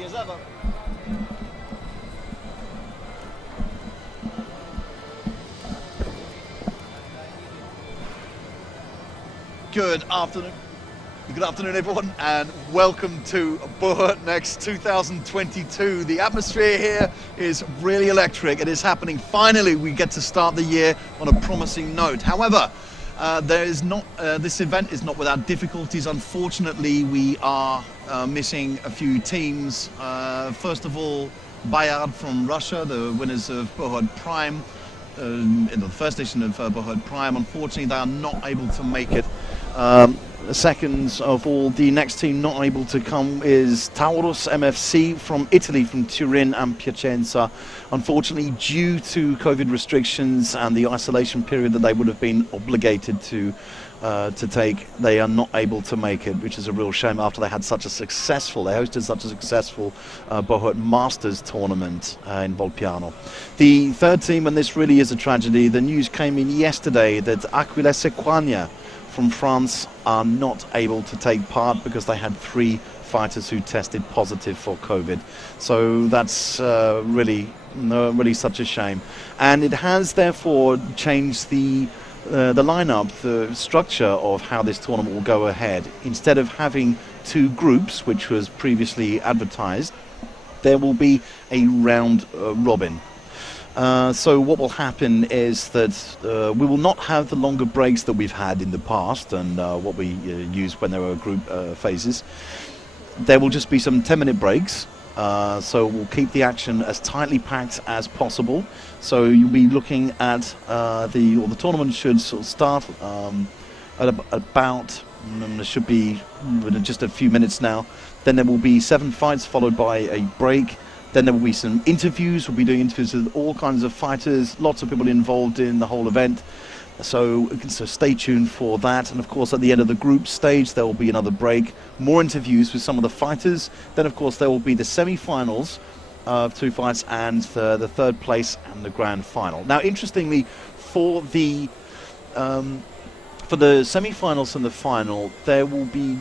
ready as ever. Good afternoon. Good afternoon, everyone, and welcome to Buhurt Next 2022. The atmosphere here is really electric. It is happening. Finally, we get to start the year on a promising note. However, this event is not without difficulties. Unfortunately, we are missing a few teams. First of all, Buhurt from Russia, the winners of Buhurt Prime, in the first edition of Buhurt Prime. Unfortunately, they are not able to make it. Second of all, the next team not able to come is Taurus MFC from Italy, from Turin and Piacenza. Unfortunately, due to COVID restrictions and the isolation period that they would have been obligated to take, they are not able to make it, which is a real shame after they had such a successful, they hosted such a successful Buhurt Masters tournament in Volpiano. The third team, and this really is a tragedy, the news came in yesterday that Aquile Sequania from France are not able to take part because they had 3 fighters who tested positive for COVID. So that's really such a shame, and it has therefore changed the lineup, the structure of how this tournament will go ahead. Instead of having 2 groups, which was previously advertised, there will be a round robin. So what will happen is that we will not have the longer breaks that we've had in the past and what we used when there were group phases. There will just be some 10-minute breaks, so we'll keep the action as tightly packed as possible. So you'll be looking at the tournament should sort of start at about, there should be just a few minutes now. Then there will be 7 fights followed by a break. Then there will be some interviews. We'll be doing interviews with all kinds of fighters, lots of people involved in the whole event. So stay tuned for that. And of course, at the end of the group stage, there will be another break, more interviews with some of the fighters. Then, of course, there will be the semi-finals of 2 fights and the third place and the grand final. Now, interestingly, for the semi-finals and the final, there will be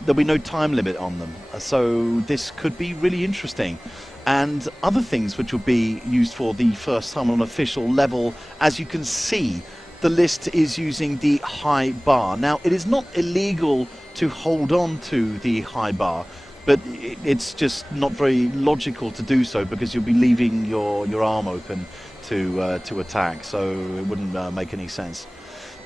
there'll be no time limit on them. So this could be really interesting. And other things which will be used for the first time on an official level, as you can see, the list is using the high bar. Now, it is not illegal to hold on to the high bar, but it's just not very logical to do so because you'll be leaving your arm open to attack, so it wouldn't make any sense.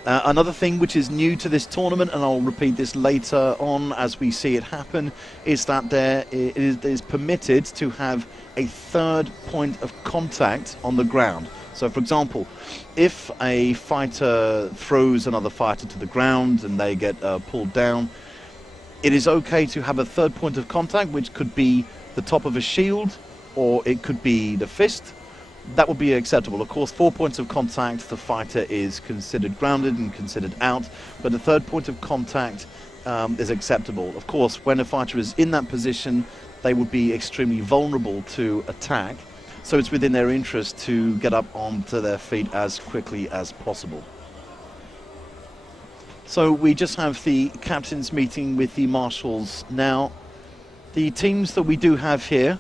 Another thing which is new to this tournament, and I'll repeat this later on as we see it happen, is that it is permitted to have a 3rd point of contact on the ground. So, for example, if a fighter throws another fighter to the ground and they get pulled down, it is okay to have a 3rd point of contact, which could be the top of a shield or it could be the fist. That would be acceptable. Of course, 4 points of contact, the fighter is considered grounded and considered out, but the 3rd point of contact is acceptable. Of course, when a fighter is in that position, they would be extremely vulnerable to attack, so it's within their interest to get up onto their feet as quickly as possible. So we just have the captains meeting with the marshals now. The teams that we do have here,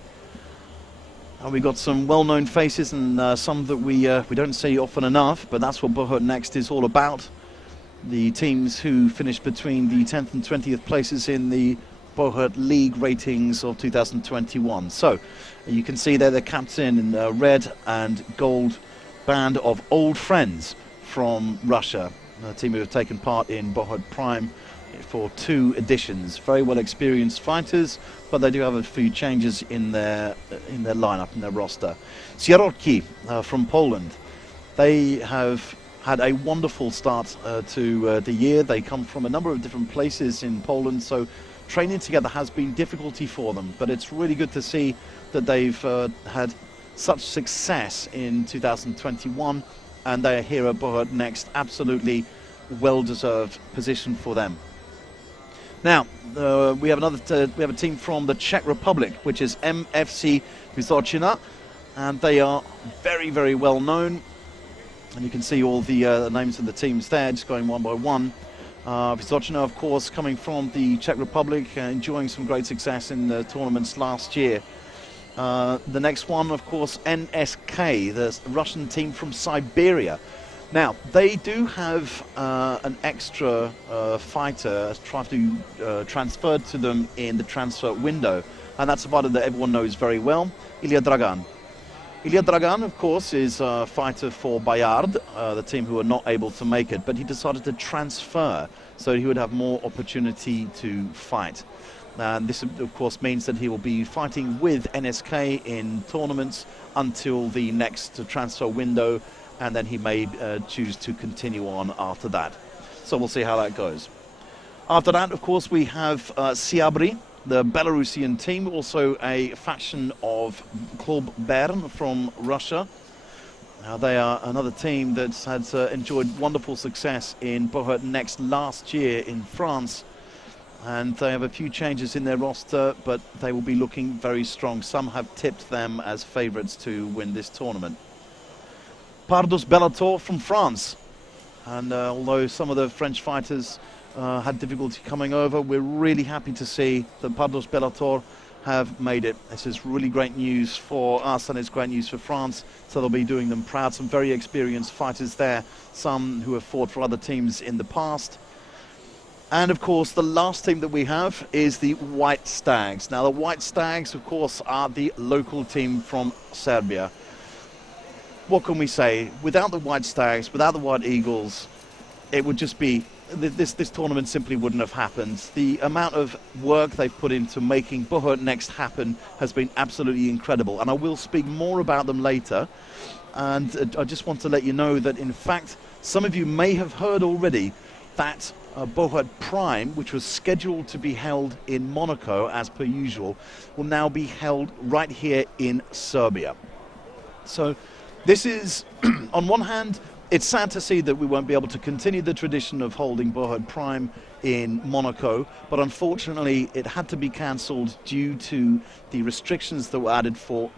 we've got some well-known faces and some that we don't see often enough, but that's what Buhurt Next is all about. The teams who finished between the 10th and 20th places in the Buhurt League ratings of 2021. So you can see there the captain in the red and gold band of old friends from Russia, a team who have taken part in Buhurt Prime for 2 editions. Very well experienced fighters, but they do have a few changes in their lineup, in their roster. Sierotki from Poland, they have had a wonderful start to the year. They come from a number of different places in Poland, so training together has been difficulty for them, but it's really good to see that they've had such success in 2021, and they are here at Buhurt Next. Absolutely well-deserved position for them. Now, we have a team from the Czech Republic, which is MFC Vysocina, and they are very, very well known. And you can see all the names of the teams there, just going one by one. Vysocina, of course, coming from the Czech Republic, enjoying some great success in the tournaments last year. The next one, of course, NSK, the Russian team from Siberia. Now, they do have an extra fighter tried to transfer to them in the transfer window, and that's a fighter that everyone knows very well, Ilya Dragan. Ilya Dragan, of course, is a fighter for Buhurt, the team who are not able to make it, but he decided to transfer so he would have more opportunity to fight. And this, of course, means that he will be fighting with NSK in tournaments until the next transfer window, and then he may choose to continue on after that. So we'll see how that goes. After that, of course, we have Syabry, the Belarusian team, also a faction of Club Bern from Russia. Now, they are another team that has enjoyed wonderful success in Buhurt Next last year in France. And they have a few changes in their roster, but they will be looking very strong. Some have tipped them as favourites to win this tournament. Pardus Bellator from France. And although some of the French fighters had difficulty coming over, we're really happy to see that Pardus Bellator have made it. This is really great news for us, and it's great news for France, so they'll be doing them proud. Some very experienced fighters there, some who have fought for other teams in the past. And of course, the last team that we have is the White Stags. Now, the White Stags, of course, are the local team from Serbia. What can we say? Without the White Stags, without the White Eagles, it would just be, this tournament simply wouldn't have happened. The amount of work they've put into making Buhurt Next happen has been absolutely incredible. And I will speak more about them later. And I just want to let you know that, in fact, some of you may have heard already that Buhurt Prime, which was scheduled to be held in Monaco as per usual, will now be held right here in Serbia. So this is, on one hand, it's sad to see that we won't be able to continue the tradition of holding Buhurt Prime in Monaco, but unfortunately it had to be cancelled due to the restrictions that were added for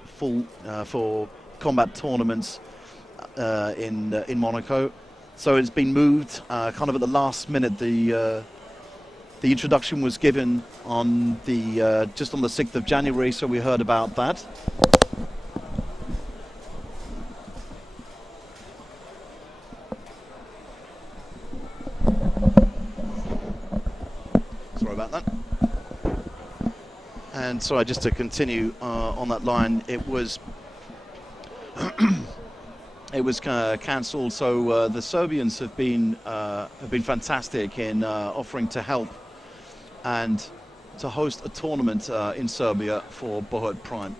combat tournaments in Monaco. So it's been moved kind of at the last minute. The introduction was given on the just on the 6th of January, so we heard about that. Sorry about that. And sorry, just to continue on that line, it was it was cancelled. So the Serbians have been fantastic in offering to help and to host a tournament in Serbia for Buhurt Prime.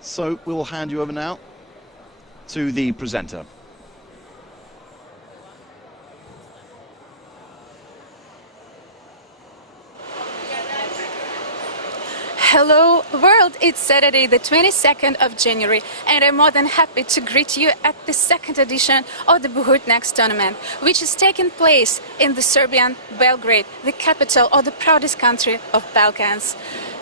So we'll hand you over now to the presenter. Hello world, it's Saturday the 22nd of January and I'm more than happy to greet you at the second edition of the Buhurt Next tournament, which is taking place in the Serbian Belgrade, the capital of the proudest country of Balkans.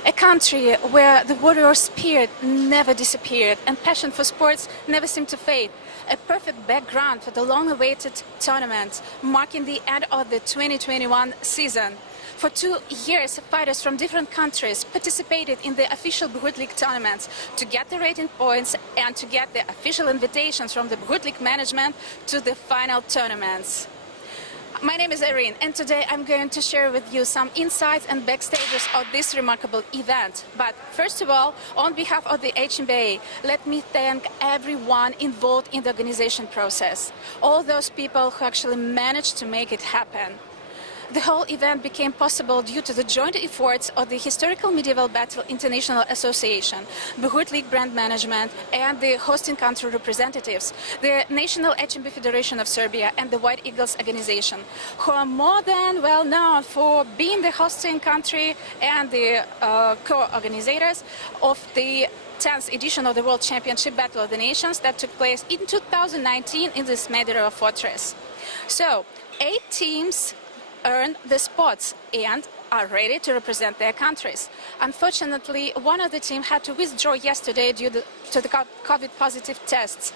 A country where the warrior spirit never disappeared and passion for sports never seemed to fade. A perfect background for the long-awaited tournament, marking the end of the 2021 season. For 2 years, fighters from different countries participated in the official Buhurt League tournaments to get the rating points and to get the official invitations from the Buhurt League management to the final tournaments. My name is Irene, and today I'm going to share with you some insights and backstages of this remarkable event. But first of all, on behalf of the HMBIA, let me thank everyone involved in the organization process. All those people who actually managed to make it happen. The whole event became possible due to the joint efforts of the Historical Medieval Battle International Association, Buhurt League brand management, and the hosting country representatives, the National HMBIA Federation of Serbia and the White Eagles organization, who are more than well known for being the hosting country and the co-organizers of the 10th edition of the World Championship Battle of the Nations that took place in 2019 in the Smederevo Fortress. So, 8 teams earned the spots and are ready to represent their countries. Unfortunately, one of the teams had to withdraw yesterday due to the COVID-positive tests.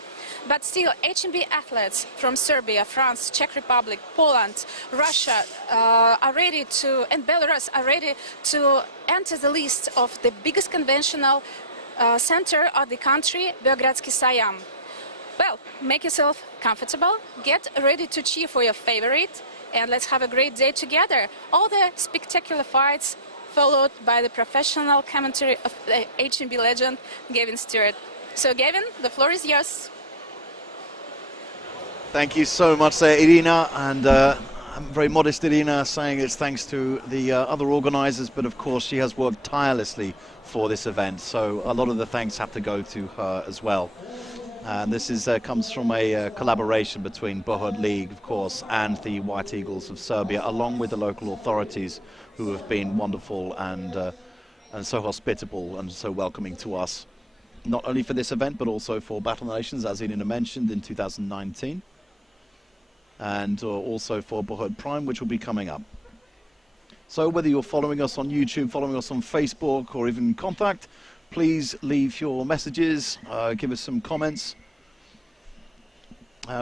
But still, HMB athletes from Serbia, France, Czech Republic, Poland, Russia are ready to, and Belarus are ready to enter the list of the biggest conventional center of the country, Beogradsky Sayam. Well, make yourself comfortable, get ready to cheer for your favorite, and let's have a great day together. All the spectacular fights followed by the professional commentary of the HMB legend, Gavin Stewart. So Gavin, the floor is yours. Thank you so much there, Irina, and I'm very modest, Irina, saying it's thanks to the other organisers, but of course she has worked tirelessly for this event, so a lot of the thanks have to go to her as well. And this is comes from a collaboration between Buhurt League, of course, and the White Eagles of Serbia, along with the local authorities who have been wonderful and so hospitable and so welcoming to us, not only for this event, but also for Battle of the Nations, as Irina mentioned, in 2019, and also for Buhurt Prime, which will be coming up. So whether you're following us on YouTube, following us on Facebook, or even Contact, please leave your messages, give us some comments.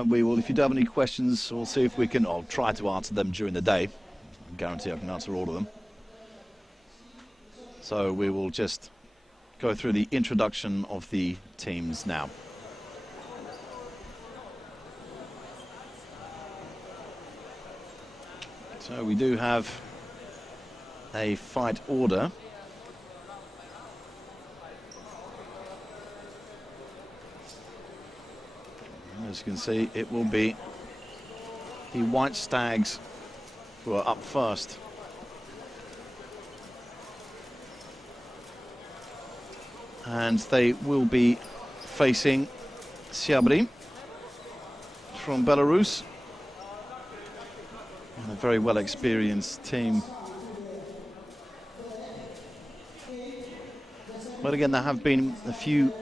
We will, if you do have any questions, we'll see if we can, I'll try to answer them during the day. I guarantee I can answer all of them. So we will just go through the introduction of the teams now. So we do have a fight order. As you can see, it will be the White Stags who are up first. And they will be facing Syabry from Belarus. And a very well experienced team. But again, there have been a few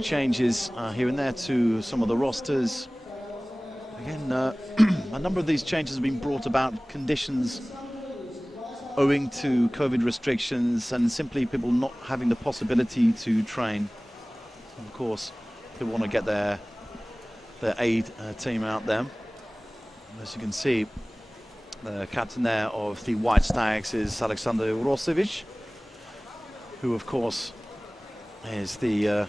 changes here and there to some of the rosters. Again, a number of these changes have been brought about conditions owing to COVID restrictions and simply people not having the possibility to train. Of course, they want to get their aid team out there. As you can see, the captain there of the White Stags is Alexander Urosevic, who of course is the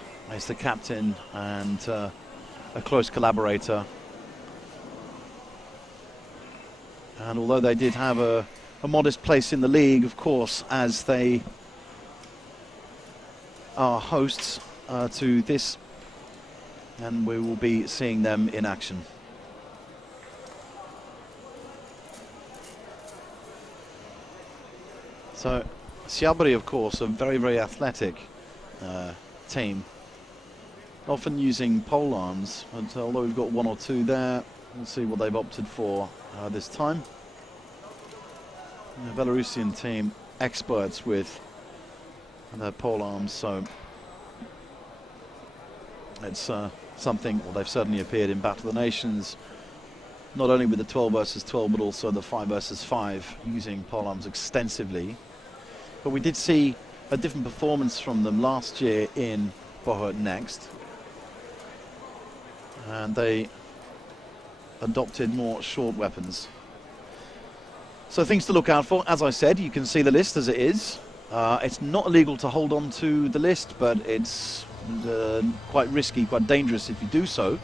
captain and a close collaborator. And although they did have a modest place in the league, of course, as they are hosts to this, and we will be seeing them in action. So Syabry, of course, a very, very athletic team, often using pole arms, and although we've got one or two there, we'll see what they've opted for this time. The Belarusian team, experts with their pole arms, so it's something, well, they've certainly appeared in Battle of the Nations, not only with the 12 versus 12, but also the 5 versus 5, using pole arms extensively. But we did see a different performance from them last year in Buhurt Next, and they adopted more short weapons. So things to look out for. As I said, you can see the list as it is. It's not illegal to hold on to the list, but it's quite risky, quite dangerous if you do so.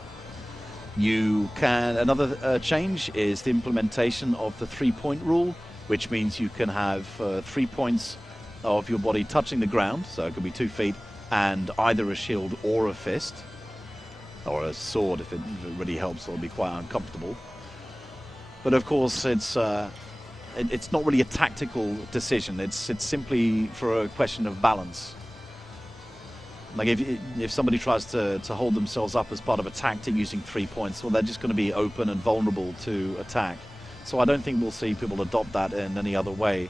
You can, another change is the implementation of the 3-point rule, which means you can have 3 points of your body touching the ground, so it could be 2 feet, and either a shield or a fist, or a sword if it really helps, or it'll be quite uncomfortable. But of course, it's not really a tactical decision. It's simply for a question of balance. Like if somebody tries to hold themselves up as part of a tactic using 3 points, well, they're just going to be open and vulnerable to attack. So I don't think we'll see people adopt that in any other way.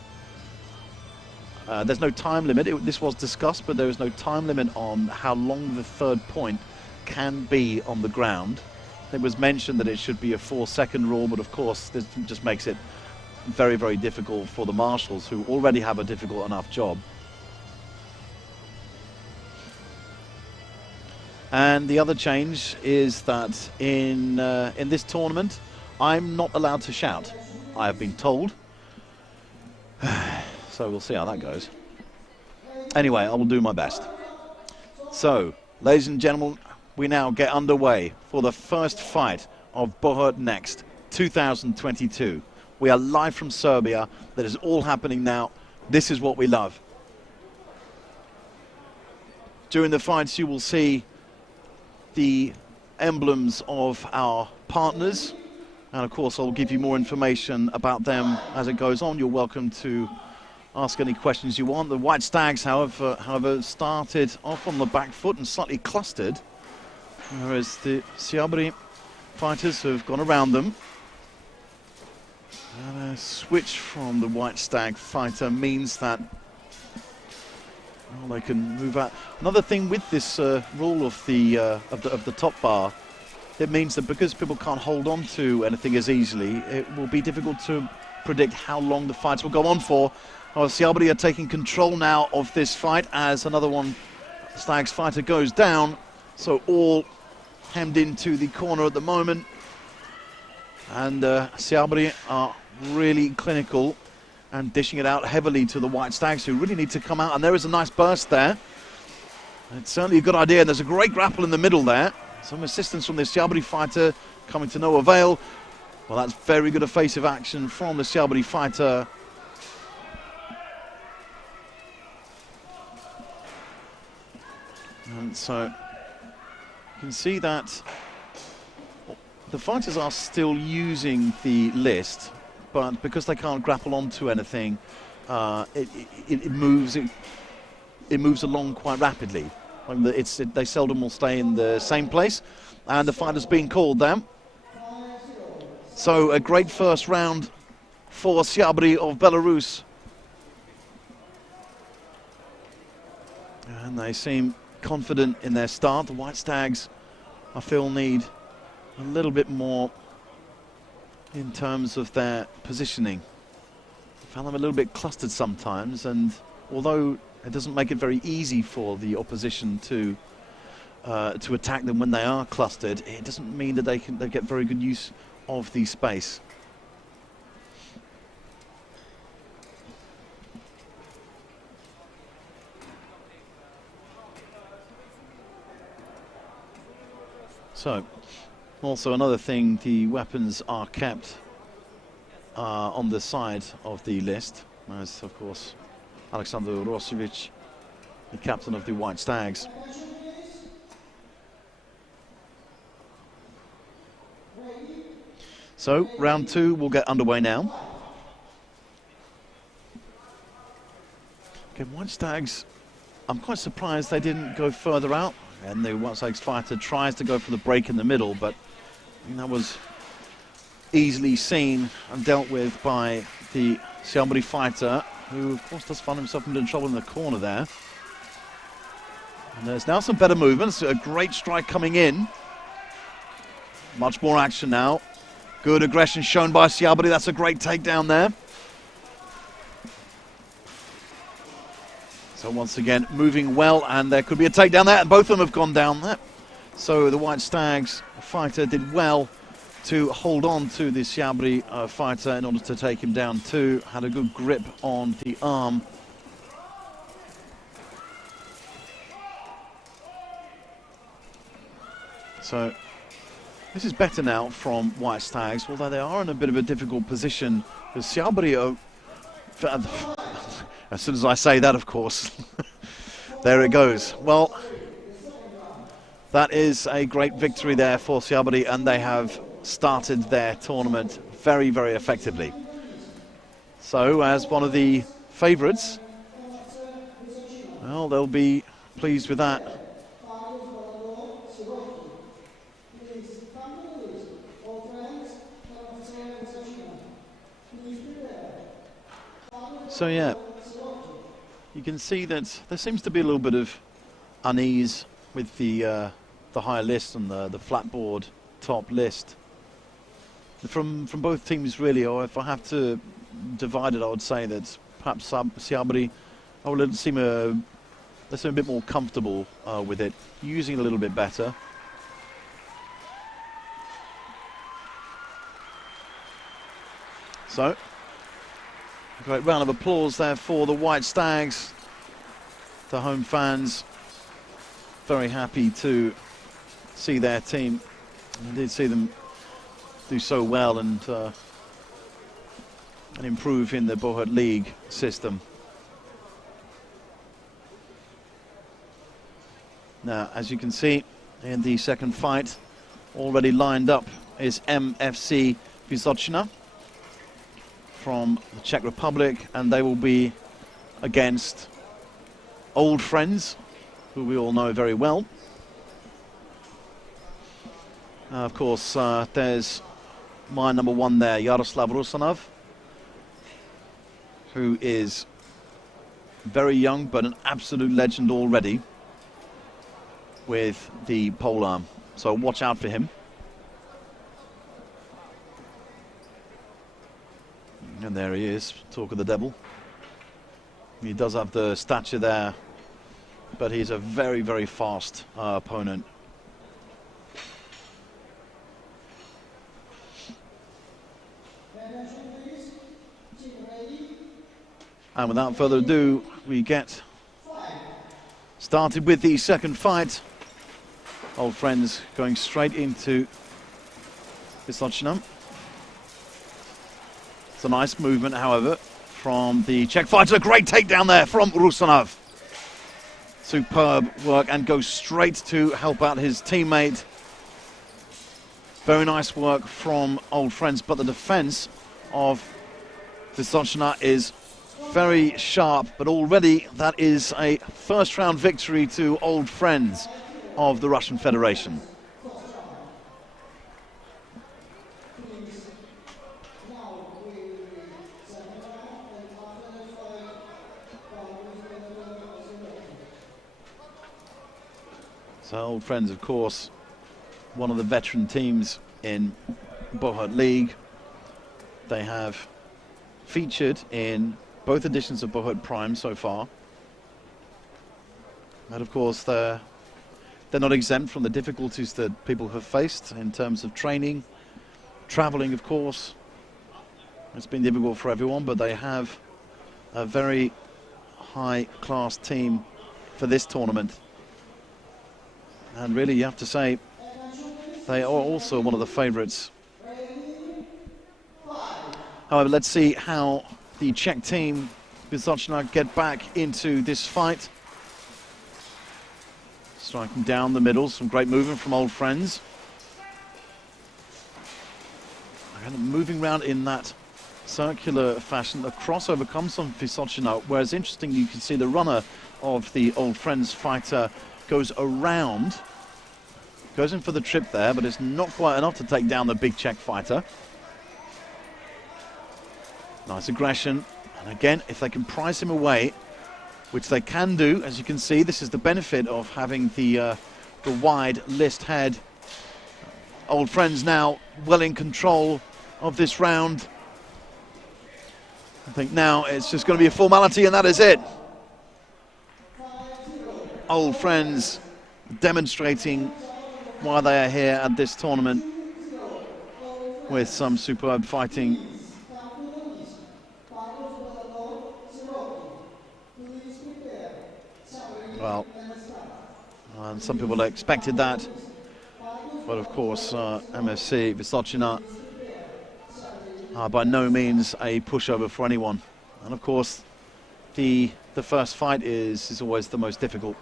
There's no time limit. This was discussed, but there is no time limit on how long the 3rd point can be on the ground. It was mentioned that it should be a 4-second rule, but of course this just makes it very, very difficult for the marshals, who already have a difficult enough job. And the other change is that in this tournament, I'm not allowed to shout. I have been told. So we'll see how that goes. Anyway, I will do my best. So, ladies and gentlemen, we now get underway for the first fight of Buhurt Next 2022. We are live from Serbia. That is all happening now. This is what we love. During the fights, you will see the emblems of our partners, and of course I'll give you more information about them as it goes on. You're welcome to ask any questions you want. The White Stags, however, started off on the back foot and slightly clustered, whereas the Syabry fighters have gone around them. And a switch from the White Stag fighter means that well, they can move out. Another thing with this rule of the top bar, it means that because people can't hold on to anything as easily, it will be difficult to predict how long the fights will go on for. Syabry are taking control now of this fight as another one, Stag's fighter, goes down. So all hemmed into the corner at the moment, and Syabry are really clinical and dishing it out heavily to the White Stags, who really need to come out. And there is a nice burst there. It's certainly a good idea. And there's a great grapple in the middle there. Some assistance from the Syabry fighter coming to no avail. Well, that's very good evasive action from the Syabry fighter. And so you can see that the fighters are still using the list, but because they can't grapple onto anything, it moves along quite rapidly. They seldom will stay in the same place, and the fighter's being called there. So a great first round for Syabry of Belarus. And they seem confident in their start. The White Stags, I feel, need a little bit more in terms of their positioning. I found them a little bit clustered sometimes, and although it doesn't make it very easy for the opposition to attack them when they are clustered, it doesn't mean that they get very good use of the space. So, also another thing, the weapons are kept on the side of the list, as of course Alexander Urosevic, the captain of the White Stags. So round two will get underway now. Okay, White Stags, I'm quite surprised they didn't go further out. And the White Stags fighter tries to go for the break in the middle, but I think that was easily seen and dealt with by the Syabry fighter, who of course does find himself into trouble in the corner there. And there's now some better movements, a great strike coming in. Much more action now. Good aggression shown by Syabry, that's a great takedown there. So once again, moving well, and there could be a takedown there, and both of them have gone down there. So the White Stags fighter did well to hold on to the Syabry fighter in order to take him down too. Had a good grip on the arm. So this is better now from White Stags, although they are in a bit of a difficult position. Because Syabry are... As soon as I say that, of course, there it goes. Well, that is a great victory there for Syabry, and they have started their tournament very, very effectively. So, as one of the favourites, well, they'll be pleased with that. So, yeah. You can see that there seems to be a little bit of unease with the higher list and the flatboard top list from both teams, really. Or if I have to divide it, I would say that perhaps Syabry, I would seem a let's be a bit more comfortable with it, using it a little bit better. So, a great round of applause there for the White Stags. The home fans very happy to see their team. I did see them do so well and improve in the Buhurt League system. Now, as you can see in the second fight, already lined up is MFC Vysocina from the Czech Republic, and they will be against old friends who we all know very well. Of course, there's my number one there, Yaroslav Rusanov, who is very young but an absolute legend already with the polearm. So watch out for him. And there he is, talk of the devil. He does have the stature there, but he's a very, very fast opponent. And without further ado, we get started with the second fight. Old friends going straight into Vysocina. It's a nice movement, however, from the Czech fighter. Great takedown there from Rusanov. Superb work, and goes straight to help out his teammate. Very nice work from old friends, but the defense of Vysocina is very sharp, but already that is a first round victory to old friends of the Russian Federation. So old friends, of course, one of the veteran teams in Buhurt League. They have featured in both editions of Buhurt Prime so far. And of course, they're not exempt from the difficulties that people have faced in terms of training, traveling, of course. It's been difficult for everyone, but they have a very high-class team for this tournament. And really, you have to say, they are also one of the favourites. However, let's see how the Czech team, Vysocina, get back into this fight. Striking down the middle, some great movement from old friends. And moving around in that circular fashion, the crossover comes from Vysocina, whereas interesting, you can see the runner of the old friends fighter goes around, goes in for the trip there, but it's not quite enough to take down the big Czech fighter. Nice aggression, and again, if they can prize him away, which they can do, as you can see, this is the benefit of having the wide list head. Old friends now well in control of this round. I think now it's just going to be a formality, and that is it. Old friends demonstrating why they are here at this tournament with some superb fighting. Well, and some people expected that, but of course MFC Vysocina are by no means a pushover for anyone. And of course the first fight is always the most difficult.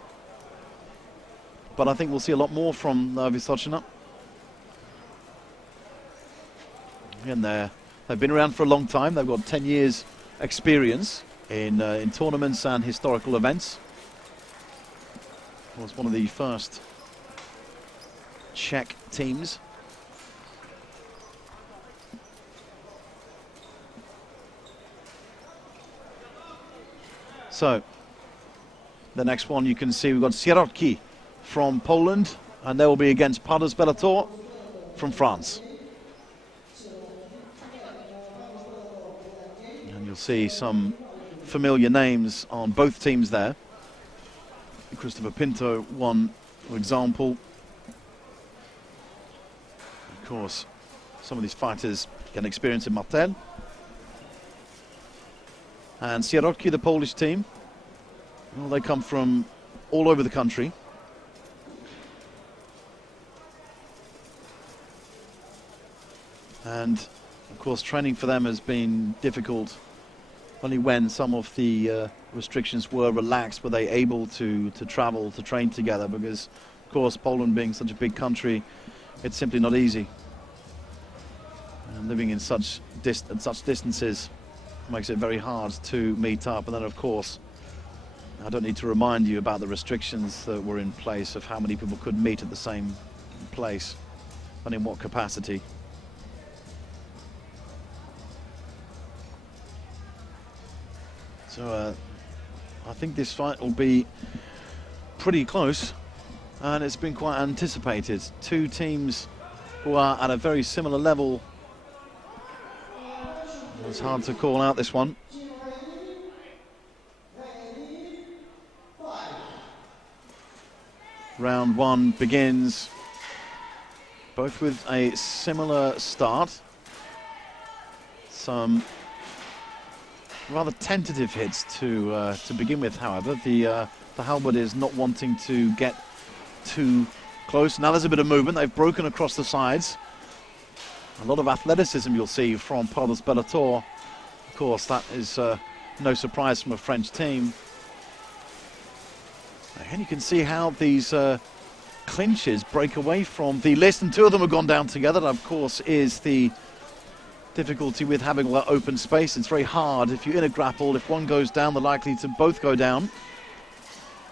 But I think we'll see a lot more from Vysocina. And they've been around for a long time. They've got 10 years experience in tournaments and historical events. Was one of the first Czech teams. So the next one you can see, we've got Sierotki from Poland, and they will be against Pardus Bellator from France. And you'll see some familiar names on both teams there. Christopher Pinto, one for example. Of course, some of these fighters get experience in Martel. And Sierotki, the Polish team, well, they come from all over the country. And of course, training for them has been difficult. Only when some of the restrictions were relaxed were they able to travel, to train together, because of course Poland being such a big country, it's simply not easy. And living in such distances makes it very hard to meet up. And then of course, I don't need to remind you about the restrictions that were in place of how many people could meet at the same place and in what capacity. So I think this fight will be pretty close, and it's been quite anticipated. Two teams who are at a very similar level. It's hard to call out this one. Round one begins, both with a similar start. Some rather tentative hits to begin with, however. The halberd is not wanting to get too close. Now there's a bit of movement. They've broken across the sides. A lot of athleticism you'll see from Pardus Bellator. Of course, that is no surprise from a French team. And you can see how these clinches break away from the list, and two of them have gone down together. That, of course, is the difficulty with having all that open space. It's very hard if you're in a grapple. If one goes down, they're likely to both go down.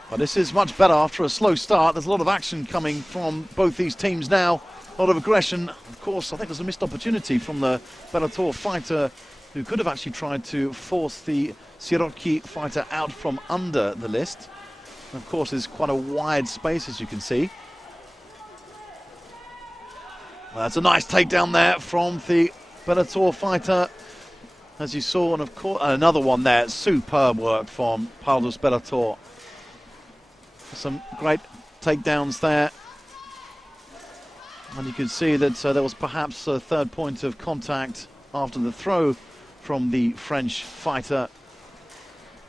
But this is much better after a slow start. There's a lot of action coming from both these teams now. A lot of aggression. Of course, I think there's a missed opportunity from the Bellator fighter, who could have actually tried to force the Sierotki fighter out from under the list. And of course, there's quite a wide space, as you can see. Well, that's a nice takedown there from the Bellator fighter, as you saw, and of course another one there. Superb work from Pardus Bellator. Some great takedowns there, and you can see that there was perhaps a third point of contact after the throw from the French fighter.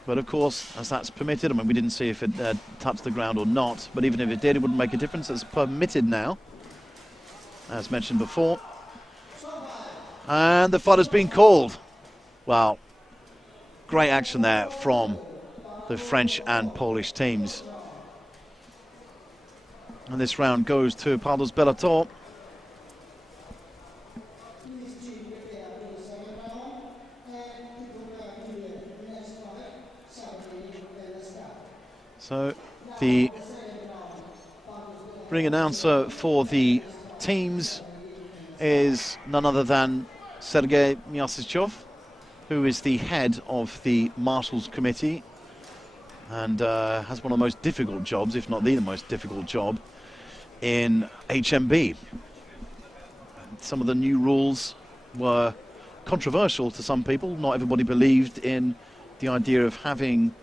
But of course, as that's permitted, I mean, we didn't see if it touched the ground or not, but even if it did, it wouldn't make a difference. It's permitted now, as mentioned before. And the fight has been called. Wow, great action there from the French and Polish teams. And this round goes to Pardus Bellator. So the ring announcer for the teams is none other than Sergei Myasishchev, who is the head of the Marshals Committee and has one of the most difficult jobs, if not the most difficult job, in HMB. Some of the new rules were controversial to some people. Not everybody believed in the idea of having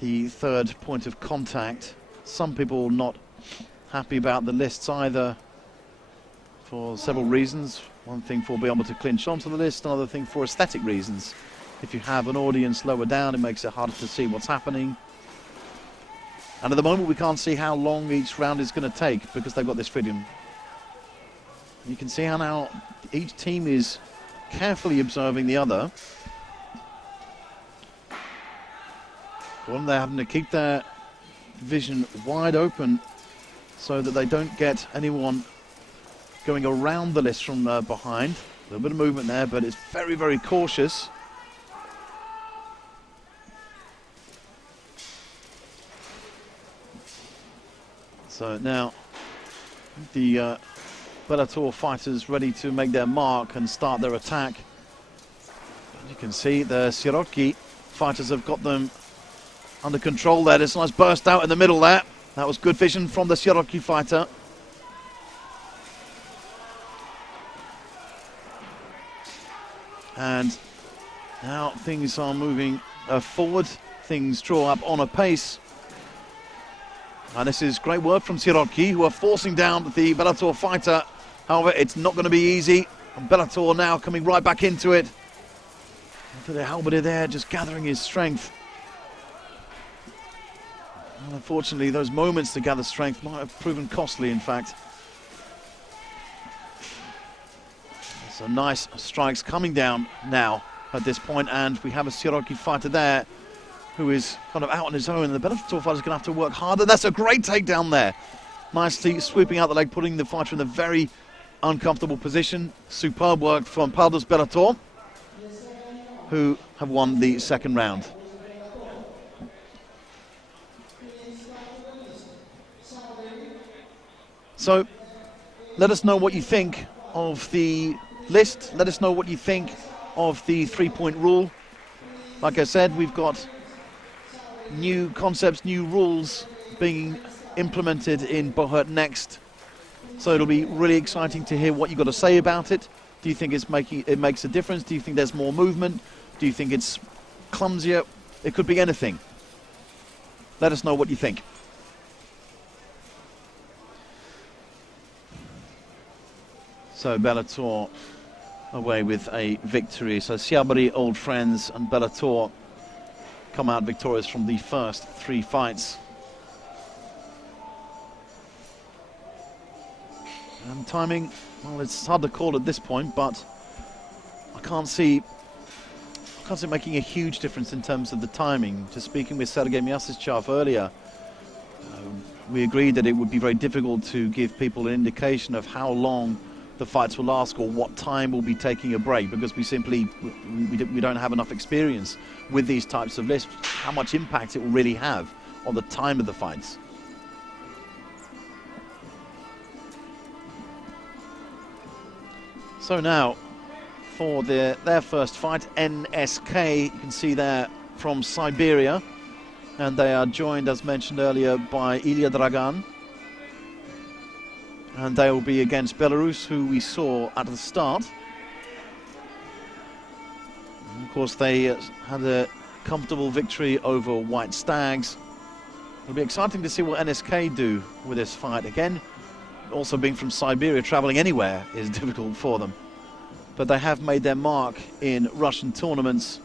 the third point of contact. Some people not happy about the lists either, for several reasons. One thing for being able to clinch onto the list, another thing for aesthetic reasons. If you have an audience lower down, it makes it harder to see what's happening. And at the moment, we can't see how long each round is going to take because they've got this freedom. You can see how now each team is carefully observing the other. They're having to keep their vision wide open so that they don't get anyone going around the list from behind. A little bit of movement there, but it's very, very cautious. So now the Bellator fighters ready to make their mark and start their attack. As you can see, the Sierotki fighters have got them under control there. There's a nice burst out in the middle there. That was good vision from the Sierotki fighter. And now things are moving forward. Things draw up on a pace. And this is great work from Sierotki, who are forcing down the Bellator fighter. However, it's not going to be easy. And Bellator now coming right back into it. Into the halberd there, just gathering his strength. And unfortunately, those moments to gather strength might have proven costly, in fact. So nice strikes coming down now at this point, and we have a Sierotki fighter there who is kind of out on his own, and the Bellator fighter is going to have to work harder. That's a great takedown there. Nicely sweeping out the leg, putting the fighter in a very uncomfortable position. Superb work from Pardus Bellator, who have won the second round. So, let us know what you think of the list. Let us know what you think of the three-point rule. Like I said, we've got new concepts, new rules being implemented in Buhurt Next. So it'll be really exciting to hear what you've got to say about it. Do you think it makes a difference? Do you think there's more movement? Do you think it's clumsier? It could be anything. Let us know what you think. So Bellator away with a victory. So Syabry, old friends, and Bellator come out victorious from the first three fights. And timing, well, it's hard to call at this point, but I can't see it making a huge difference in terms of the timing. Just speaking with Sergei Myasishchev earlier, we agreed that it would be very difficult to give people an indication of how long the fights will last or what time we'll be taking a break, because we simply we don't have enough experience with these types of lists, how much impact it will really have on the time of the fights. So now for their first fight, NSK, you can see there from Siberia, and they are joined, as mentioned earlier, by Ilya Dragan. And they will be against Belarus, who we saw at the start. And of course, they had a comfortable victory over White Stags. It'll be exciting to see what NSK do with this fight. Again, also being from Siberia, traveling anywhere is difficult for them. But they have made their mark in Russian tournaments.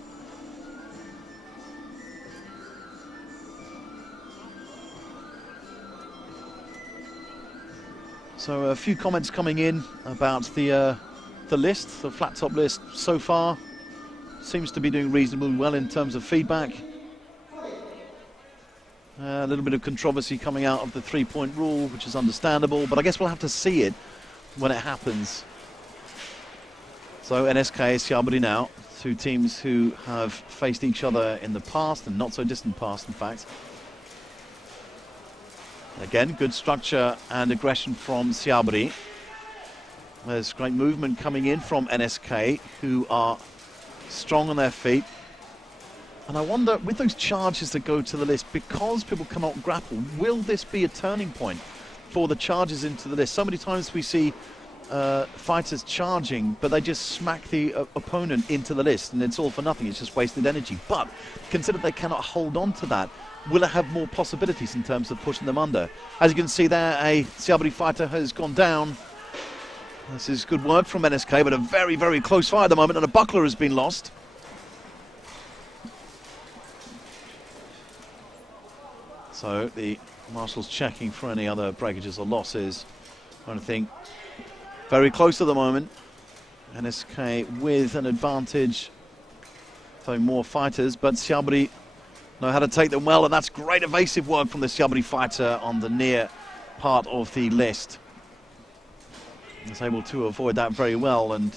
So a few comments coming in about the list, the flat top list so far. Seems to be doing reasonably well in terms of feedback. A little bit of controversy coming out of the three-point rule, which is understandable, but I guess we'll have to see it when it happens. So NSK, Syabry now, two teams who have faced each other in the past, and not so distant past, in fact. Again, good structure and aggression from Syabry. There's great movement coming in from NSK, who are strong on their feet. And I wonder, with those charges that go to the list, because people cannot grapple, will this be a turning point for the charges into the list? So many times we see fighters charging, but they just smack the opponent into the list, and it's all for nothing. It's just wasted energy. But consider they cannot hold on to that. Will it have more possibilities in terms of pushing them under? As you can see there, a Syabry fighter has gone down. This is good work from NSK, but a very, very close fight at the moment, and a buckler has been lost. So the marshal's checking for any other breakages or losses. I don't think. Very close at the moment. NSK with an advantage. So more fighters, but Syabry know how to take them well, and that's great evasive work from the Syabry fighter on the near part of the list. He's able to avoid that very well, and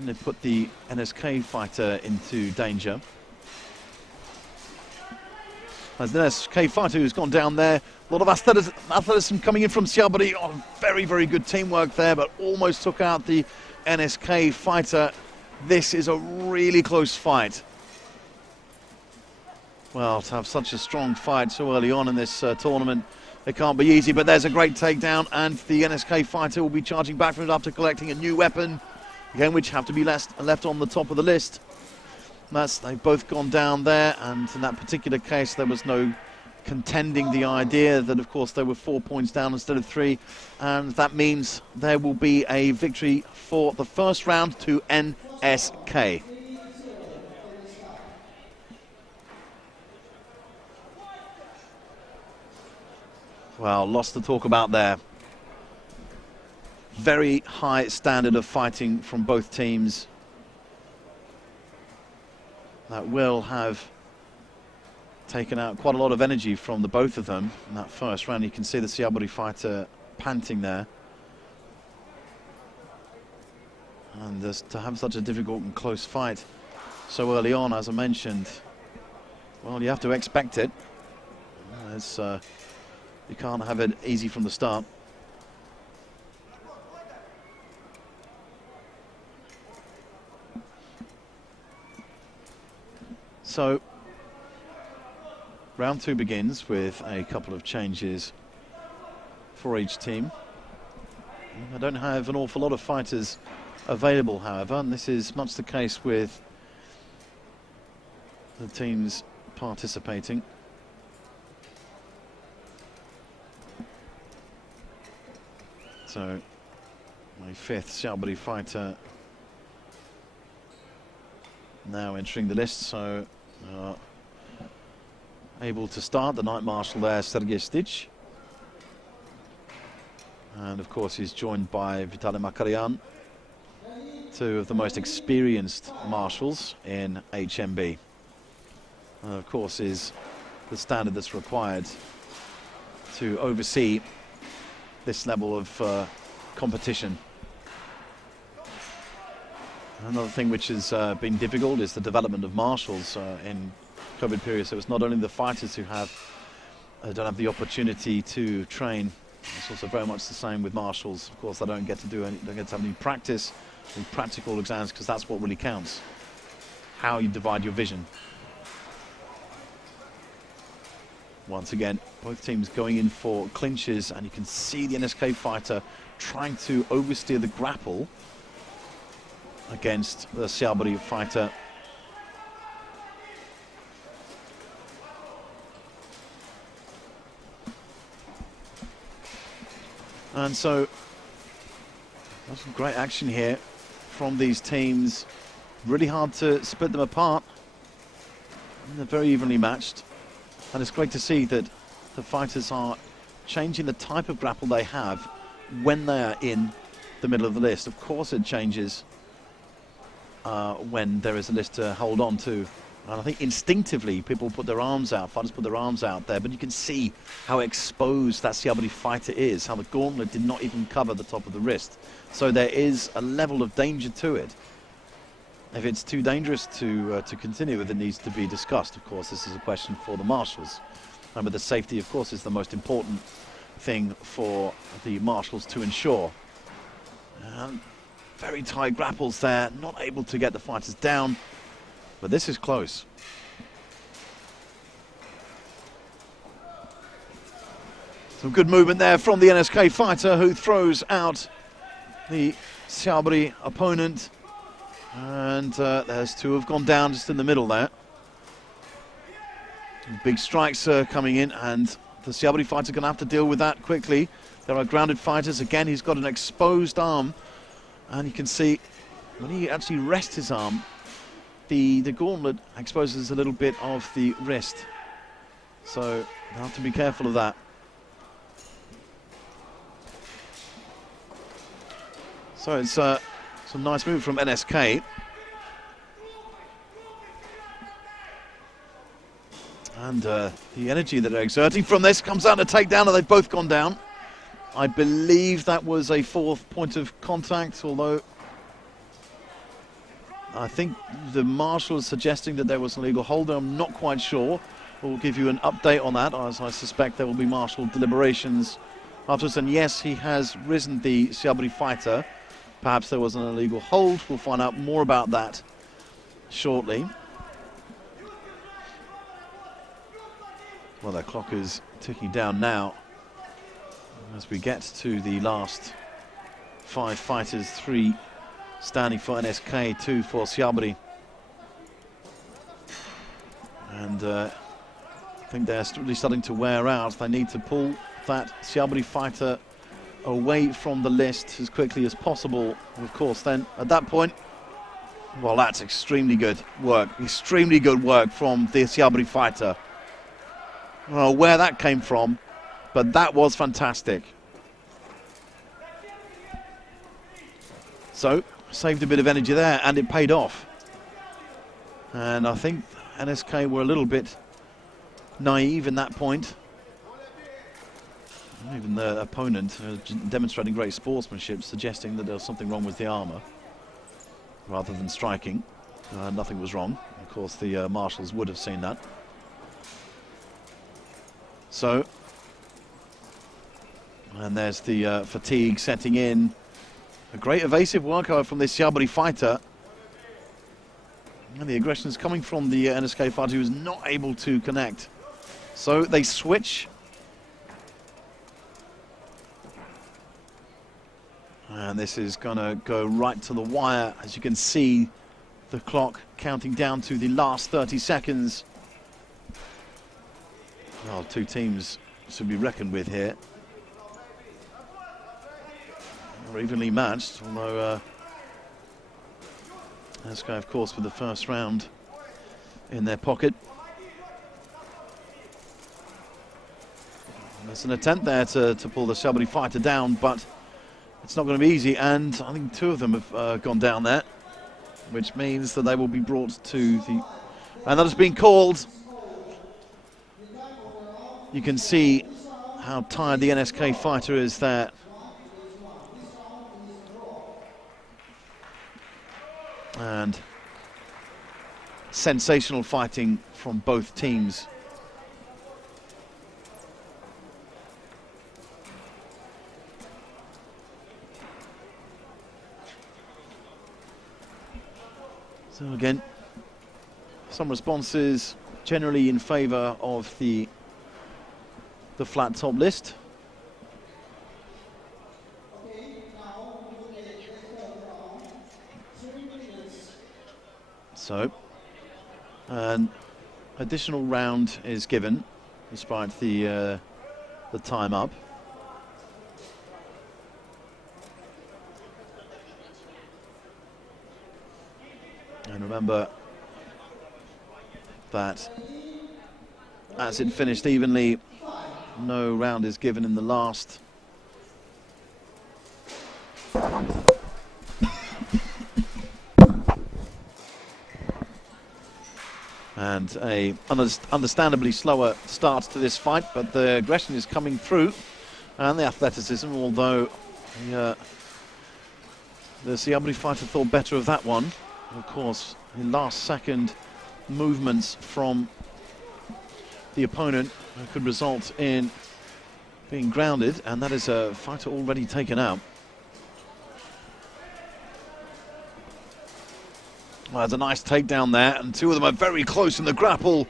they put the NSK fighter into danger. As the NSK fighter who's gone down there, a lot of athleticism coming in from Syabry. Oh, very, very good teamwork there, but almost took out the NSK fighter. This is a really close fight. Well, to have such a strong fight so early on in this tournament, it can't be easy, but there's a great takedown, and the NSK fighter will be charging back from it after collecting a new weapon, again, which have to be left on the top of the list. They've both gone down there, and in that particular case, there was no contending the idea that, of course, they were 4 points down instead of 3, and that means there will be a victory for the first round to NSK. Well, lots to talk about there. Very high standard of fighting from both teams. That will have taken out quite a lot of energy from the both of them in that first round. You can see the Syabry fighter panting there. And to have such a difficult and close fight so early on, as I mentioned, well, you have to expect it. You can't have it easy from the start. So round 2 begins with a couple of changes for each team. I don't have an awful lot of fighters available, however, and this is much the case with the teams participating. So my 5th Syabry fighter now entering the list, so able to start. The Night Marshal there, Sergej, and of course he's joined by Vitaly Makaryan, 2 of the most experienced marshals in HMB. Of course is the standard that's required to oversee this level of competition. Another thing which has been difficult is the development of marshals in COVID period. So it's not only the fighters who don't have the opportunity to train. It's also very much the same with marshals. Of course, they don't get to have any practice, any practical exams, because that's what really counts. How you divide your vision. Once again, both teams going in for clinches, and you can see the NSK fighter trying to oversteer the grapple against the Syabry fighter. And so there's some great action here from these teams. Really hard to split them apart. And they're very evenly matched. And it's great to see that the fighters are changing the type of grapple they have when they are in the middle of the list. Of course it changes when there is a list to hold on to. And I think instinctively people put their arms out, fighters put their arms out there, but you can see how exposed that Syabry fighter is, how the gauntlet did not even cover the top of the wrist. So there is a level of danger to it. If it's too dangerous to continue with, it needs to be discussed. Of course, this is a question for the marshals. But the safety, of course, is the most important thing for the marshals to ensure. Very tight grapples there, not able to get the fighters down. But this is close. Some good movement there from the NSK fighter, who throws out the Syabry opponent. And there's 2 have gone down just in the middle there. Big strikes coming in, and the Syabry fighter going to have to deal with that quickly. There are grounded fighters. Again, he's got an exposed arm. And you can see when he actually rests his arm, the gauntlet exposes a little bit of the wrist. So you have to be careful of that. So it's some nice move from NSK. And the energy that they're exerting from this comes out to take down, and they've both gone down. I believe that was a 4th point of contact, although I think the marshal is suggesting that there was an illegal hold. I'm not quite sure. We'll give you an update on that, as I suspect there will be marshal deliberations afterwards. And yes, he has risen the Syabry fighter. Perhaps there was an illegal hold. We'll find out more about that shortly. Well, that clock is ticking down now as we get to the last 5 fighters, 3 standing for NSK, 2 for Syabry. And think they're really starting to wear out. They need to pull that Syabry fighter away from the list as quickly as possible. And of course, then at that point, well, that's extremely good work from the Syabry fighter. I don't know where that came from, but that was fantastic. So, saved a bit of energy there, and it paid off. And I think NSK were a little bit naive in that point. Even the opponent demonstrating great sportsmanship, suggesting that there was something wrong with the armour rather than striking. Nothing was wrong. Of course, the marshals would have seen that. So, and there's the fatigue setting in. A great evasive work from this Syabry fighter. And the aggression is coming from the NSK fighter, who is not able to connect. So they switch. And this is going to go right to the wire. As you can see, the clock counting down to the last 30 seconds. Well, two teams should be reckoned with here. They're evenly matched, although NSK, of course, with the first round in their pocket. There's an attempt there to pull the Syabry fighter down, but it's not going to be easy, and I think two of them have gone down there, which means that they will be brought to the... And that has been called. You can see how tired the NSK fighter is there. And sensational fighting from both teams. So again, some responses generally in favour of the flat top list. So, an additional round is given, despite the time up. And remember that as it finished evenly, no round is given in the last. And a understandably slower start to this fight, but the aggression is coming through, and the athleticism, although the Syabry fighter thought better of that one. Of course, in last second movements from the opponent could result in being grounded, and that is a fighter already taken out. Well, there's a nice takedown there, and two of them are very close in the grapple.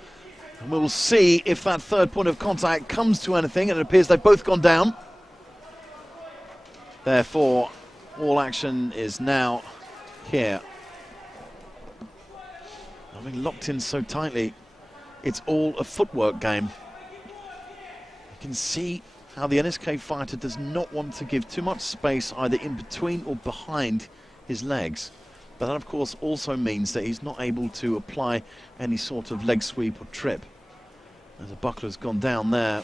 And we'll see if that third point of contact comes to anything, and it appears they've both gone down. Therefore, all action is now here. Having locked in so tightly, it's all a footwork game. You can see how the NSK fighter does not want to give too much space either in between or behind his legs. But that, of course, also means that he's not able to apply any sort of leg sweep or trip. As the buckler's gone down there.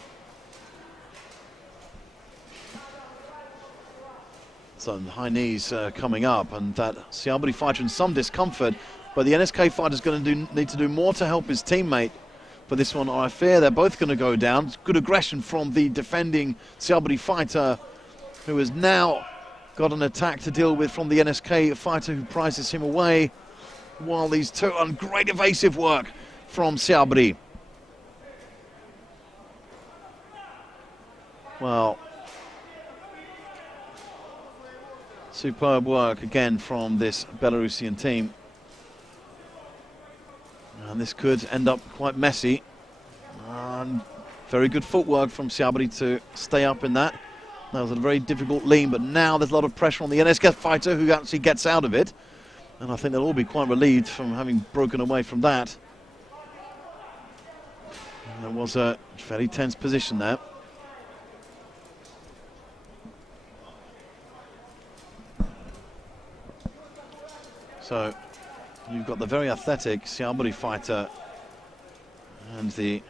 So the high knees coming up, and that Syabry fighter in some discomfort. But the NSK fighter's going to need to do more to help his teammate for this one. I fear they're both going to go down. Good aggression from the defending Syabry fighter, who has now got an attack to deal with from the NSK fighter, who prizes him away, while these two on great evasive work from Syabry. Well, superb work again from this Belarusian team. And this could end up quite messy. And very good footwork from Syabry to stay up in that. That was a very difficult lean, but now there's a lot of pressure on the NSK fighter, who actually gets out of it. And I think they'll all be quite relieved from having broken away from that. There was a fairly tense position there. So you've got the very athletic Syabry fighter and the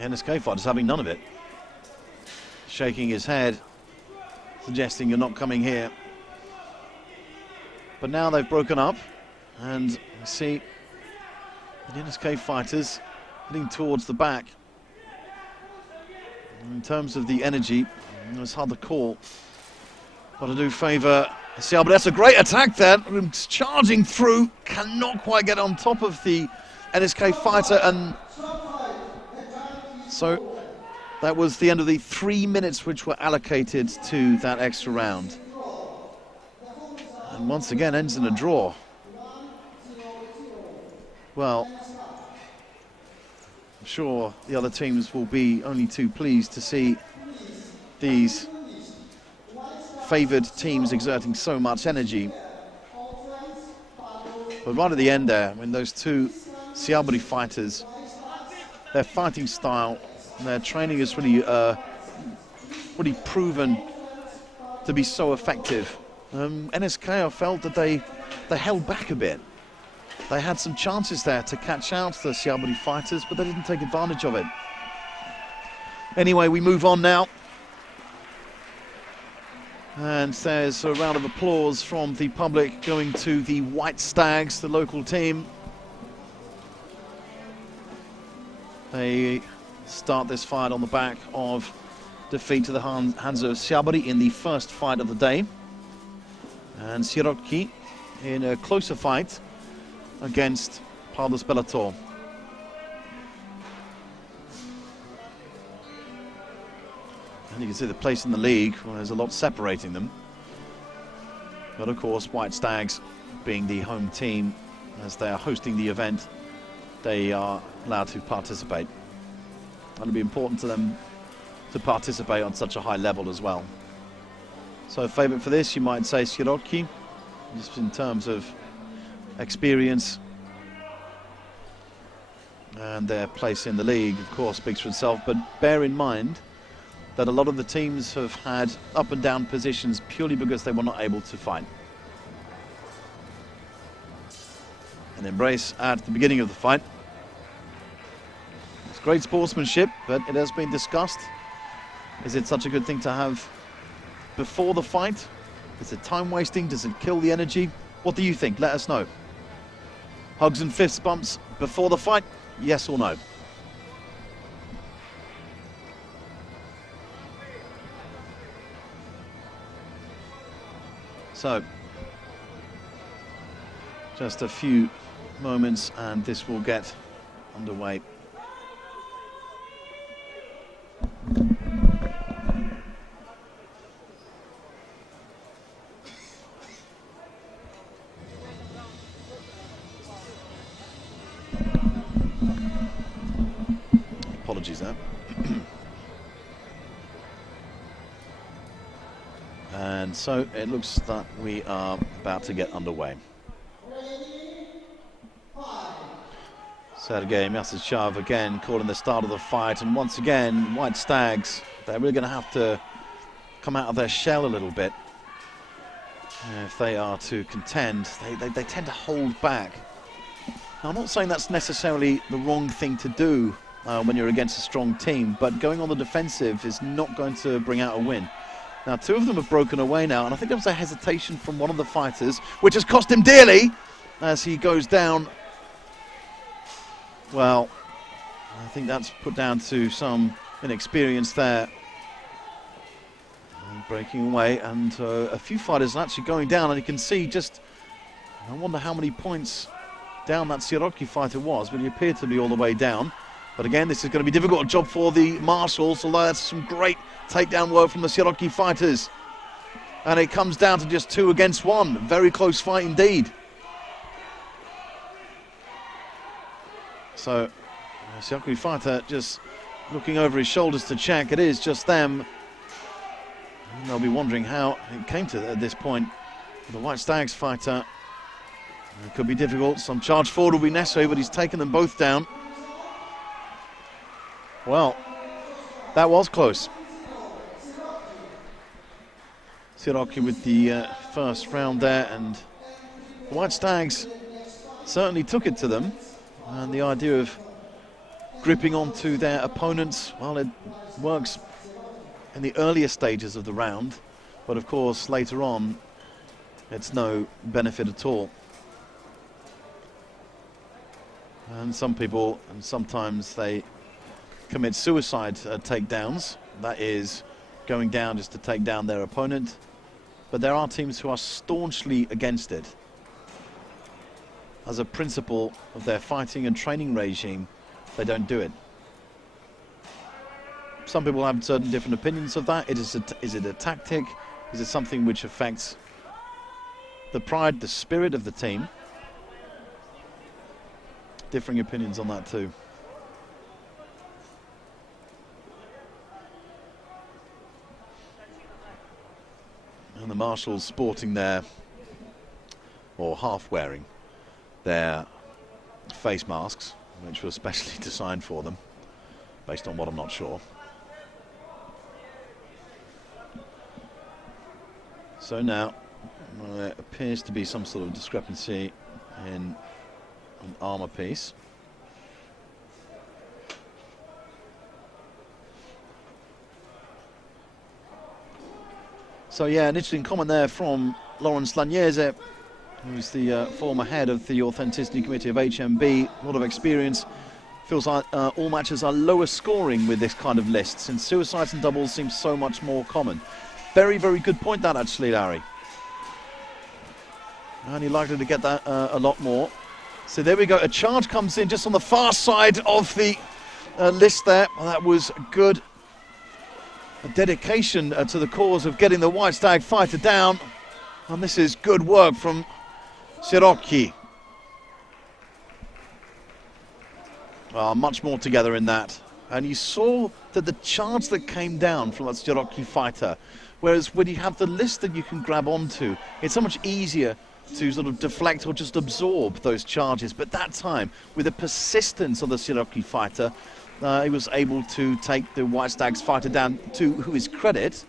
NSK fighter's having none of it. Shaking his head, suggesting you're not coming here. But now they've broken up, and you see the NSK fighters heading towards the back. In terms of the energy, it's hard to call. But I do favour Syabry. That's a great attack there. Charging through, cannot quite get on top of the NSK fighter, and so that was the end of the 3 minutes which were allocated to that extra round. And once again ends in a draw. Well, I'm sure the other teams will be only too pleased to see these favoured teams exerting so much energy. But right at the end there, when those two Syabry fighters, their fighting style, their training is really proven to be so effective. NSK, I felt that they held back a bit. They had some chances there to catch out the Syabry fighters, but they didn't take advantage of it. Anyway, we move on now. And there's a round of applause from the public going to the White Stags, the local team. They start this fight on the back of defeat to the hands of Syabry in the first fight of the day. And Sierotki in a closer fight against Pardus Bellator. And you can see the place in the league, well, there's a lot separating them. But of course, White Stags being the home team, as they are hosting the event, they are allowed to participate. It'll be important to them to participate on such a high level as well. So favourite for this, you might say Sierotki, just in terms of experience. And their place in the league, of course, speaks for itself. But bear in mind that a lot of the teams have had up and down positions purely because they were not able to fight. An embrace at the beginning of the fight. It's great sportsmanship, but it has been discussed. Is it such a good thing to have before the fight? Is it time wasting? Does it kill the energy? What do you think? Let us know. Hugs and fist bumps before the fight? Yes or no? So, just a few moments and this will get underway. Apologies there. And so it looks that we are about to get underway. Sergei Myasishav again calling the start of the fight, and once again White Stags, they're really going to have to come out of their shell a little bit if they are to contend. They tend to hold back. Now, I'm not saying that's necessarily the wrong thing to do when you're against a strong team, but going on the defensive is not going to bring out a win. Now, two of them have broken away now, and I think there was a hesitation from one of the fighters, which has cost him dearly as he goes down. Well, I think that's put down to some inexperience there. And breaking away, and a few fighters are actually going down, and you can see just, I wonder how many points down that Sierotki fighter was, but he appeared to be all the way down. But again, this is going to be a difficult job for the marshals, although that's some great takedown work from the Sierotki fighters. And it comes down to just 2 against 1. Very close fight indeed. So, Sierotki fighter just looking over his shoulders to check. It is just them. And they'll be wondering how it came to this point. The White Stags fighter, it could be difficult. Some charge forward will be necessary, but he's taken them both down. Well, that was close. Sierotki with the first round there, and the White Stags certainly took it to them. And the idea of gripping onto their opponents, well, it works in the earlier stages of the round, but of course later on it's no benefit at all. And some people, and sometimes they commit suicide takedowns, that is going down just to take down their opponent. But there are teams who are staunchly against it. As a principle of their fighting and training regime, they don't do it. Some people have certain different opinions of that. Is it a tactic? Is it something which affects the pride, the spirit of the team? Differing opinions on that too. And the marshals sporting their, or half wearing, their face masks, which were specially designed for them, based on what I'm not sure. So now, there appears to be some sort of discrepancy in an armor piece. So yeah, an interesting comment there from Lawrence Lagnese, who's the former head of the Authenticity Committee of HMB. A lot of experience. Feels like all matches are lower scoring with this kind of list, since suicides and doubles seem so much more common. Very, very good point that actually, Larry. And you're likely to get that a lot more. So there we go, a charge comes in just on the far side of the list there. Well, that was good. A dedication to the cause of getting the White Stag fighter down. And this is good work from Sierotki. Much more together in that. And you saw that the charge that came down from that Sierotki fighter, whereas when you have the list that you can grab onto, it's so much easier to sort of deflect or just absorb those charges. But that time, with the persistence of the Sierotki fighter, he was able to take the White Stags fighter down, to his credit,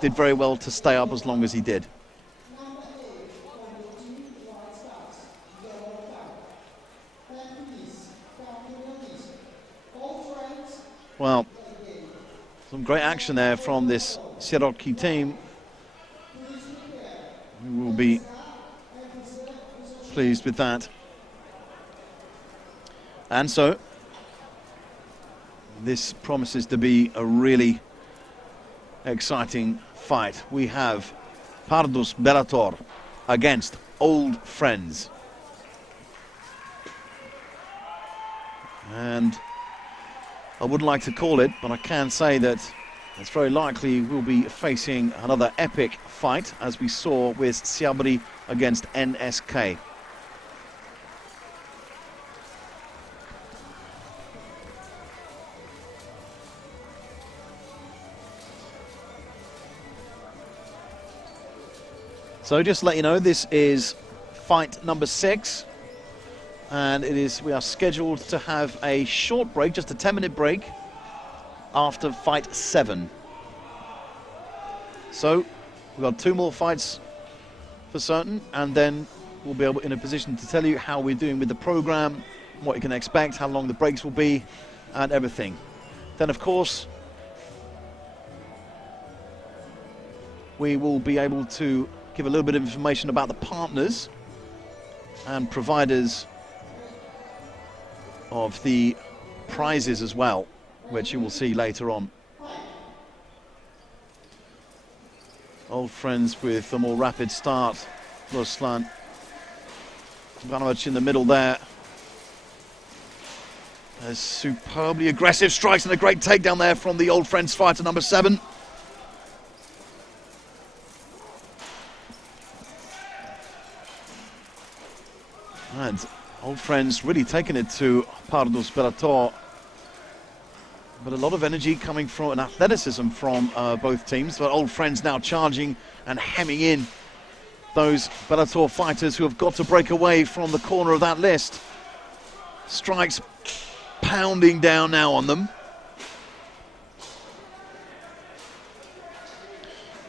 did very well to stay up as long as he did. Well, some great action there from this Sierotki team. We will be pleased with that. And so, this promises to be a really exciting fight. We have Pardus Bellator against old friends. And I wouldn't like to call it, but I can say that it's very likely we'll be facing another epic fight, as we saw with Syabry against NSK. So just to let you know, this is fight number 6. And we are scheduled to have a short break, just a 10-minute break, after fight 7. So we've got 2 more fights for certain, and then we'll be in a position to tell you how we're doing with the program, what you can expect, how long the breaks will be, and everything. Then, of course, we will be able to give a little bit of information about the partners and providers of the prizes as well, which you will see later on. Old friends with a more rapid start. Ruslan Ivanovic in the middle there. There's superbly aggressive strikes and a great takedown there from the old friends fighter number 7. And old friends really taking it to Pardus Bellator. But a lot of energy coming from an athleticism from both teams. But old friends now charging and hemming in those Bellator fighters who have got to break away from the corner of that list. Strikes pounding down now on them.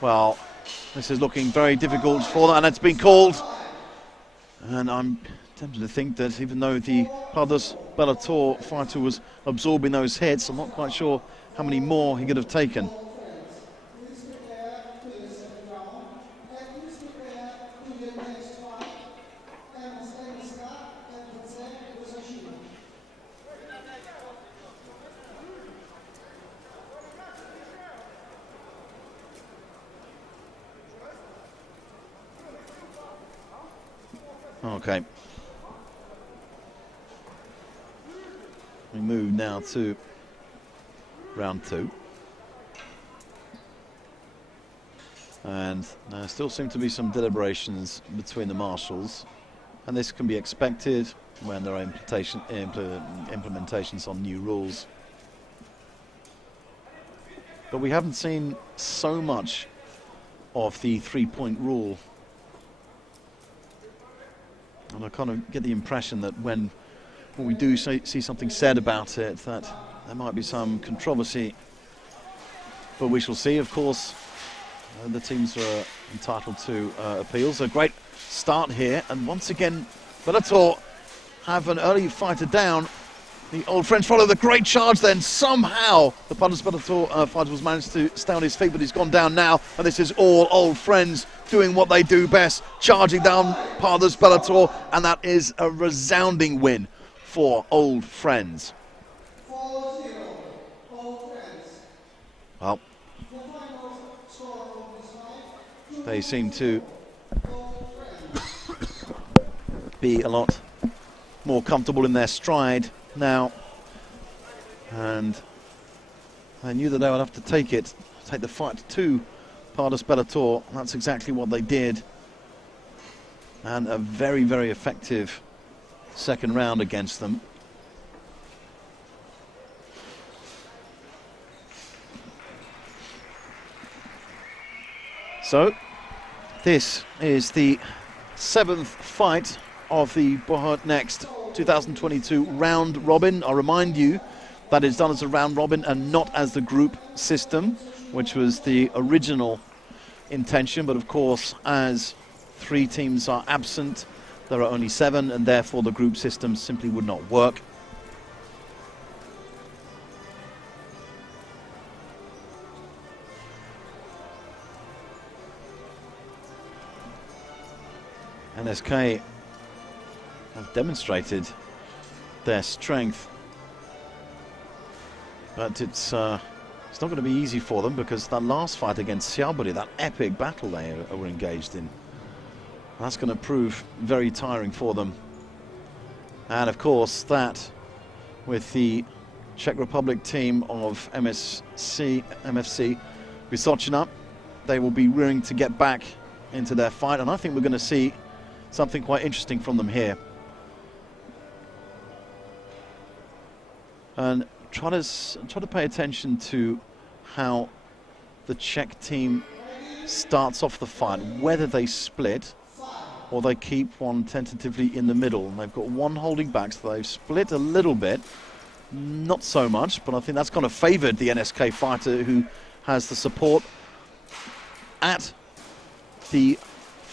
Well, this is looking very difficult for them, and it's been called. And I'm tempted to think that even though the Pardus Bellator fighter was absorbing those hits, I'm not quite sure how many more he could have taken. Okay. We move now to round 2. And there still seem to be some deliberations between the marshals. And this can be expected when there are implementations on new rules. But we haven't seen so much of the 3-point rule. And I kind of get the impression that when we do see something said about it, that there might be some controversy. But we shall see, of course. The teams are entitled to appeals. A great start here. And once again, Bellator have an early fighter down. The old French follow the great charge then. Somehow the Pardus Bellator fighter was managed to stay on his feet, but he's gone down now. And this is all old friends doing what they do best, charging down Pardus Bellator. And that is a resounding win for old friends. Well, they seem to be a lot more comfortable in their stride now, and I knew that they would have to take the fight to Pardus Bellator. That's exactly what they did, and a very, very effective second round against them. So this is the 7th fight of the Buhurt Next 2022 round robin. I remind you that it's done as a round robin and not as the group system, which was the original intention. But of course, as 3 teams are absent, there are only 7, and therefore the group system simply would not work. NSK have demonstrated their strength, but it's not going to be easy for them, because that last fight against Syabry, that epic battle they were engaged in, that's going to prove very tiring for them. And of course that with the Czech Republic team of MFC Vysocina, they will be willing to get back into their fight, and I think we're going to see something quite interesting from them here. And try to pay attention to how the Czech team starts off the fight, whether they split or they keep one tentatively in the middle. And they've got one holding back, so they've split a little bit, not so much, but I think that's kind of favoured the NSK fighter, who has the support at the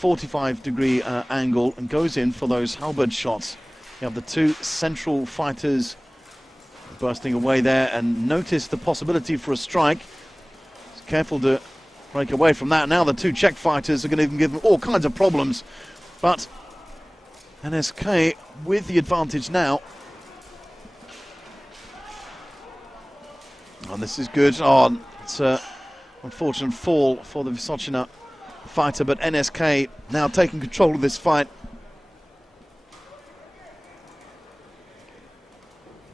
45-degree angle and goes in for those halberd shots. You have the 2 central fighters bursting away there, and notice the possibility for a strike. He's careful to break away from that. Now the 2 Czech fighters are going to even give them all kinds of problems, but NSK with the advantage now. And this is good. Oh, it's an unfortunate fall for the Vysocina fighter, but NSK now taking control of this fight.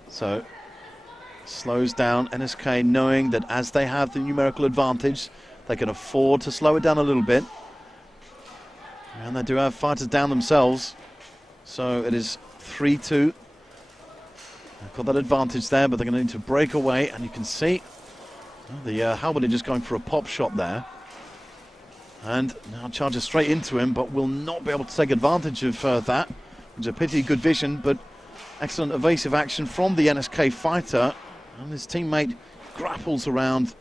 So slows down NSK, knowing that as they have the numerical advantage, they can afford to slow it down a little bit. And they do have fighters down themselves, so it is 3-2. They've got that advantage there, but they're going to need to break away, and you can see the halberd just going for a pop shot there. And now charges straight into him, but will not be able to take advantage of that. Which is a pity. Good vision, but excellent evasive action from the NSK fighter. And his teammate grapples around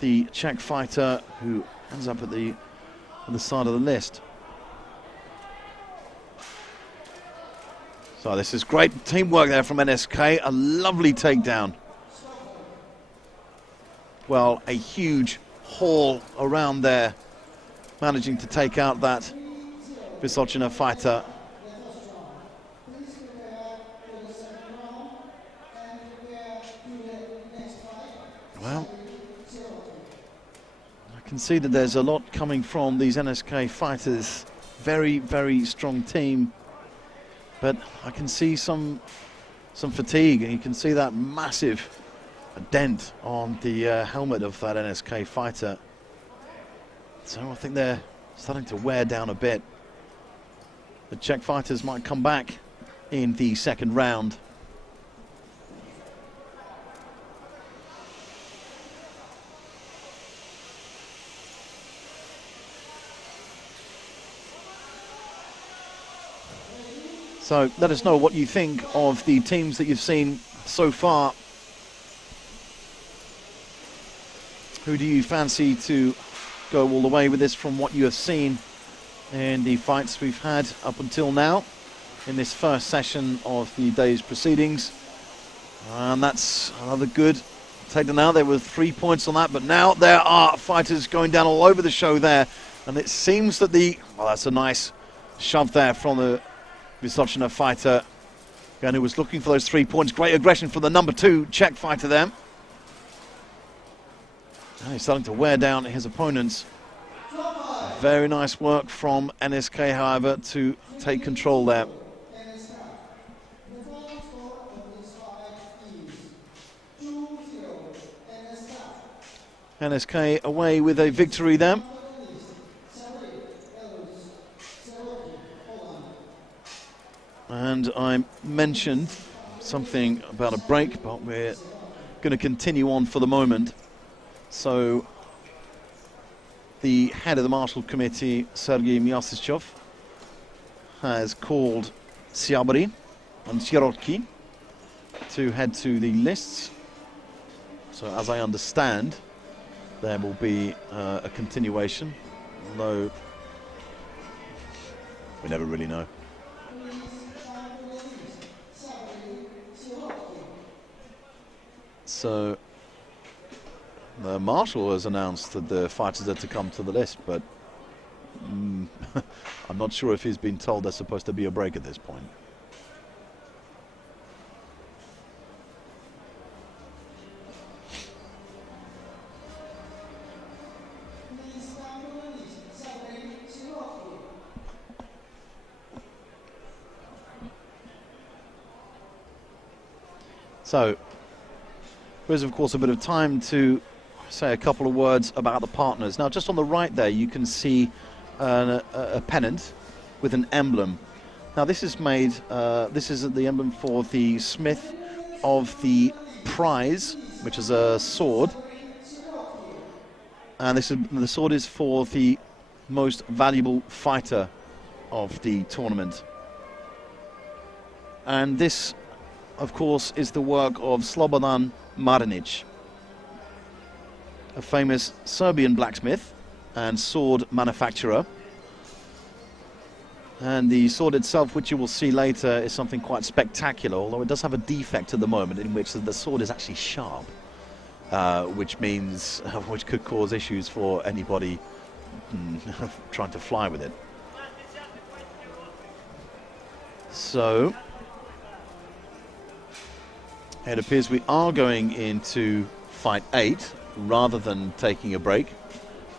the Czech fighter, who ends up at the side of the list. So this is great teamwork there from NSK. A lovely takedown. Well, a huge haul around there, managing to take out that Vysocina fighter. Well, I can see that there's a lot coming from these NSK fighters. Very, very strong team. But I can see some fatigue, and you can see that massive dent on the helmet of that NSK fighter. So I think they're starting to wear down a bit. The Czech fighters might come back in the second round. So let us know what you think of the teams that you've seen so far. Who do you fancy to go all the way with this from what you have seen in the fights we've had up until now in this first session of the day's proceedings? And that's another good takedown. Now there were 3 points on that, but now there are fighters going down all over the show there. And it seems that well, that's a nice shove there from the Vysocina fighter, again, who was looking for those 3 points. Great aggression from the number 2 Czech fighter there. And he's starting to wear down his opponents. Very nice work from NSK, however, to take control there. NSK away with a victory there. And I mentioned something about a break, but we're going to continue on for the moment. So the head of the Marshall Committee, Syabry, has called Syabry and Sierotki to head to the lists. So as I understand, there will be a continuation, although we never really know. So the Marshal has announced that the fighters are to come to the list, but I'm not sure if he's been told there's supposed to be a break at this point. So there's of course a bit of time to say a couple of words about the partners. Now just on the right there you can see a pennant with an emblem. Now this is made, this is the emblem for the smith of the prize, which is a sword. And the sword is for the most valuable fighter of the tournament. And this of course is the work of Slobodan Marinic, a famous Serbian blacksmith and sword manufacturer. And the sword itself, which you will see later, is something quite spectacular, although it does have a defect at the moment in which the sword is actually sharp, which could cause issues for anybody trying to fly with it. So it appears we are going into fight 8 rather than taking a break,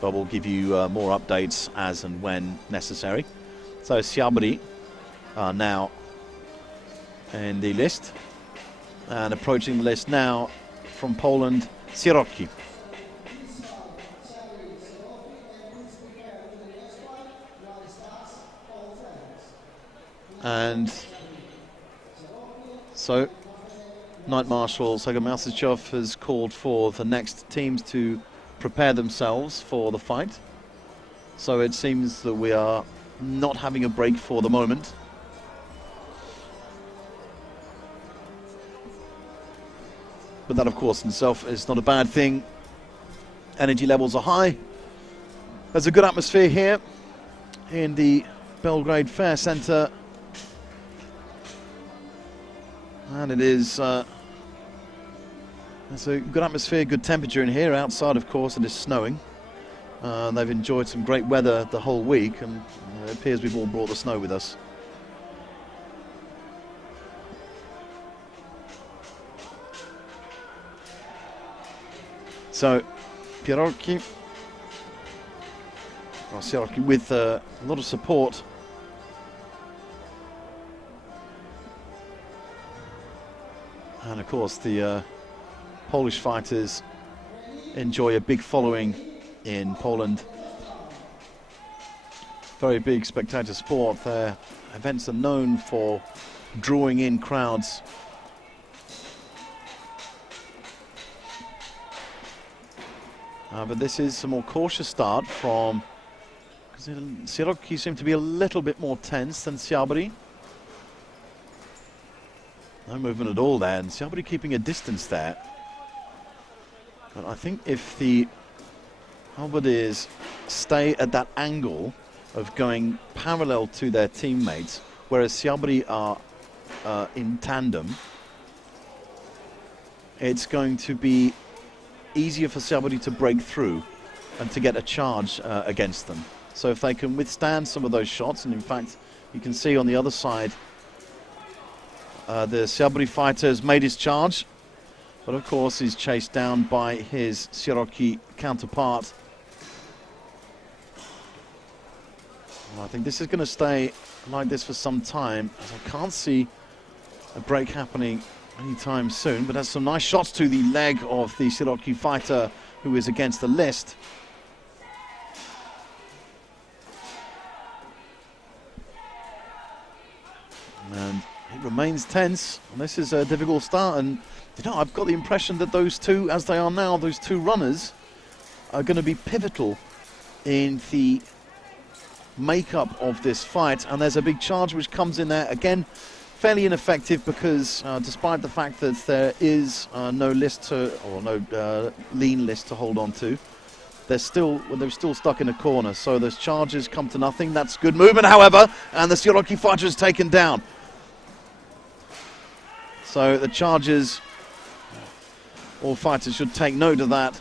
but we'll give you more updates as and when necessary. So Syabry are now in the list, and approaching the list now from Poland, Sierotki. And so Knight Marshal Syabry has called for the next teams to prepare themselves for the fight. So it seems that we are not having a break for the moment. But that of course in itself is not a bad thing. Energy levels are high, There's a good atmosphere here in the Belgrade Fair Centre. And it is, there's a good atmosphere, good temperature in here. Outside, of course, it is snowing. They've enjoyed some great weather the whole week, and it appears we've all brought the snow with us. So, Sierotki with a lot of support. And of course, the Polish fighters enjoy a big following in Poland. Very big spectator sport. Their events are known for drawing in crowds. But this is a more cautious start from... Sierotki seem to be a little bit more tense than Syabry. No movement at all there, and Syabry keeping a distance there. But I think if the Halberdiers stay at that angle of going parallel to their teammates, whereas Syabry are in tandem, it's going to be easier for Syabry to break through and to get a charge against them. So if they can withstand some of those shots, and in fact you can see on the other side the Syabry fighter has made his charge, but of course he's chased down by his Sierotki counterpart. And I think this is going to stay like this for some time, as I can't see a break happening anytime soon. But has some nice shots to the leg of the Sierotki fighter who is against the list. And it remains tense, and this is a difficult start. And you know, I've got the impression that those two, as they are now, those two runners are going to be pivotal in the makeup of this fight. And there's a big charge which comes in there again, fairly ineffective, because despite the fact that there is no list to, or no lean list to hold on to, they're still stuck in a corner. So those charges come to nothing. That's good movement, however, and the Sierotki fighter is taken down. So the charges, all fighters should take note of that.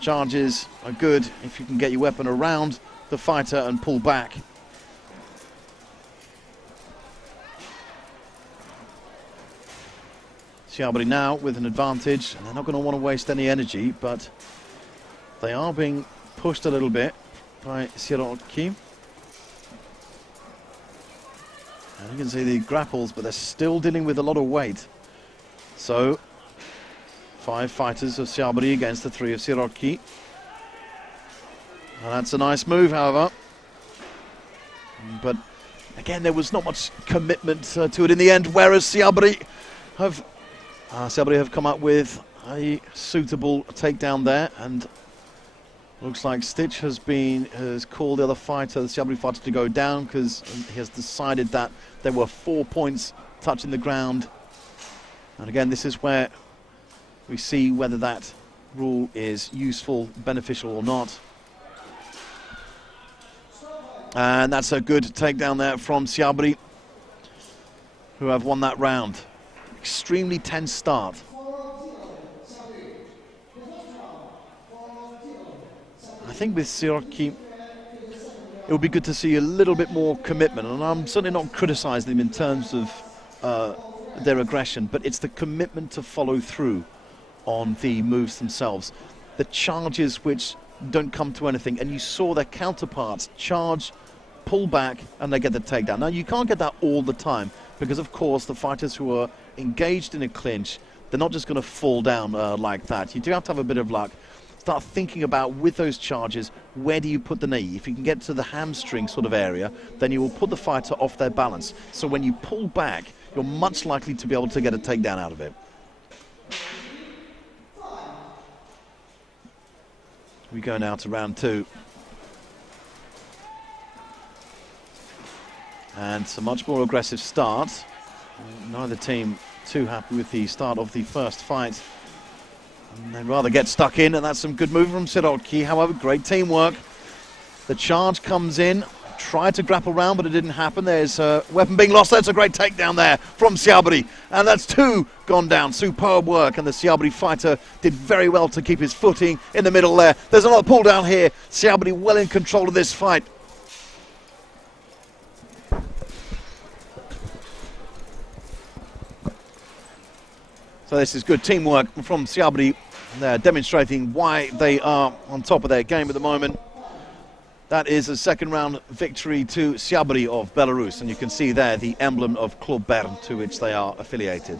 Charges are good if you can get your weapon around the fighter and pull back. Syabry now with an advantage, and they're not going to want to waste any energy, but they are being pushed a little bit by Sierotki. And you can see the grapples, but they're still dealing with a lot of weight. So 5 fighters of Syabry against the 3 of Sierotki. And that's a nice move, however. But again, there was not much commitment to it in the end, whereas Syabry have come up with a suitable takedown there, and looks like Stitch has called the other fighter, the Syabry fighter, to go down, because he has decided that there were 4 points touching the ground. And again, this is where we see whether that rule is useful, beneficial or not. And that's a good takedown there from Syabry, who have won that round. Extremely tense start. I think with Sierotki, it would be good to see a little bit more commitment, and I'm certainly not criticising them in terms of their aggression, but it's the commitment to follow through on the moves themselves. The charges which don't come to anything, and you saw their counterparts charge, pull back, and they get the takedown. Now, you can't get that all the time, because of course the fighters who are engaged in a clinch, they're not just going to fall down like that. You do have to have a bit of luck. Start thinking about, with those charges, where do you put the knee? If you can get to the hamstring sort of area, then you will put the fighter off their balance. So when you pull back, you're much likely to be able to get a takedown out of it. We go now to round 2. And it's a much more aggressive start. Neither team too happy with the start of the first fight. And they'd rather get stuck in, and that's some good move from Sierotki. However, great teamwork. The charge comes in. Tried to grapple round, but it didn't happen. There's a weapon being lost. That's a great takedown there from Syabry. And that's 2 gone down. Superb work. And the Syabry fighter did very well to keep his footing in the middle there. There's another pull down here. Syabry well in control of this fight. So this is good teamwork from Syabry. They're demonstrating why they are on top of their game at the moment. That is a second round victory to Syabry of Belarus, and you can see there the emblem of Club Bern, to which they are affiliated.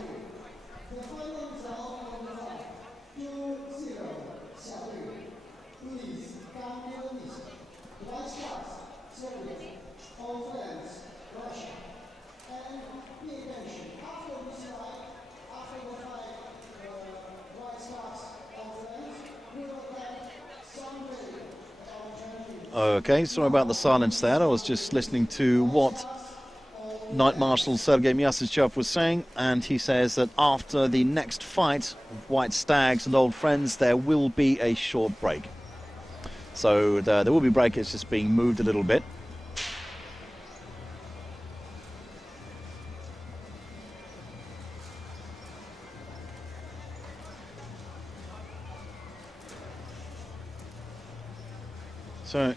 Okay, sorry about the silence there. I was just listening to what Knight Marshal Sergei Myasishchev was saying, and he says that after the next fight of White Stags and Old Friends, there will be a short break. So there will be a break, it's just being moved a little bit. So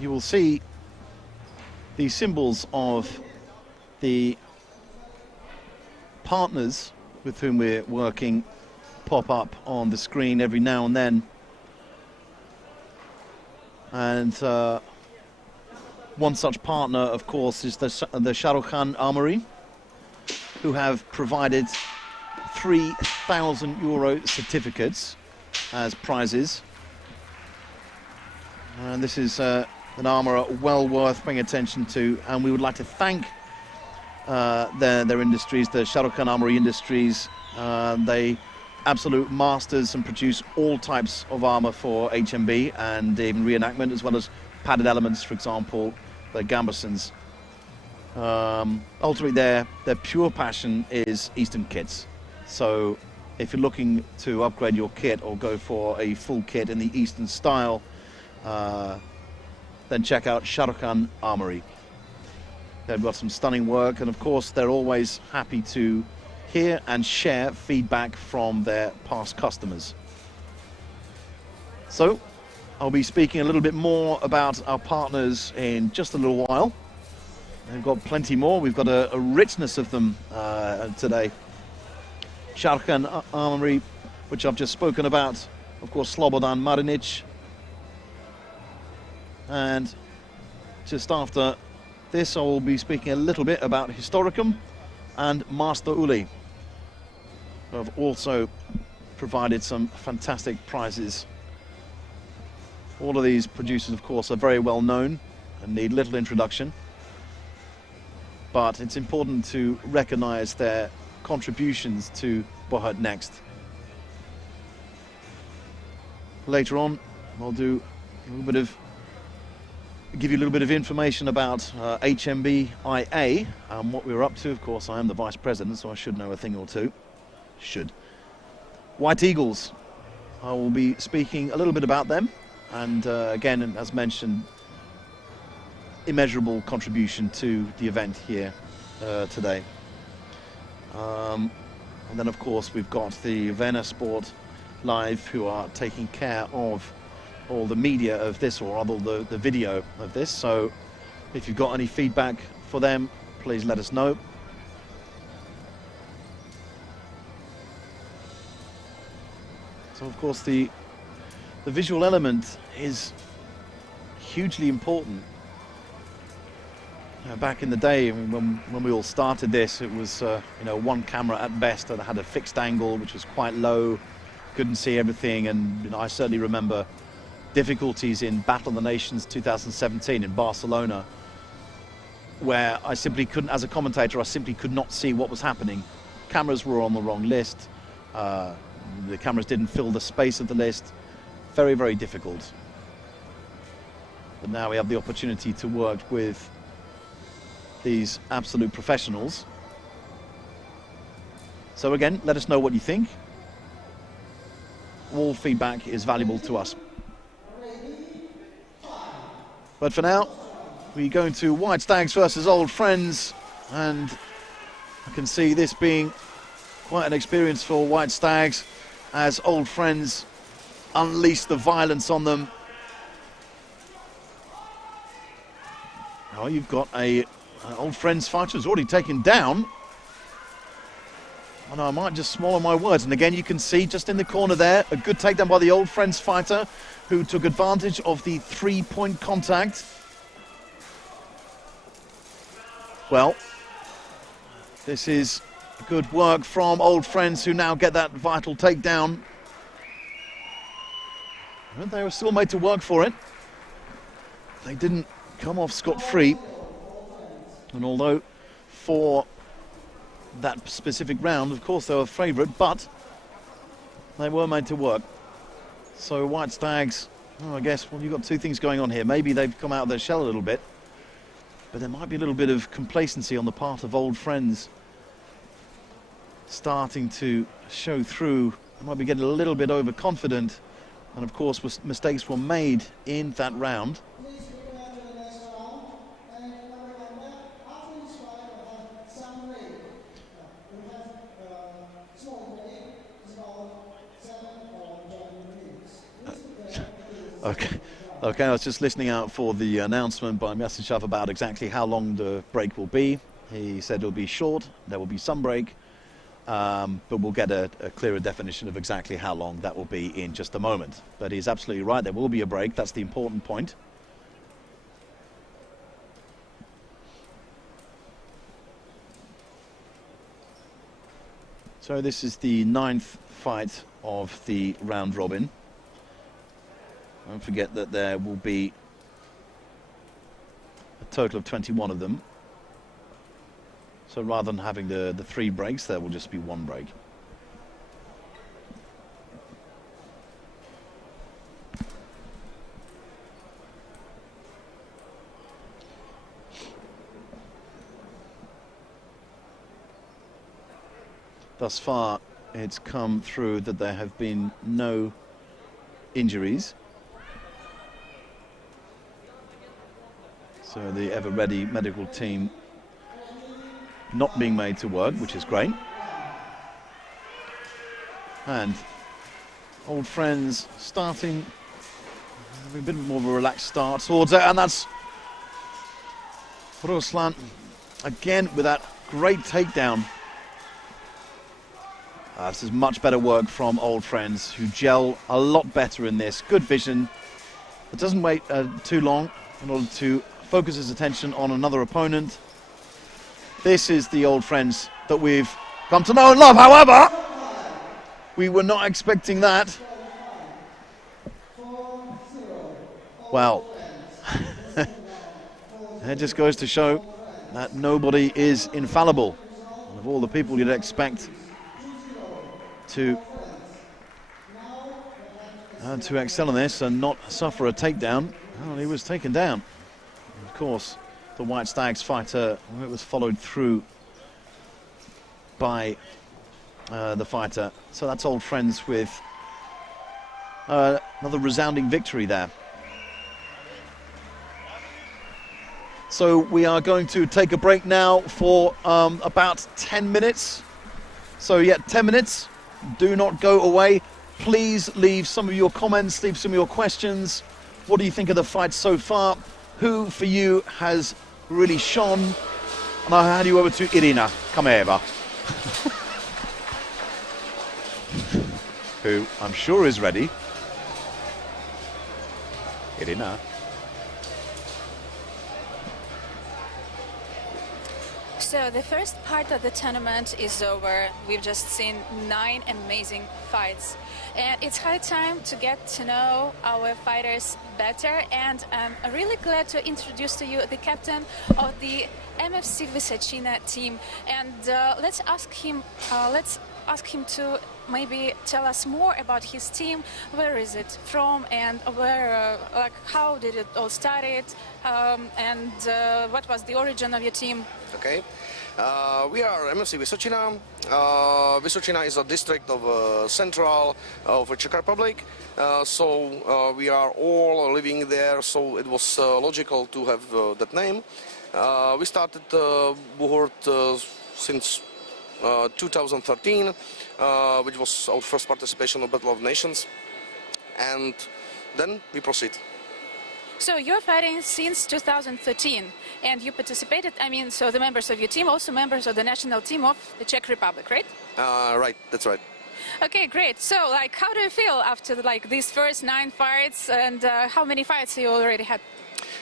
you will see the symbols of the partners with whom we're working pop up on the screen every now and then. And one such partner, of course, is the Shah Rukh Khan Armory, who have provided €3,000 certificates as prizes. And this is an armourer well worth paying attention to, and we would like to thank their industries, the Shah Rukh Khan Armory Industries. They absolute masters and produce all types of armour for HMB and even reenactment, as well as padded elements, for example, the gambesons. Ultimately, their pure passion is Eastern kits. So if you're looking to upgrade your kit or go for a full kit in the Eastern style, then check out Shah Rukh Khan Armory. They've got some stunning work, and of course they're always happy to hear and share feedback from their past customers. So I'll be speaking a little bit more about our partners in just a little while. We've got plenty more. We've got a richness of them today. Shah Rukh Khan Armory, which I've just spoken about, of course Slobodan Marinic. And just after this, I will be speaking a little bit about Historicum and Master Uli, who have also provided some fantastic prizes. All of these producers, of course, are very well known and need little introduction, but it's important to recognize their contributions to Buhurt Next. Later on, I'll do a little bit of give you a little bit of information about HMBIA and what we're up to. Of course, I am the Vice President, so I should know a thing or two. White Eagles, I will be speaking a little bit about them, and again, as mentioned, immeasurable contribution to the event here today. And then, of course, we've got the Vena Sport Live, who are taking care of all the media of this, or rather the video of this. So if you've got any feedback for them, please let us know. So of course the visual element is hugely important. Back in the day, I mean, when we all started this, it was one camera at best that had a fixed angle, which was quite low, couldn't see everything, and I certainly remember difficulties in Battle of the Nations 2017 in Barcelona, where I simply couldn't, as a commentator, I simply could not see what was happening. Cameras were on the wrong list, the cameras didn't fill the space of the list. Very, very difficult. But now we have the opportunity to work with these absolute professionals. So again, let us know what you think. All feedback is valuable to us. But for now, we go into White Stags versus Old Friends, and I can see this being quite an experience for White Stags as Old Friends unleash the violence on them. Oh, you've got an Old Friends fighter who's already taken down. Oh no, I might just swallow my words. And again, you can see just in the corner there, a good takedown by the Old Friends fighter who took advantage of the 3-point contact. Well, this is good work from Old Friends, who now get that vital takedown. And they were still made to work for it. They didn't come off scot-free. And although for that specific round, of course, they were favourite, but they were made to work. So White Stags, oh, I guess, well, you've got two things going on here. Maybe they've come out of their shell a little bit, but there might be a little bit of complacency on the part of Old Friends starting to show through. They might be getting a little bit overconfident, and of course mistakes were made in that round. Okay, I was just listening out for the announcement by Myasishov about exactly how long the break will be. He said it'll be short, there will be some break, but we'll get a clearer definition of exactly how long that will be in just a moment. But he's absolutely right, there will be a break, that's the important point. So this is the 9th fight of the round robin. Don't forget that there will be a total of 21 of them. So rather than having the 3 breaks, there will just be 1 break. Thus far, it's come through that there have been no injuries. So the ever-ready medical team not being made to work, which is great. And Old Friends starting, having a bit more of a relaxed start towards it, and that's Ruslan again with that great takedown. This is much better work from Old Friends, who gel a lot better in this. Good vision. It doesn't wait too long in order to focus his attention on another opponent. This is the Old Friends that we've come to know and love. However, we were not expecting that. Well, it just goes to show that nobody is infallible. Of all the people you'd expect to excel in this and not suffer a takedown, well, he was taken down. Of course, the White Stags fighter, it was followed through by the fighter. So that's Old Friends with another resounding victory there. So we are going to take a break now for about 10 minutes. So yeah, 10 minutes. Do not go away. Please leave some of your comments, leave some of your questions. What do you think of the fight so far? Who for you has really shone? And I'll hand you over to Irina. Come over. Who I'm sure is ready. Irina. So the first part of the tournament is over. We've just seen 9 amazing fights. And it's high time to get to know our fighters better. And I'm really glad to introduce to you the captain of the MFC Vysocina team. And let's ask ask him to maybe tell us more about his team. Where is it from, and where, like, how did it all started, and what was the origin of your team? Okay, we are MFC Vysocina. Vysocina is a district of central of Czech Republic, so we are all living there, so it was logical to have that name. We started Buhurt since 2013, which was our first participation in the Battle of Nations, and then we proceed. So you're fighting since 2013, and you participated, I mean, so the members of your team, also members of the national team of the Czech Republic, right? Right, that's right. Okay, great. So, like, how do you feel after, like, these first 9 fights, and how many fights you already had?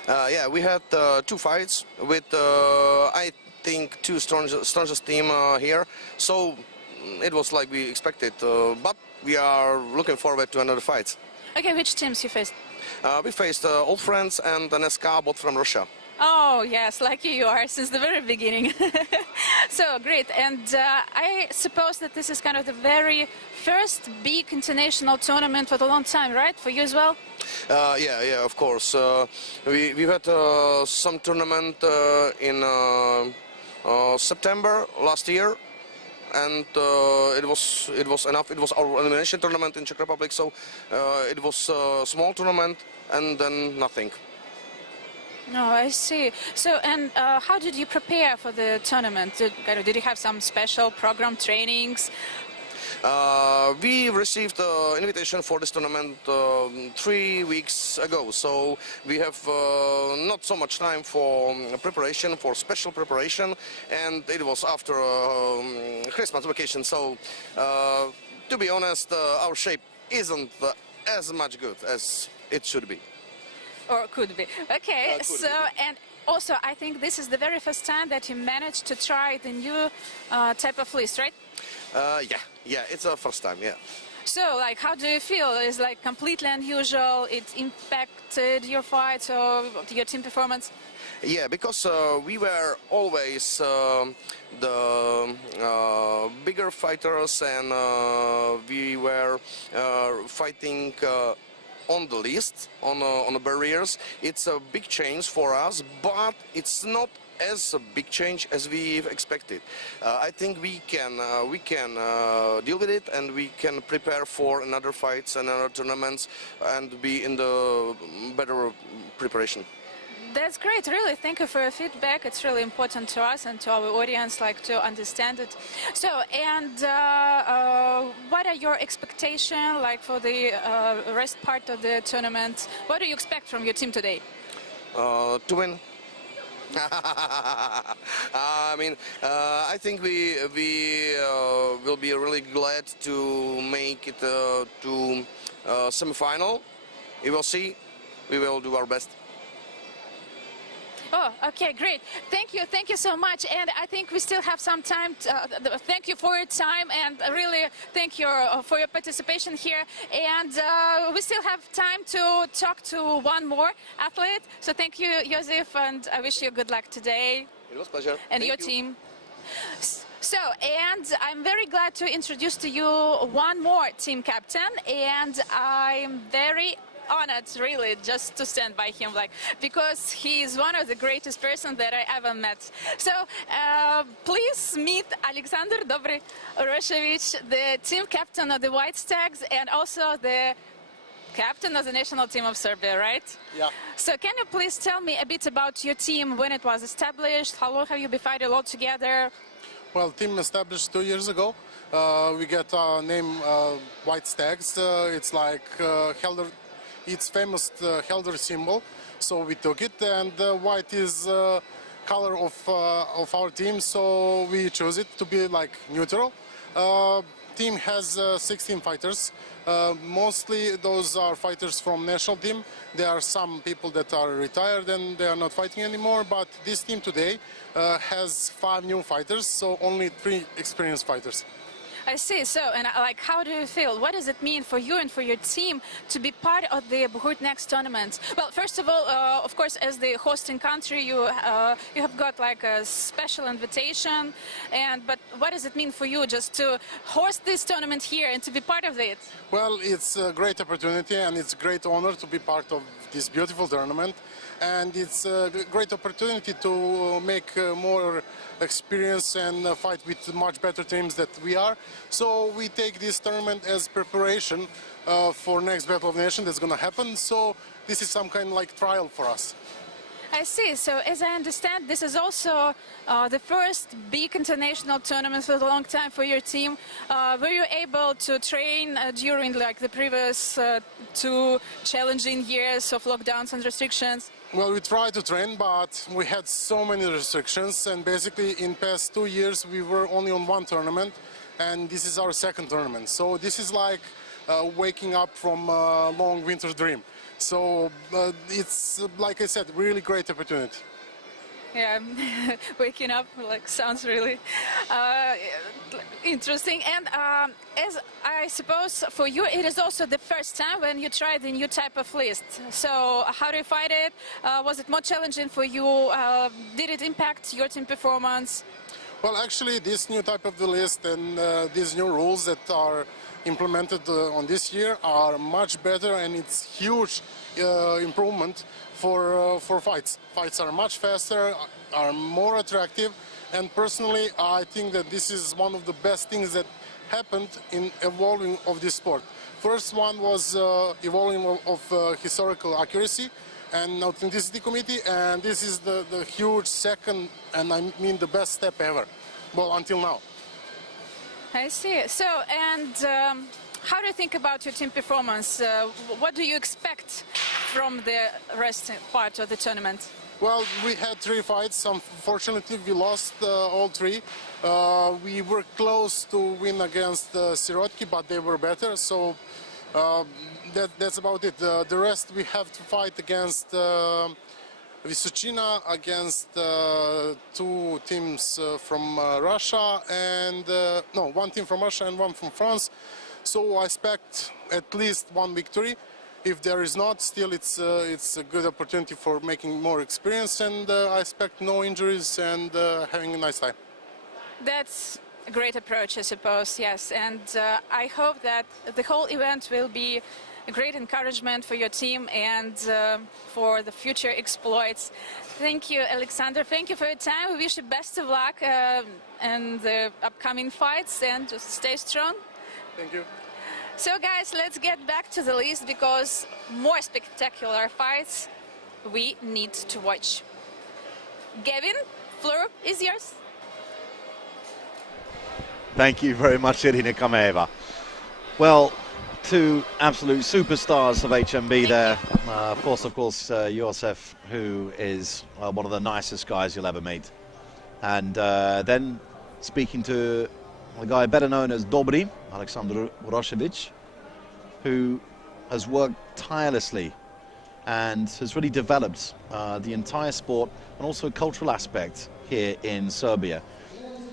Yeah, we had 2 fights with, I think, 2 strongest team here, so it was like we expected, but we are looking forward to another fight. Okay, which teams you faced? We faced old friends and an SK, both from Russia. Oh, yes, lucky you are since the very beginning. So, great. And I suppose that this is kind of the very first big international tournament for a long time, right? For you as well? Yeah, of course. We had some tournament in September last year, and it was enough. It was our elimination tournament in Czech Republic, so it was a small tournament, and then nothing. No, I see. So, and how did you prepare for the tournament? Did you have some special program trainings? We received an invitation for this tournament 3 weeks ago, so we have not so much time for preparation, for special preparation, and it was after Christmas vacation, so to be honest, our shape isn't as much good as it should be. Or could be. Okay, so, and also I think this is the very first time that you managed to try the new type of list, right? Yeah, it's our first time, yeah. So, like, how do you feel? It's like completely unusual, it impacted your fight or your team performance? Yeah, because we were always the bigger fighters, and we were fighting on the list, on the barriers. It's a big change for us, but it's not as a big change as we've expected. I think we can deal with it, and we can prepare for another fights and other tournaments and be in the better preparation. That's great, really. Thank you for your feedback. It's really important to us and to our audience, like, to understand it. So, and what are your expectations, like, for the rest part of the tournament? What do you expect from your team today? To win. I mean, I think we will be really glad to make it to semi-final. We will see. We will do our best. Oh, okay, great. Thank you so much. And I think we still have some time. Thank you for your time, and really thank you for your participation here. And we still have time to talk to one more athlete. So thank you, Josef, and I wish you good luck today. It was a pleasure. And your team. So, and I'm very glad to introduce to you one more team captain, and I'm very honored, really, just to stand by him, like, because he is one of the greatest person that I ever met. So please meet Alexander Dobrý-Roševič, the team captain of the White Stags and also the captain of the national team of Serbia, right? Yeah. So can you please tell me a bit about your team, when it was established, how long have you been fighting all together? Well, team established 2 years ago. We got our name White Stags. It's like Helder. It's famous Helder symbol, so we took it, and white is color of our team, so we chose it to be like neutral. Team has 16 fighters. Mostly those are fighters from national team. There are some people that are retired and they are not fighting anymore, but this team today has 5 new fighters, so only 3 experienced fighters. I see. So, and like, how do you feel? What does it mean for you and for your team to be part of the Buhurt Next tournament? Well, first of all, of course, as the hosting country, you have got like a special invitation. But what does it mean for you just to host this tournament here and to be part of it? Well, it's a great opportunity and it's a great honor to be part of this beautiful tournament. And it's a great opportunity to make more experience and fight with much better teams that we are. So we take this tournament as preparation for next Battle of Nations that's going to happen. So this is some kind of like trial for us. I see. So, as I understand, this is also the first big international tournament for a long time for your team. Were you able to train during like the previous 2 challenging years of lockdowns and restrictions? Well, we tried to train, but we had so many restrictions, and basically in past 2 years we were only on 1 tournament, and this is our 2nd tournament. So this is like waking up from a long winter dream. So it's, like I said, really great opportunity. Yeah, waking up like sounds really interesting. And as I suppose for you, it is also the first time when you tried the new type of list. So how do you find it? Was it more challenging for you? Did it impact your team performance? Well, actually, this new type of the list and these new rules that are implemented on this year are much better, and it's huge improvement for fights. Fights are much faster, are more attractive, and personally I think that this is one of the best things that happened in evolving of this sport. First one was evolving of historical accuracy and authenticity committee, and this is the huge second, and I mean the best step ever, well, until now. I see. So, and how do you think about your team performance? What do you expect from the rest part of the tournament? Well, we had 3 fights. Unfortunately, we lost all 3. We were close to win against Sierotki, but they were better. So that's about it. The rest we have to fight against Vysocina, against 2 teams from Russia, and no, 1 team from Russia and 1 from France. So I expect at least 1 victory. If there is not, still it's a good opportunity for making more experience, and I expect no injuries and having a nice time. That's a great approach, I suppose, yes. And I hope that the whole event will be a great encouragement for your team and for the future exploits. Thank you, Alexander. Thank you for your time. We wish you best of luck in the upcoming fights, and just stay strong. Thank you. So guys, let's get back to the list, because more spectacular fights we need to watch. Gavin, floor is yours. Thank you very much, Irina Kameva. Well, 2 absolute superstars of HMB there. First, of course, Josef, who is one of the nicest guys you'll ever meet. And then speaking to a guy better known as Dobry, Alexander Uroshevich, who has worked tirelessly and has really developed the entire sport and also cultural aspect here in Serbia.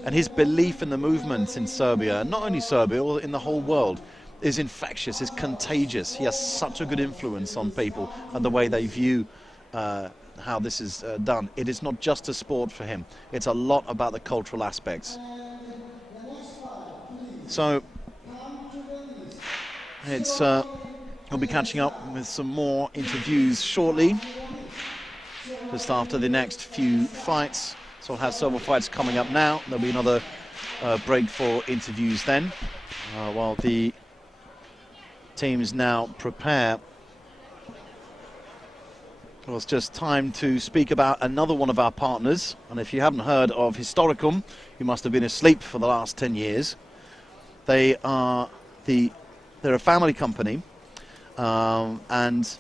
And his belief in the movement in Serbia, not only Serbia, or in the whole world, is infectious, is contagious. He has such a good influence on people and the way they view how this is done. It is not just a sport for him. It's a lot about the cultural aspects. So it's we'll be catching up with some more interviews shortly, just after the next few fights. So we'll have several fights coming up now. There'll be another break for interviews then, while the teams now prepare. Well, it's just time to speak about another one of our partners, and if you haven't heard of Historicum, you must have been asleep for the last 10 years. They're a family company, and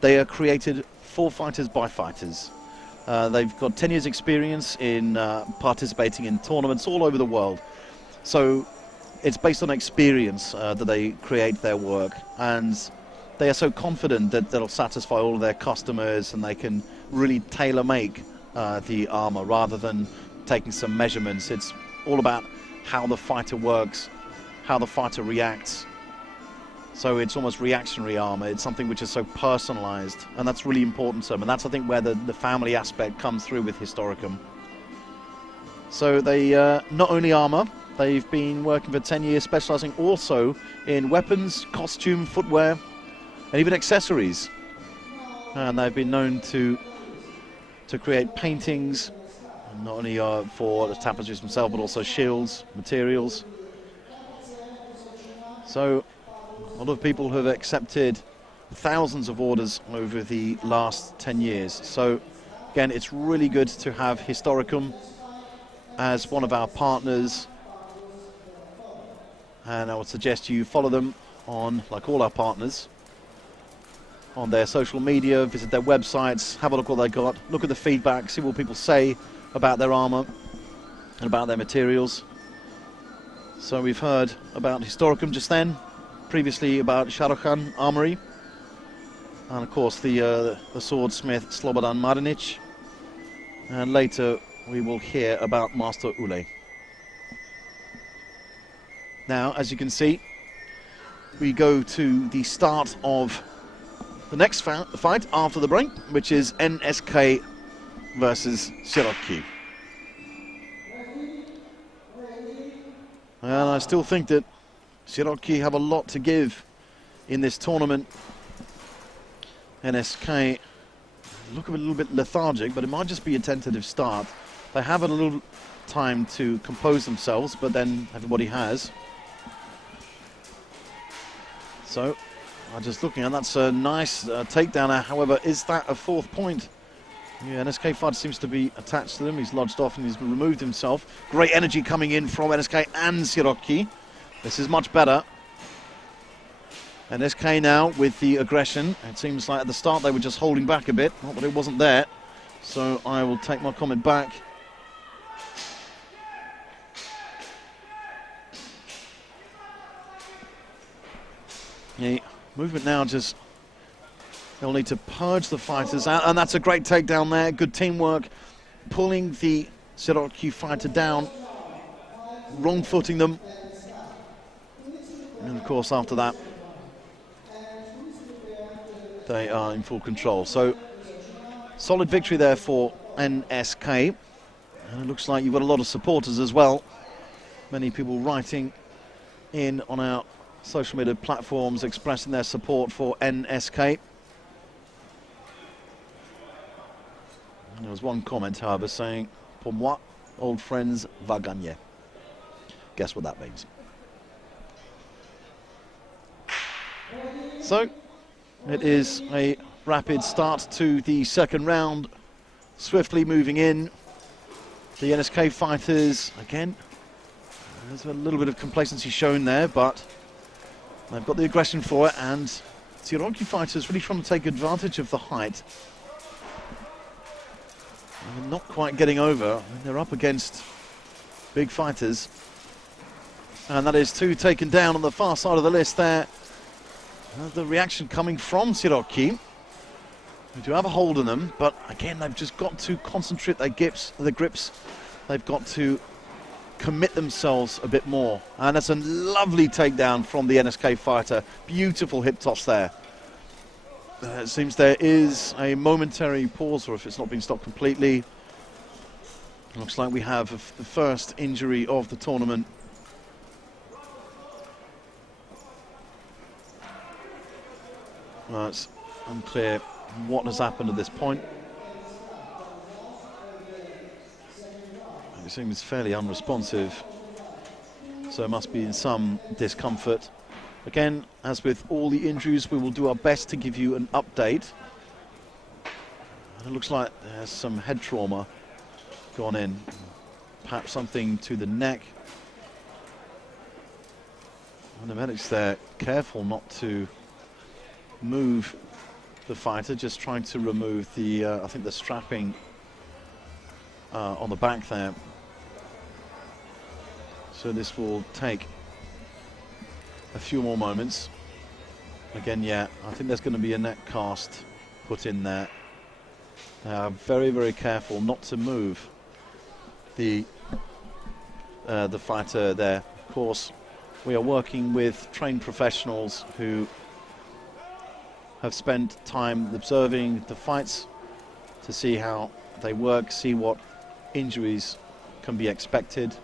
they are created for fighters by fighters. They've got 10 years experience in participating in tournaments all over the world. So it's based on experience that they create their work, and they are so confident that they'll satisfy all of their customers, and they can really tailor-make the armor rather than taking some measurements. It's all about how the fighter works, how the fighter reacts. So it's almost reactionary armor. It's something which is so personalized, and that's really important to them. And that's, I think, where the family aspect comes through with Historicum. So they not only armor, they've been working for 10 years, specializing also in weapons, costume, footwear, and even accessories. And they've been known to create paintings, not only for the tapestries themselves, but also shields, materials. So a lot of people have accepted thousands of orders over the last 10 years. So again, it's really good to have Historicum as one of our partners. And I would suggest you follow them on, like all our partners, on their social media, visit their websites, have a look what they got, look at the feedback, see what people say about their armor and about their materials. So we've heard about Historicum just then, previously about Shahrukh Armory, and of course the swordsmith Slobodan Marinic, and later we will hear about Master Ule. Now, as you can see, we go to the start of the next fight after the break, which is NSK versus Sierotki. And I still think that Sierotki have a lot to give in this tournament. NSK look a little bit lethargic, but it might just be a tentative start. They have a little time to compose themselves, but then everybody has. So, just looking at that's a nice takedown. However, is that a fourth point? Yeah, NSK fighter seems to be attached to them. He's lodged off and he's removed himself. Great energy coming in from NSK and Sierotki. This is much better. NSK now with the aggression. It seems like at the start they were just holding back a bit. Not that it wasn't there. So I will take my comment back. The movement now just, they'll need to purge the fighters out, and that's a great takedown there. Good teamwork, pulling the Sierotki fighter down, wrong footing them, and of course after that they are in full control. So solid victory there for NSK, and it looks like you've got a lot of supporters as well. Many people writing in on our social media platforms expressing their support for NSK. And there was one comment, however, saying, "Pour moi, old friends va gagner." Guess what that means. So, it is a rapid start to the second round. Swiftly moving in. The NSK fighters, again, there's a little bit of complacency shown there, but they've got the aggression for it, and Sierotki fighters really trying to take advantage of the height. And not quite getting over. They're up against big fighters. And that is two taken down on the far side of the list there. The reaction coming from Sierotki. They do have a hold on them, but again, they've just got to concentrate their grips. They've got to commit themselves a bit more. And that's a lovely takedown from the NSK fighter. Beautiful hip toss there. It seems there is a momentary pause, or if it's not been stopped completely. Looks like we have the first injury of the tournament. Well, it's unclear what has happened at this point. It seems fairly unresponsive, so it must be in some discomfort. Again, as with all the injuries, we will do our best to give you an update. It looks like there's some head trauma gone in, perhaps something to the neck. And the medics there, careful not to move the fighter, just trying to remove the, I think the strapping on the back there. So this will take a few more moments. Again, yeah, I think there's going to be a neck cast put in there. Very, very careful not to move the fighter there. Of course, we are working with trained professionals who have spent time observing the fights to see how they work, see what injuries can be expected.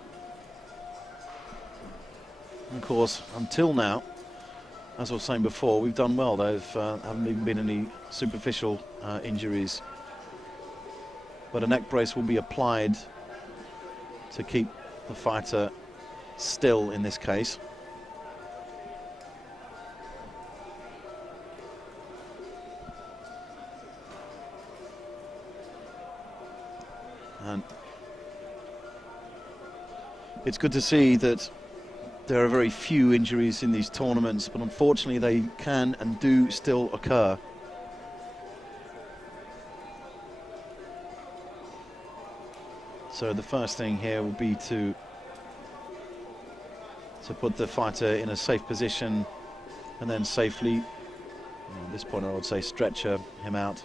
And of course, until now, as I was saying before, we've done well. There haven't even been any superficial injuries. But a neck brace will be applied to keep the fighter still in this case. And it's good to see that there are very few injuries in these tournaments, but unfortunately they can and do still occur. So the first thing here will be to put the fighter in a safe position and then safely, at this point I would say, stretcher him out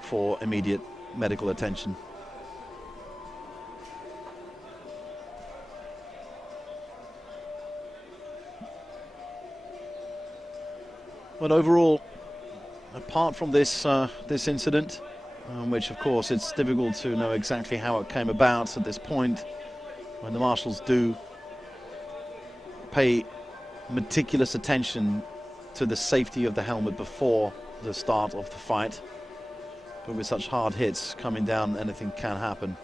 for immediate medical attention. But overall, apart from this this incident, which of course it's difficult to know exactly how it came about at this point, when the marshals do pay meticulous attention to the safety of the helmet before the start of the fight. But with such hard hits coming down, anything can happen.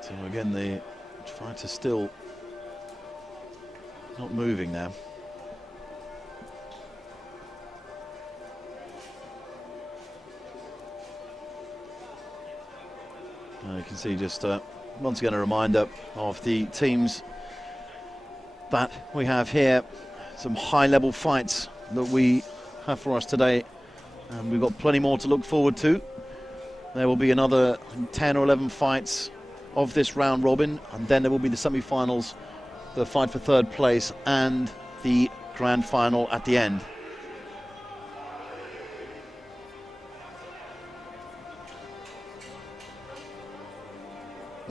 So again, the fighter still not moving now. You can see just once again a reminder of the teams that we have here. Some high-level fights that we have for us today, and we've got plenty more to look forward to. There will be another 10 or 11 fights of this round robin, and then there will be the semi-finals, the fight for third place, and the grand final at the end.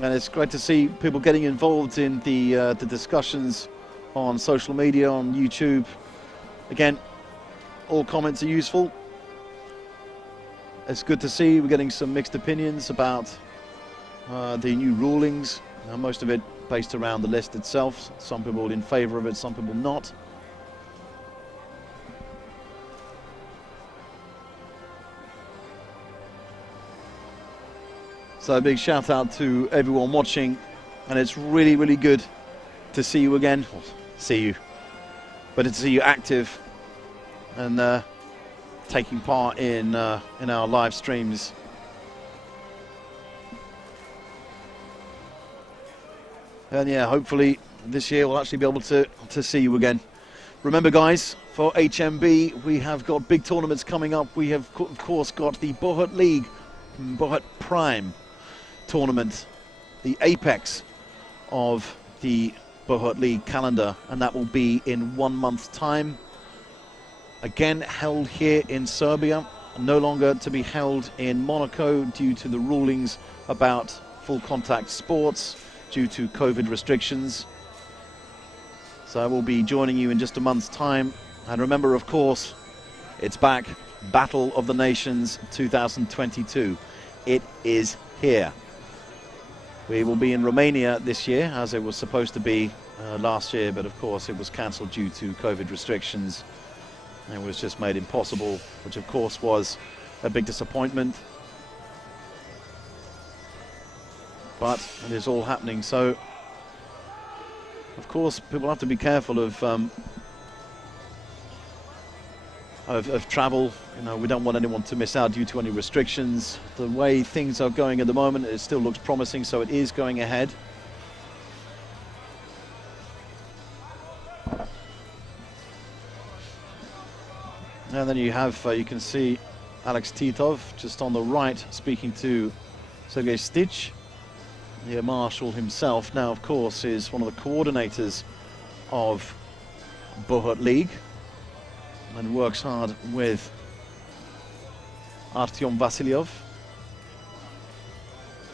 And it's great to see people getting involved in the discussions on social media, on YouTube. Again, all comments are useful. It's good to see we're getting some mixed opinions about the new rulings. Most of it based around the list itself. Some people in favor of it, some people not. So a big shout out to everyone watching, and it's really, really good to see you again. Well, see you, but to see you active and taking part in our live streams. And yeah, hopefully this year we'll actually be able to see you again. Remember, guys, for HMB we have got big tournaments coming up. We have of course got the Buhurt League, Buhurt Prime tournament, the apex of the Buhurt League calendar, and that will be in 1 month's time. Again, held here in Serbia, no longer to be held in Monaco due to the rulings about full contact sports due to COVID restrictions. So I will be joining you in just a month's time. And remember, of course, it's back, Battle of the Nations 2022. It is here. We will be in Romania this year, as it was supposed to be last year, but of course it was cancelled due to COVID restrictions. It was just made impossible, which of course was a big disappointment. But it is all happening, so of course people have to be careful of travel. You know, we don't want anyone to miss out due to any restrictions. The way things are going at the moment, it still looks promising, so it is going ahead. And then you have, you can see Alex Titov just on the right speaking to Sergei Stich. The marshal himself now, of course, is one of the coordinators of Buhurt League and works hard with Artyom Vasilyov,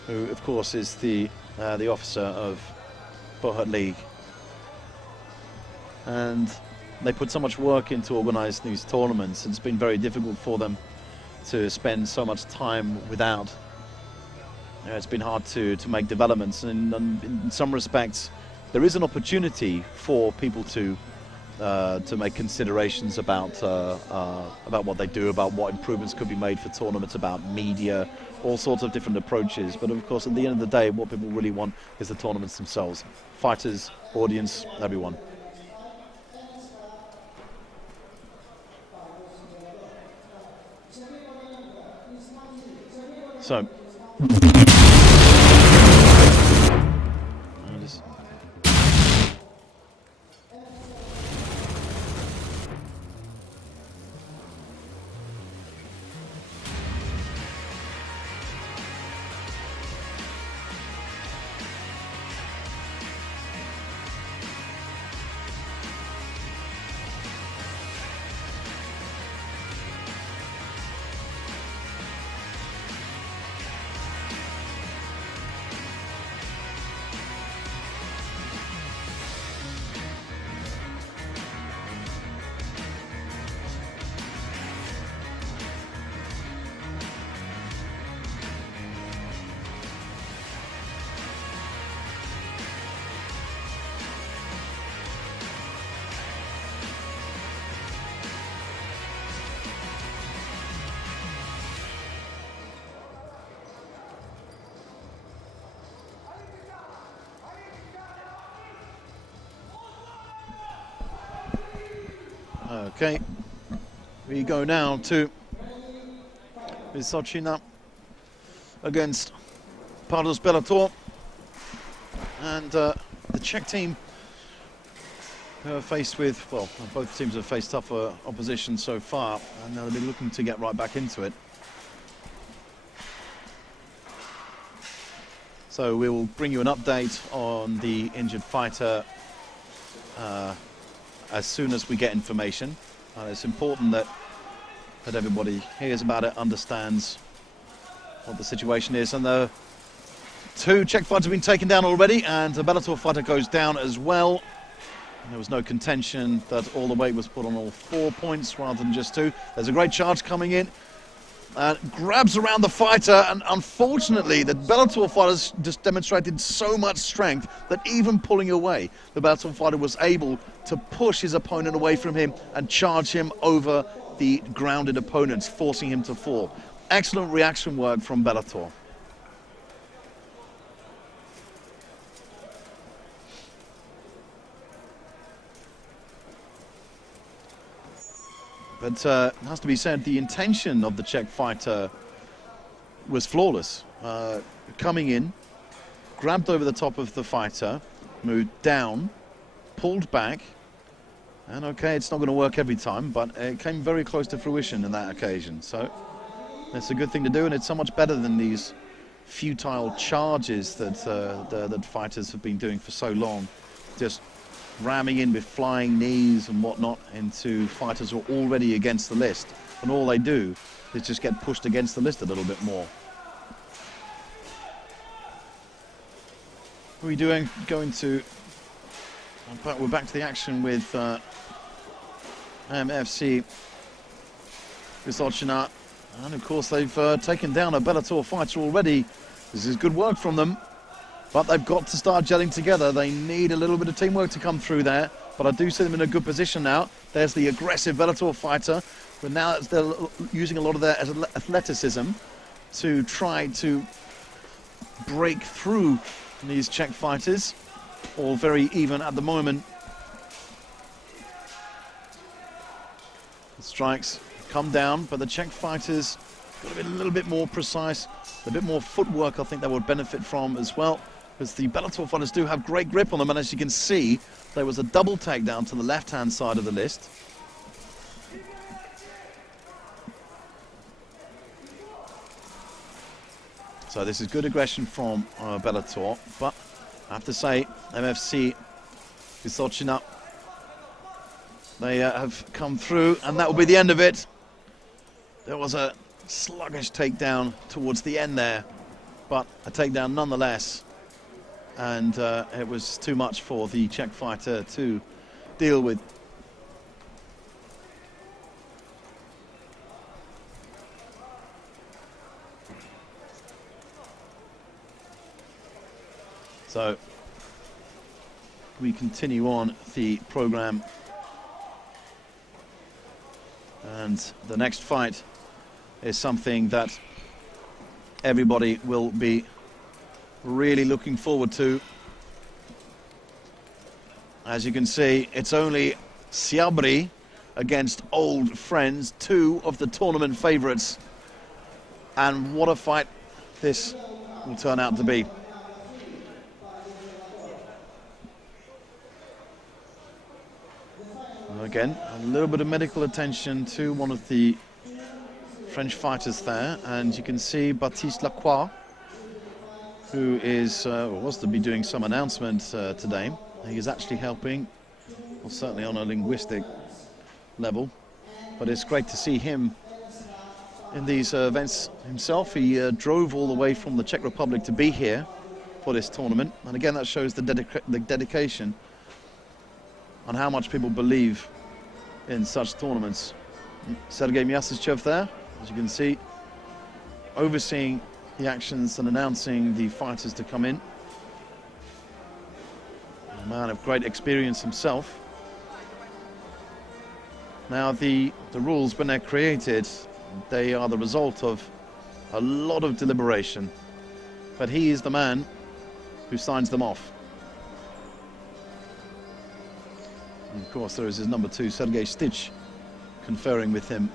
who of course is the officer of Buhurt League. And they put so much work into organising these tournaments. It's been very difficult for them to spend so much time without. It's been hard to make developments, and in some respects there is an opportunity for people to make considerations about what they do, about what improvements could be made for tournaments, about media, all sorts of different approaches. But of course, at the end of the day, what people really want is the tournaments themselves. Fighters, audience, everyone. So. Okay, we go now to Vysocina against Pardus Bellator, and the Czech team are faced with, well, both teams have faced tougher opposition so far, and they'll be looking to get right back into it. So we will bring you an update on the injured fighter as soon as we get information. It's important that everybody hears about it, understands what the situation is. And the two Czech fighters have been taken down already, and the Bellator fighter goes down as well. There was no contention that all the weight was put on all 4 points rather than just 2. There's a great charge coming in. Grabs around the fighter, and unfortunately the Bellator fighters just demonstrated so much strength that even pulling away, the Bellator fighter was able to push his opponent away from him and charge him over the grounded opponents, forcing him to fall. Excellent reaction work from Bellator. But it has to be said, the intention of the Czech fighter was flawless. Coming in, grabbed over the top of the fighter, moved down, pulled back, and okay, it's not going to work every time, but it came very close to fruition in that occasion. So that's a good thing to do, and it's so much better than these futile charges that that fighters have been doing for so long, just ramming in with flying knees and whatnot into fighters who are already against the list, and all they do is just get pushed against the list a little bit more. What are we doing? Going to, we're back to the action with MFC Vysocina, and of course they've taken down a Bellator fighter already. This is good work from them. But they've got to start gelling together. They need a little bit of teamwork to come through there. But I do see them in a good position now. There's the aggressive Bellator fighter. But now they're using a lot of their athleticism to try to break through these Czech fighters. All very even at the moment. The strikes come down, but the Czech fighters got to be a little bit more precise. A bit more footwork I think they would benefit from as well, because the Bellator fighters do have great grip on them, and as you can see, there was a double takedown to the left-hand side of the list. So this is good aggression from Bellator, but I have to say, MFC Vysocina, they have come through, and that will be the end of it. There was a Sluggish takedown towards the end there, but a takedown nonetheless. And it was too much for the Czech fighter to deal with. So we continue on the program, and the next fight is something that everybody will be really looking forward to. As you can see, it's only Syabry against old friends, two of the tournament favorites, and what a fight this will turn out to be. Again, a little bit of medical attention to one of the French fighters there, and you can see Baptiste Lacroix, who is was to be doing some announcement today. He is actually helping, well, certainly on a linguistic level, but it's great to see him in these events himself. He drove all the way from the Czech Republic to be here for this tournament, and again that shows the dedication on how much people believe in such tournaments. Sergei Myasishchev there, as you can see, overseeing the actions and announcing the fighters to come in. A man of great experience himself. Now the rules, when they're created, they are the result of a lot of deliberation, but he is the man who signs them off. And of course, there is his number two, Sergei Stich, conferring with him.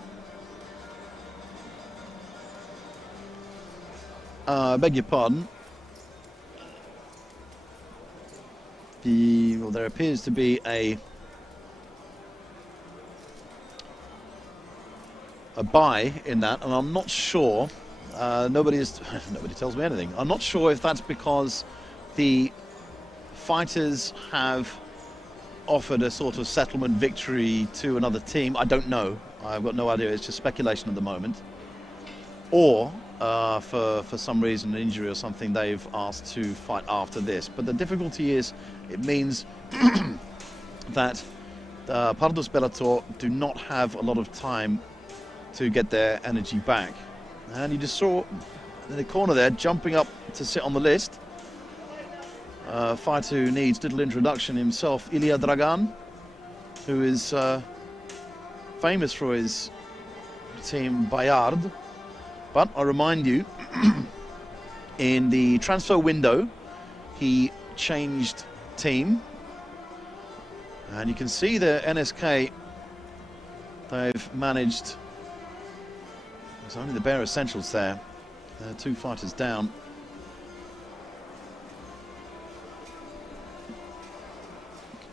I beg your pardon. Well, there appears to be a buy in that, and I'm not sure. Nobody tells me anything. I'm not sure if that's because the fighters have offered a sort of settlement victory to another team. I don't know. I've got no idea. It's just speculation at the moment. Or for some reason, an injury or something, they've asked to fight after this. But the difficulty is, it means that Pardus Bellator do not have a lot of time to get their energy back. And you just saw in the corner there, jumping up to sit on the list, a fighter who needs little introduction himself, Ilya Dragan, who is famous for his team Bayard. But I remind you, in the transfer window, he changed team. And you can see the NSK, they've managed, it's only the bare essentials there. Two fighters down.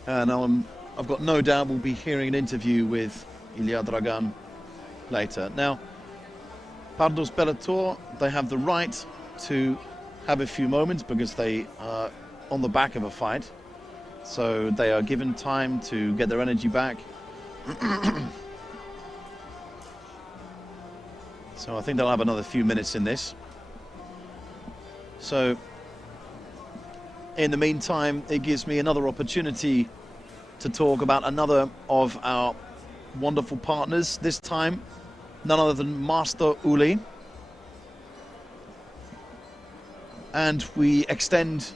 And I've got no doubt we'll be hearing an interview with Ilya Dragan later. Now, Pardus Bellator, they have the right to have a few moments because they are on the back of a fight. So they are given time to get their energy back. So I think they'll have another few minutes in this. So in the meantime, it gives me another opportunity to talk about another of our wonderful partners, this time none other than Master Uli. And we extend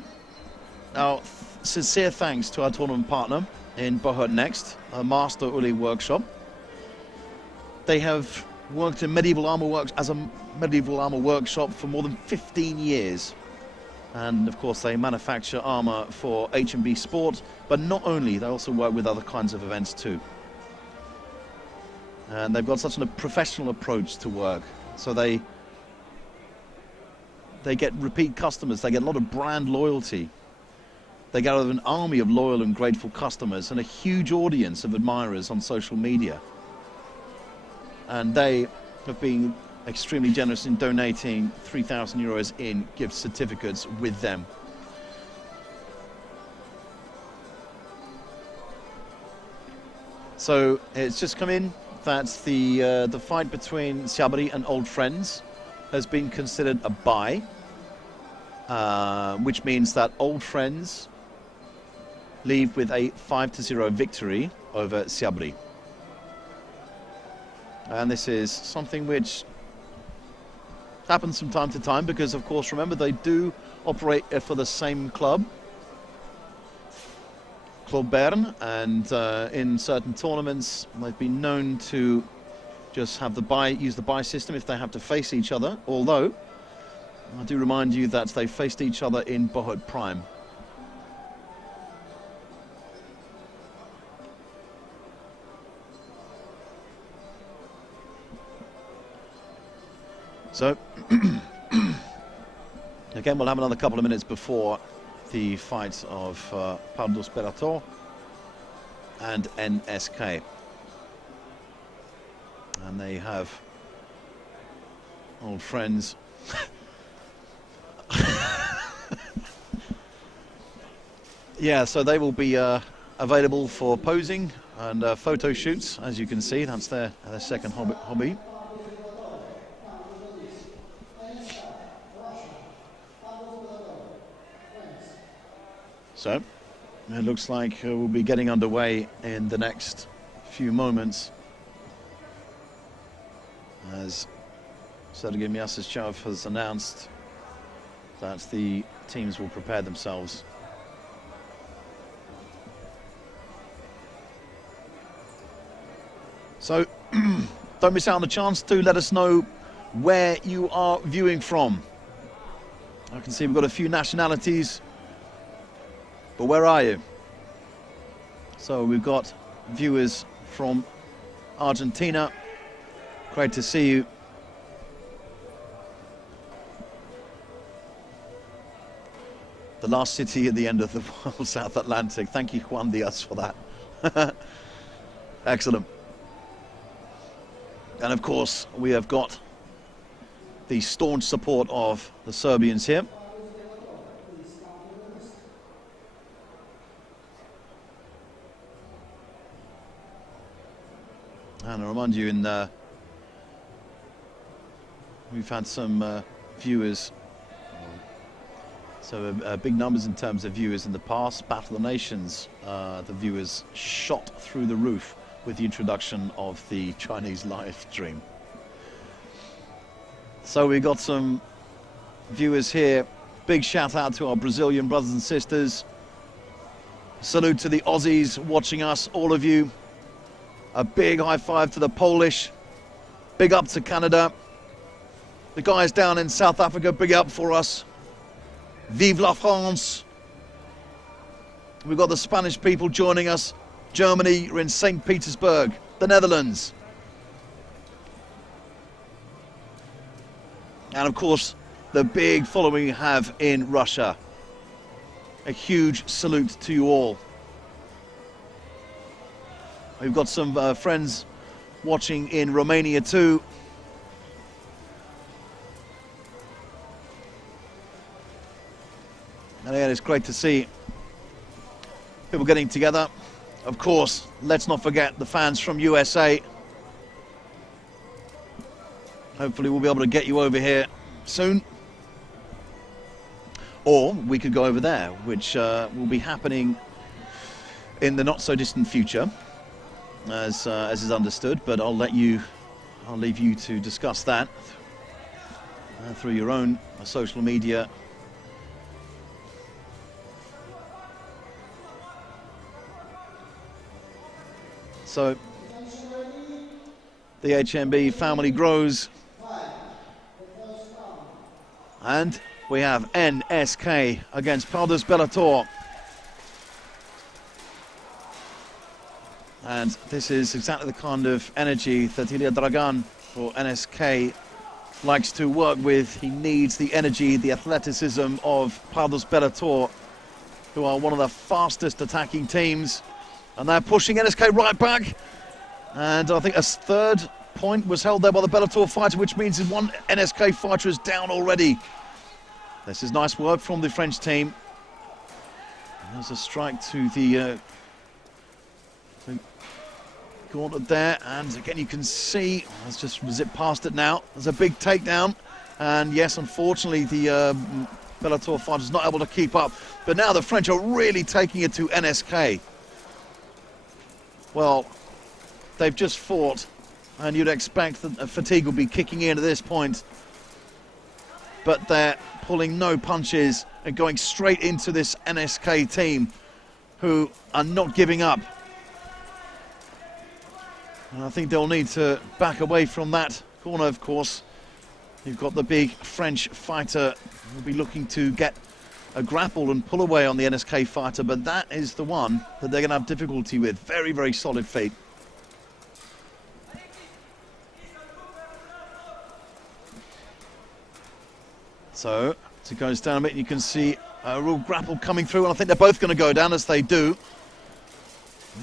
our sincere thanks to our tournament partner in Buhurt Next, Master Uli Workshop. They have worked in medieval armor works as a medieval armor workshop for more than 15 years. And of course they manufacture armor for HMBIA Sport, but not only, they also work with other kinds of events too. And they've got such a professional approach to work. So they get repeat customers, they get a lot of brand loyalty. They get an army of loyal and grateful customers and a huge audience of admirers on social media. And they have been extremely generous in donating 3,000 euros in gift certificates with them. So it's just come in that the fight between Syabry and Old Friends has been considered a bye, which means that Old Friends leave with a 5-0 victory over Syabry. And this is something which happens from time to time because, of course, remember, they do operate for the same club, Club Bern, and in certain tournaments they've been known to just have use the bye system if they have to face each other, although I do remind you that they faced each other in Buhurt Prime. So, again, we'll have another couple of minutes before the fight of Pardus Bellator and NSK. And they have Old Friends. Yeah, so they will be available for posing and photo shoots, as you can see. That's their second hobby. So, it looks like we'll be getting underway in the next few moments as Sergei Myasishchev has announced that the teams will prepare themselves. So, don't miss out on the chance to let us know where you are viewing from. I can see we've got a few nationalities. But where are you? So we've got viewers from Argentina. Great to see you. The last city at the end of the world, South Atlantic. Thank you, Juan Diaz, for that. Excellent. And of course, we have got the staunch support of the Serbians here. And I remind you, we've had some viewers, so big numbers in terms of viewers in the past. Battle of the Nations, the viewers shot through the roof with the introduction of the Chinese live stream. So we got some viewers here. Big shout out to our Brazilian brothers and sisters. Salute to the Aussies watching us, all of you. A big high five to the Polish. Big up to Canada. The guys down in South Africa, big up for us. Vive la France. We've got the Spanish people joining us. Germany, we're in St. Petersburg. The Netherlands. And of course, the big following we have in Russia. A huge salute to you all. We've got some friends watching in Romania too. And again, it's great to see people getting together. Of course, let's not forget the fans from USA. Hopefully we'll be able to get you over here soon. Or we could go over there, which will be happening in the not so distant future. As is understood, but I'll leave you to discuss that through your own social media. So the HMB family grows, and we have NSK against Pardus Bellator. And this is exactly the kind of energy that Ilya Dragan, or NSK, likes to work with. He needs the energy, the athleticism of Pardus Bellator, who are one of the fastest attacking teams. And they're pushing NSK right back. And I think a third point was held there by the Bellator fighter, which means one NSK fighter is down already. This is nice work from the French team. And there's a strike to the Cornered there, and again you can see, let's just zip past it now, there's a big takedown, and yes, unfortunately the Bellator fighter is not able to keep up, but now the French are really taking it to NSK. Well, they've just fought, and you'd expect that fatigue will be kicking in at this point, but they're pulling no punches and going straight into this NSK team, who are not giving up. And I think they'll need to back away from that corner, of course. You've got the big French fighter who'll be looking to get a grapple and pull away on the NSK fighter, but that is the one that they're going to have difficulty with. Very, very solid feet. So, as it goes down a bit, you can see a real grapple coming through, and I think they're both going to go down as they do.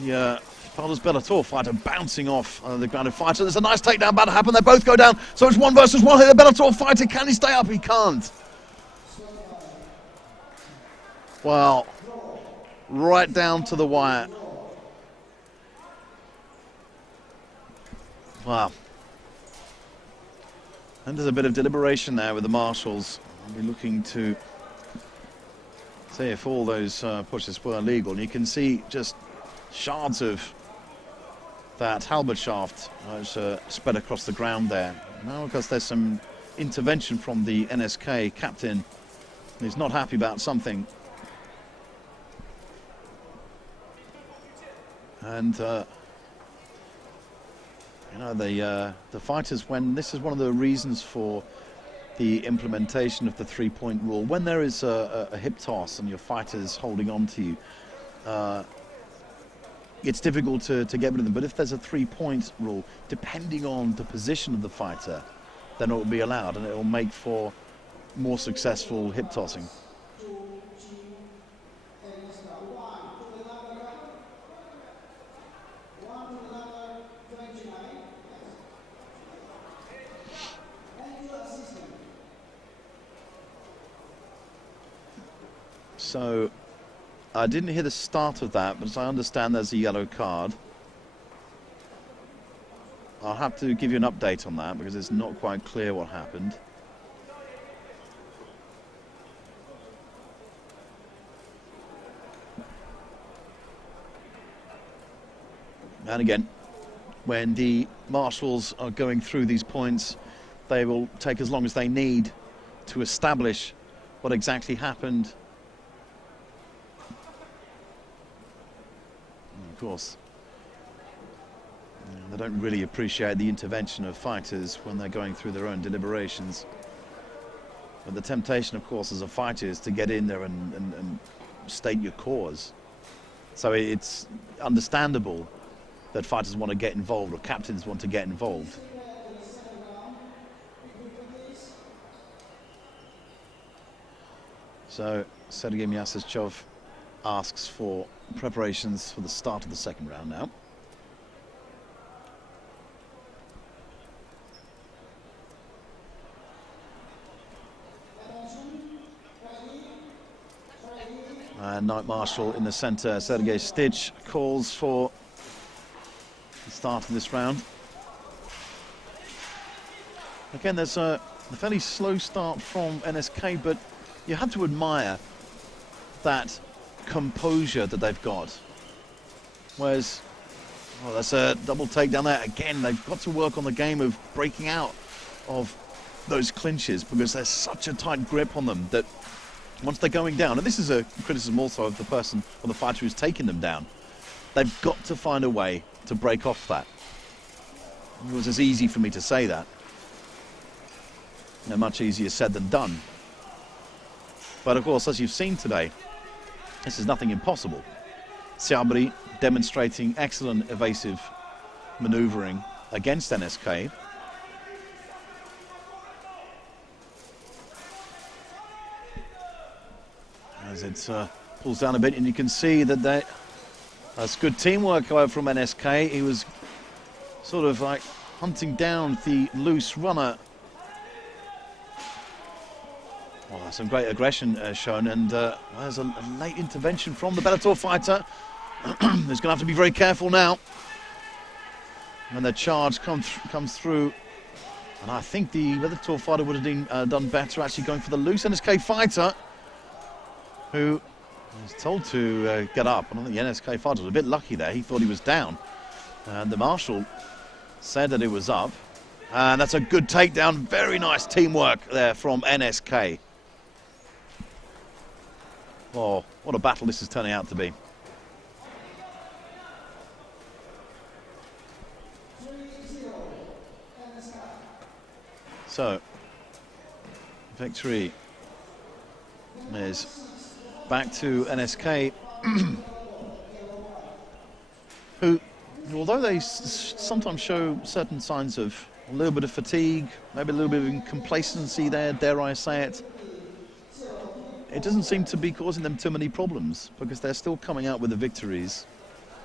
The Pardus Bellator fighter bouncing off the grounded fighter. There's a nice takedown about to happen. They both go down. So it's 1 versus 1 here. The Bellator fighter, can he stay up? He can't. Well, right down to the wire. Wow. And there's a bit of deliberation there with the marshals. We'll be looking to see if all those pushes were legal. And you can see just shards of that halberd shaft spread across the ground there. Now, because there's some intervention from the NSK captain, he's not happy about something. And you know, the fighters, when this is one of the reasons for the implementation of the 3-point rule, when there is a hip toss and your fighter's holding on to you, it's difficult to get rid of them. But if there's a 3-point rule, depending on the position of the fighter, then it will be allowed, and it will make for more successful hip tossing. So I didn't hear the start of that, but as I understand, there's a yellow card. I'll have to give you an update on that because it's not quite clear what happened. And again, when the marshals are going through these points, they will take as long as they need to establish what exactly happened. Of course, they don't really appreciate the intervention of fighters when they're going through their own deliberations. But the temptation, of course, as a fighter is to get in there and state your cause. So it's understandable that fighters want to get involved, or captains want to get involved. So Sergei Myasishchev asks for preparations for the start of the second round now. And Night Marshal in the center, Sergei Stich, calls for the start of this round. Again, there's a fairly slow start from NSK, but you have to admire that composure that they've got. Whereas, well, that's a double takedown there. Again, they've got to work on the game of breaking out of those clinches, because there's such a tight grip on them that once they're going down, and this is a criticism also of the person or the fighter who's taking them down, they've got to find a way to break off that. It was as easy for me to say that. Much easier said than done. But of course, as you've seen today, this is nothing impossible. Syabry demonstrating excellent evasive maneuvering against NSK. As it pulls down a bit, and you can see that that's good teamwork from NSK. He was sort of like hunting down the loose runner. Well, some great aggression shown, and there's a late intervention from the Bellator fighter. He's going to have to be very careful now. And the charge comes through. And I think the Bellator fighter would have been, done better actually going for the loose NSK fighter, who was told to get up. And I think the NSK fighter was a bit lucky there. He thought he was down. And the marshal said that it was up. And that's a good takedown. Very nice teamwork there from NSK. Oh, what a battle this is turning out to be. So, victory is back to NSK, who, although they sometimes show certain signs of a little bit of fatigue, maybe a little bit of complacency there, dare I say it, it doesn't seem to be causing them too many problems, because they're still coming out with the victories.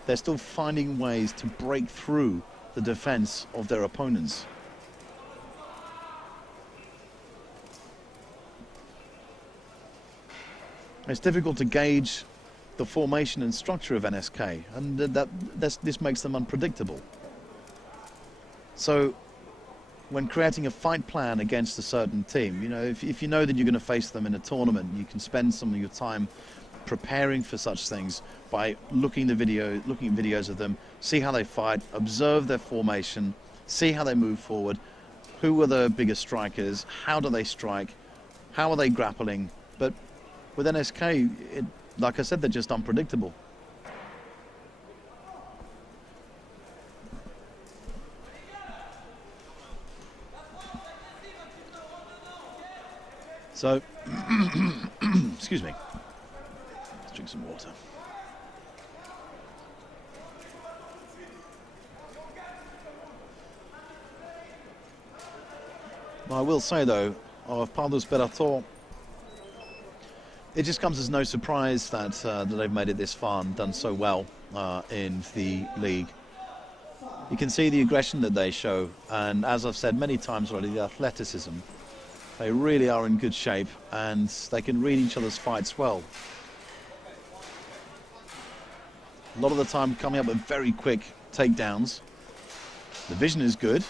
They're still finding ways to break through the defense of their opponents. It's difficult to gauge the formation and structure of NSK, and this makes them unpredictable. So, when creating a fight plan against a certain team, you know, if you know that you're going to face them in a tournament, you can spend some of your time preparing for such things by looking at videos of them, see how they fight, observe their formation, see how they move forward, who are the biggest strikers, how do they strike, how are they grappling. But with NSK, like I said, they're just unpredictable. So, excuse me, let's drink some water. Well, I will say though, of Pardus Bellator, it just comes as no surprise that that they've made it this far and done so well in the league. You can see the aggression that they show, and as I've said many times already, the athleticism. They really are in good shape, and they can read each other's fights well. A lot of the time coming up with very quick takedowns. The vision is good.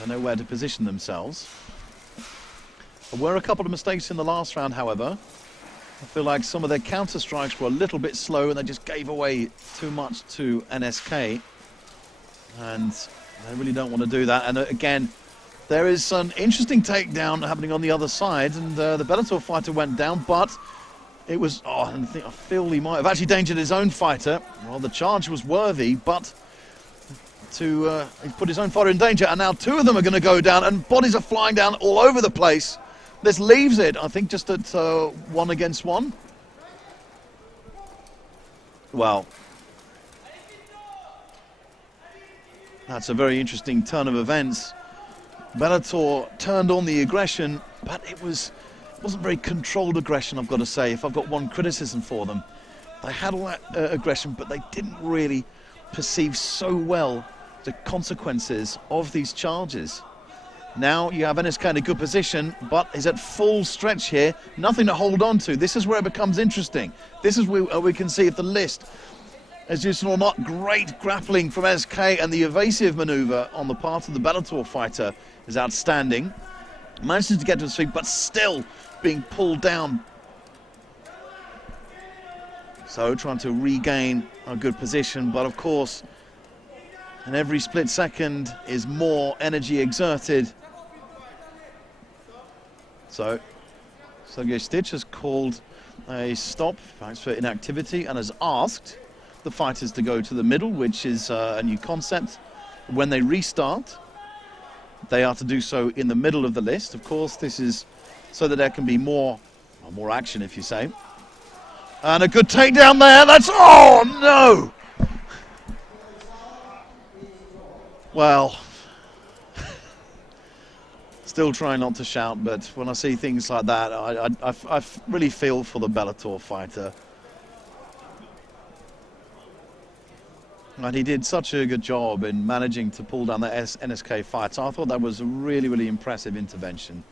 They know where to position themselves. There were a couple of mistakes in the last round, however. I feel like some of their counter strikes were a little bit slow and they just gave away too much to NSK. And they really don't want to do that. And again, there is an interesting takedown happening on the other side, and the Bellator fighter went down, but it was, I feel he might have actually endangered his own fighter. Well, the charge was worthy, but he put his own fighter in danger, and now two of them are going to go down, and bodies are flying down all over the place. This leaves it, I think, just at 1 against 1. Well, that's a very interesting turn of events. Bellator turned on the aggression, but it wasn't very controlled aggression, I've got to say, if I've got one criticism for them. They had all that aggression, but they didn't really perceive so well the consequences of these charges. Now you have NSK in a good position, but is at full stretch here. Nothing to hold on to. This is where it becomes interesting. This is where we can see if the list is useful or not. Great grappling from NSK, and the evasive maneuver on the part of the Bellator fighter is outstanding. Manages to get to his feet, but still being pulled down. So trying to regain a good position, but of course, in every split second is more energy exerted. So Sergei Stitch has called a stop, perhaps for inactivity, and has asked the fighters to go to the middle, which is a new concept. When they restart, they are to do so in the middle of the list. Of course, this is so that there can be more action, if you say. And a good takedown there. That's, oh no! Well, still trying not to shout, but when I see things like that, I really feel for the Bellator fighter. And he did such a good job in managing to pull down the NSK fight. So I thought that was a really, really impressive intervention,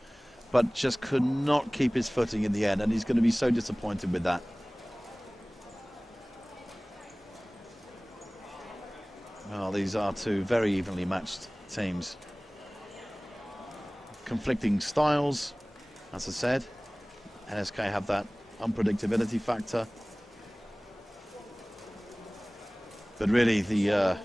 but just could not keep his footing in the end, and he's going to be so disappointed with that. Well, these are two very evenly matched teams. Conflicting styles, as I said. NSK have that unpredictability factor. But really, the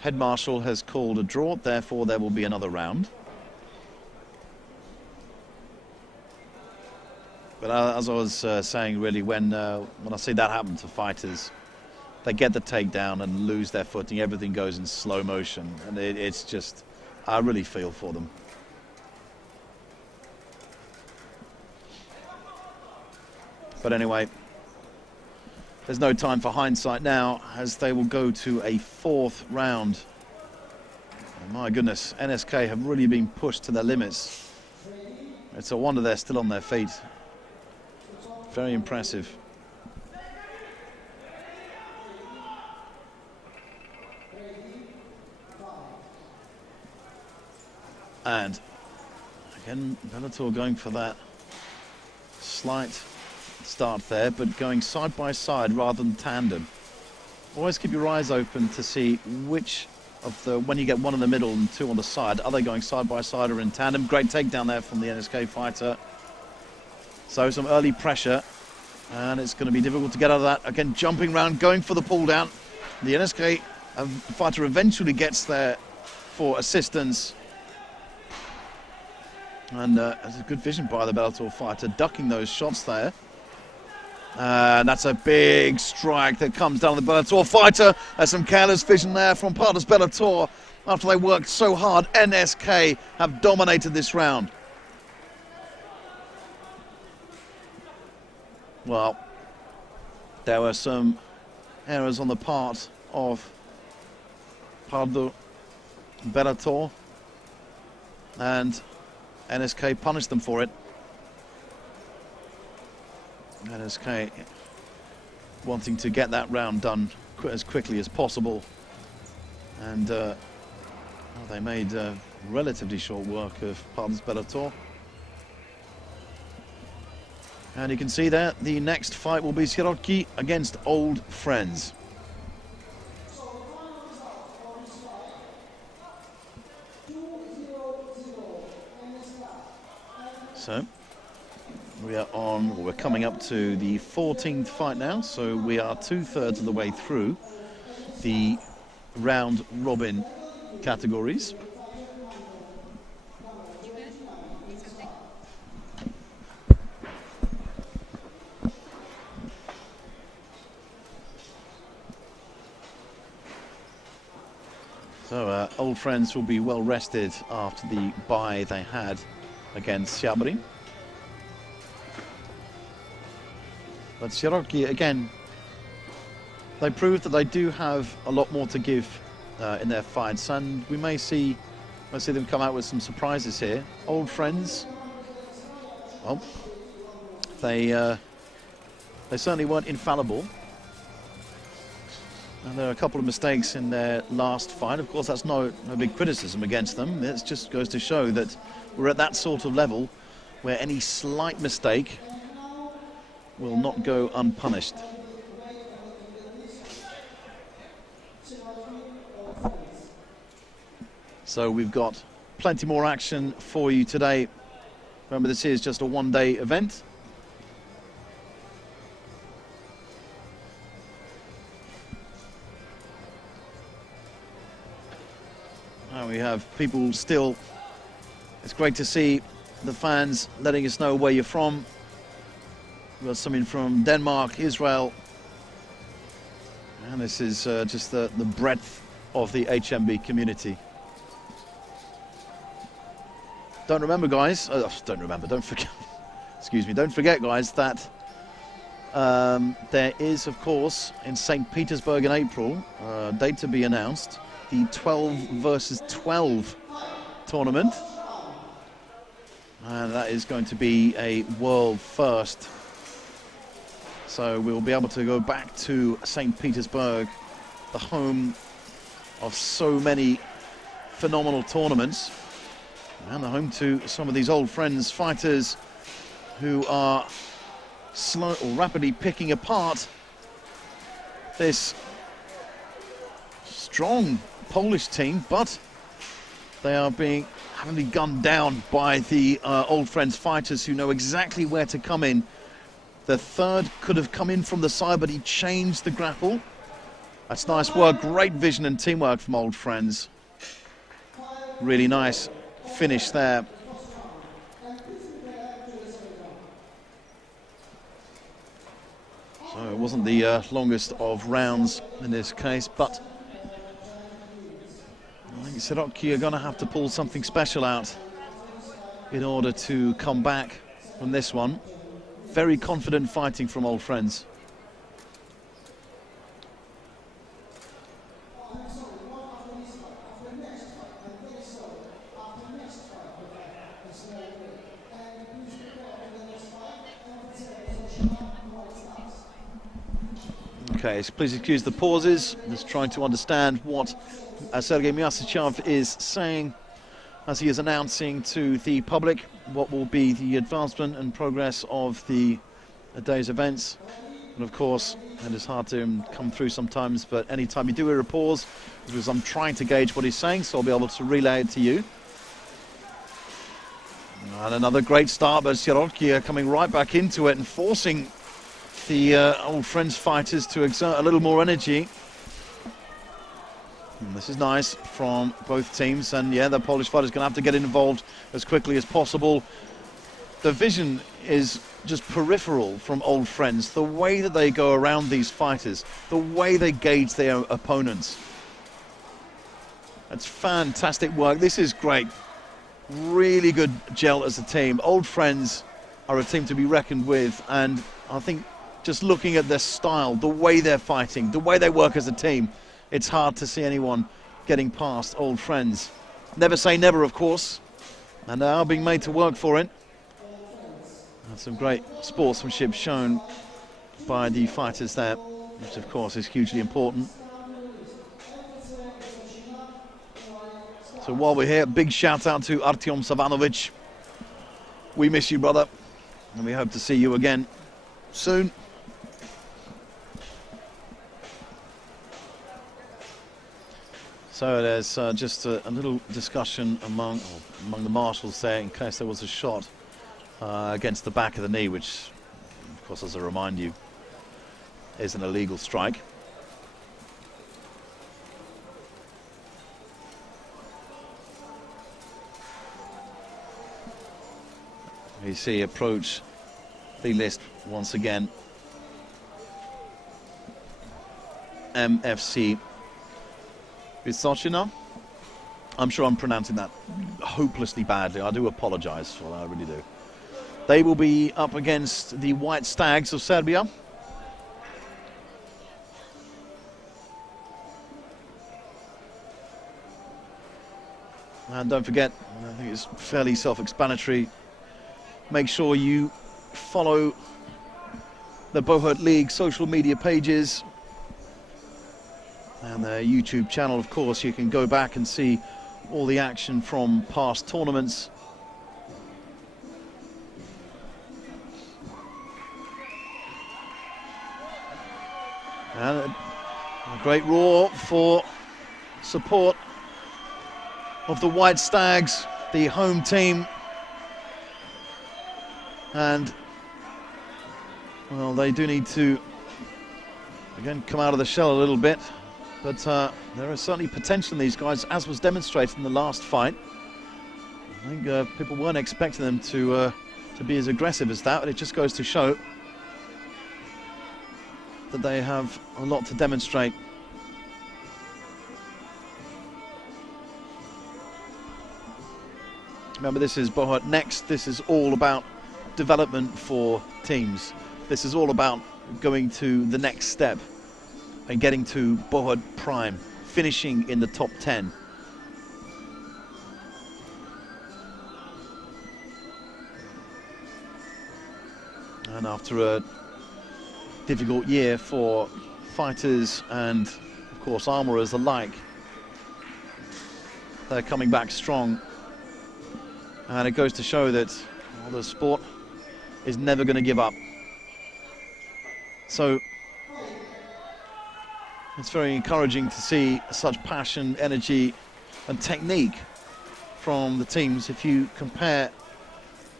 head marshal has called a draw, therefore there will be another round. But as I was saying, really, when I see that happen to fighters, they get the takedown and lose their footing. Everything goes in slow motion, and it's just, I really feel for them. But anyway, there's no time for hindsight now, as they will go to a fourth round. And my goodness, NSK have really been pushed to their limits. It's a wonder they're still on their feet. Very impressive. And again, Bellator going for that slight start there, but going side by side rather than tandem. Always keep your eyes open to see which of the, when you get one in the middle and two on the side, are they going side by side or in tandem? Great takedown there from the NSK fighter. So some early pressure, and it's going to be difficult to get out of that. Again, jumping round, going for the pull down. The NSK fighter eventually gets there for assistance. And there's a good vision by the Bellator fighter, ducking those shots there. And that's a big strike that comes down on the Bellator fighter. There's some careless vision there from Pardus Bellator. After they worked so hard, NSK have dominated this round. Well, there were some errors on the part of Pardus Bellator, and NSK punished them for it. NSK wanting to get that round done as quickly as possible, and well, they made relatively short work of Pardus Bellator. And you can see there, the next fight will be Sierotki against old friends. So we're coming up to the 14th fight now, so we are 2/3 of the way through the round robin categories. So old friends will be well rested after the bye they had against Syabry. But Sierotki, again, they proved that they do have a lot more to give in their fights, and we may see them come out with some surprises here. Old friends, well, they certainly weren't infallible. And there are a couple of mistakes in their last fight. Of course, that's no big criticism against them. It just goes to show that we're at that sort of level where any slight mistake will not go unpunished. So we've got plenty more action for you today. Remember, this is just a one-day event. And we have people still. It's great to see the fans letting us know where you're from. We've got something from Denmark, Israel, and this is just the breadth of the HMB community. Don't forget, excuse me, don't forget, guys, that there is, of course, in St. Petersburg in April, date to be announced, the 12 versus 12 tournament. And that is going to be a world first. So we'll be able to go back to St. Petersburg, the home of so many phenomenal tournaments, and the home to some of these old friends fighters who are slow or rapidly picking apart this strong Polish team, but they are having been gunned down by the Old Friends fighters who know exactly where to come in. The third could have come in from the side, but he changed the grapple. That's nice work, great vision and teamwork from Old Friends. Really nice finish there. So it wasn't the longest of rounds in this case, but I think Sierotki are going to have to pull something special out in order to come back from this one. Very confident fighting from Old Friends. Okay, so please excuse the pauses. Just trying to understand what Sergei Myasachov is saying as he is announcing to the public what will be the advancement and progress of the day's events. And of course, it is hard to come through sometimes, but anytime you do hear a pause, because I'm trying to gauge what he's saying, so I'll be able to relay it to you. And another great start, but Sierotki are coming right back into it and forcing the Old Friends fighters to exert a little more energy. And this is nice from both teams, and yeah, the Polish fighters going to have to get involved as quickly as possible. The vision is just peripheral from Old Friends. The way that they go around these fighters, the way they gauge their opponents. That's fantastic work. This is great. Really good gel as a team. Old Friends are a team to be reckoned with, and I think just looking at their style, the way they're fighting, the way they work as a team, it's hard to see anyone getting past Old Friends. Never say never, of course, and they are being made to work for it. And some great sportsmanship shown by the fighters there, which of course is hugely important. So while we're here, big shout out to Artyom Savanovic. We miss you, brother, and we hope to see you again soon. So there's just a little discussion among the marshals there in case there was a shot against the back of the knee, which, of course, as I remind you, is an illegal strike. We see approach the list once again. MFC Vysocina. I'm sure I'm pronouncing that hopelessly badly. I do apologize for that, I really do. They will be up against the White Stags of Serbia. And don't forget, I think it's fairly self-explanatory, make sure you follow the Buhurt League social media pages and their YouTube channel. Of course, you can go back and see all the action from past tournaments. And a great roar for support of the White Stags, the home team. And, well, they do need to, again, come out of the shell a little bit. But there is certainly potential in these guys, as was demonstrated in the last fight. I think people weren't expecting them to be as aggressive as that, but it just goes to show that they have a lot to demonstrate. Remember, this is Buhurt Next. This is all about development for teams. This is all about going to the next step and getting to Buhurt Prime, finishing in the top 10. And after a difficult year for fighters and, of course, armourers alike, they're coming back strong. And it goes to show that the sport is never going to give up. So it's very encouraging to see such passion, energy and technique from the teams. If you compare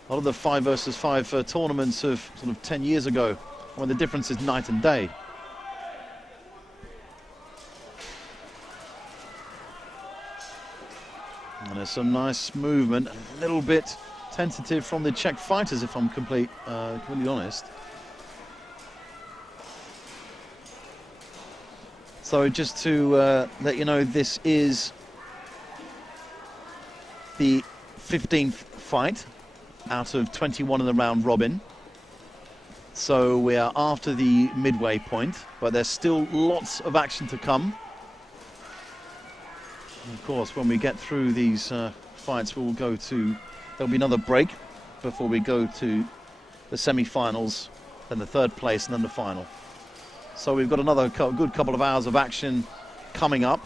a lot of the 5 versus 5 tournaments of sort of 10 years ago, when the difference is night and day. And there's some nice movement, a little bit tentative from the Czech fighters, if I'm completely honest. So just to let you know, this is the 15th fight out of 21 in the round robin. So we are after the midway point, but there's still lots of action to come. And of course, when we get through these fights, we'll go to, there'll be another break before we go to the semi-finals, then the third place, and then the final. So we've got another good couple of hours of action coming up.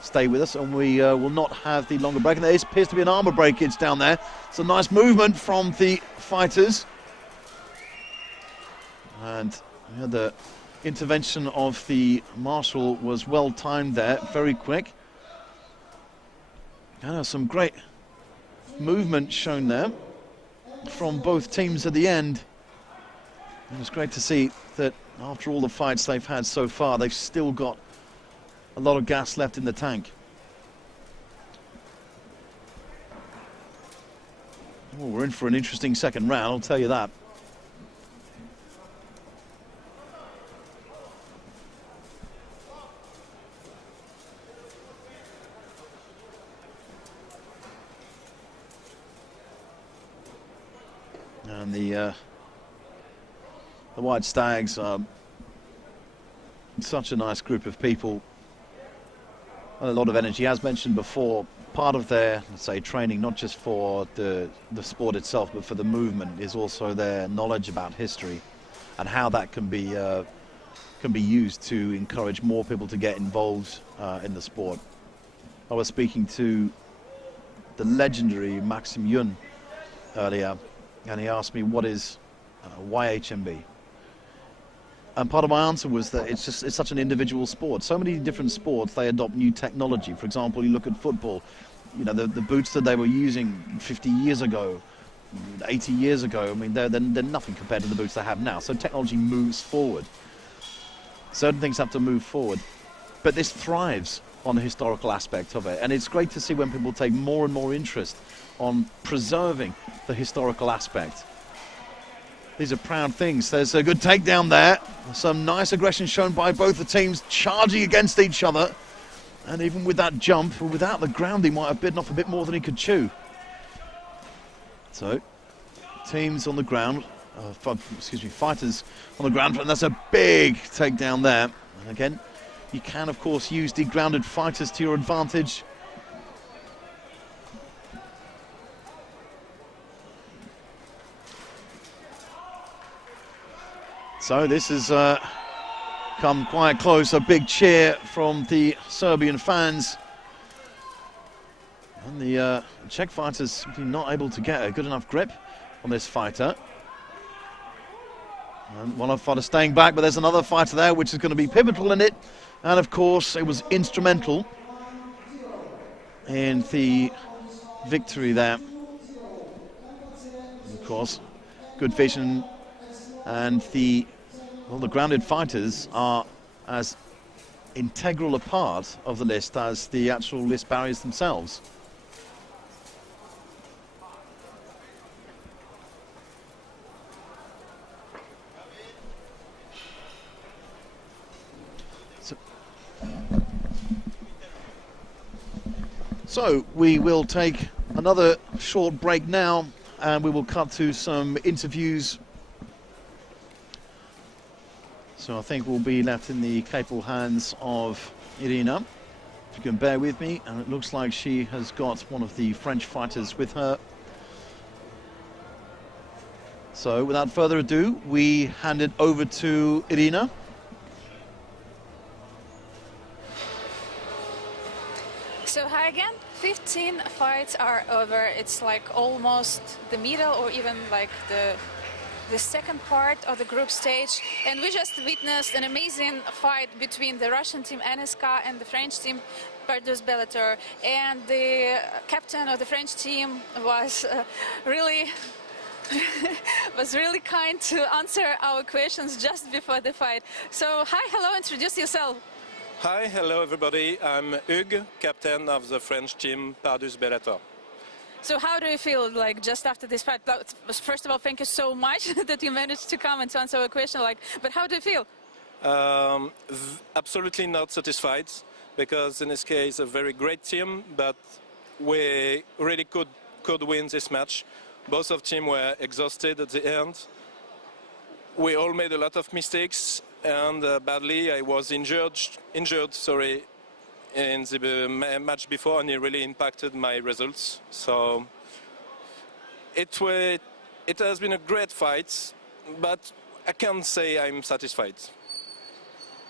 Stay with us, and we will not have the longer break. And there appears to be an armor breakage down there. It's a nice movement from the fighters. And the intervention of the marshal was well timed there, very quick. And some great movement shown there from both teams at the end. It was great to see that after all the fights they've had so far, they've still got a lot of gas left in the tank. Oh, we're in for an interesting second round, I'll tell you that. And the White Stags are such a nice group of people. A lot of energy, as mentioned before. Part of their, let's say, training, not just for the sport itself, but for the movement, is also their knowledge about history and how that can be used to encourage more people to get involved in the sport. I was speaking to the legendary Maxim Yun earlier, and he asked me why HMB. And part of my answer was that it's such an individual sport. So many different sports, they adopt new technology. For example, you look at football, you know, the boots that they were using 50 years ago, 80 years ago, I mean, they're nothing compared to the boots they have now. So technology moves forward. Certain things have to move forward. But this thrives on the historical aspect of it. And it's great to see when people take more and more interest on preserving the historical aspect. These are proud things. There's a good takedown there. Some nice aggression shown by both the teams, charging against each other. And even with that jump, without the ground, he might have bitten off a bit more than he could chew. So, teams on the ground, fighters on the ground, and that's a big takedown there. And again, you can, of course, use the grounded fighters to your advantage. So this has come quite close. A big cheer from the Serbian fans. And the Czech fighters simply not able to get a good enough grip on this fighter. And one of the fighters staying back, but there's another fighter there which is going to be pivotal in it. And of course, it was instrumental in the victory there. And of course, good vision, and the grounded fighters are as integral a part of the list as the actual list barriers themselves. So we will take another short break now, and we will cut to some interviews. So I think we'll be left in the capable hands of Irina. If you can bear with me, and it looks like she has got one of the French fighters with her. So without further ado, we hand it over to Irina. So hi again, 15 fights are over. It's like almost the middle, or even like the the second part of the group stage, and we just witnessed an amazing fight between the Russian team NSK and the French team Pardus Bellator, and the captain of the French team was really kind to answer our questions just before the fight. So hi, hello, introduce yourself. Hi, hello everybody. I'm Hugues, captain of the French team Pardus Bellator. So how do you feel like just after this fight? First of all, thank you so much that you managed to come and to answer a question. But how do you feel? Absolutely not satisfied, because NSK is a very great team, but we really could win this match. Both of teams were exhausted at the end. We all made a lot of mistakes, and badly I was injured, in the match before, and it really impacted my results. So it has been a great fight, but I can't say I'm satisfied.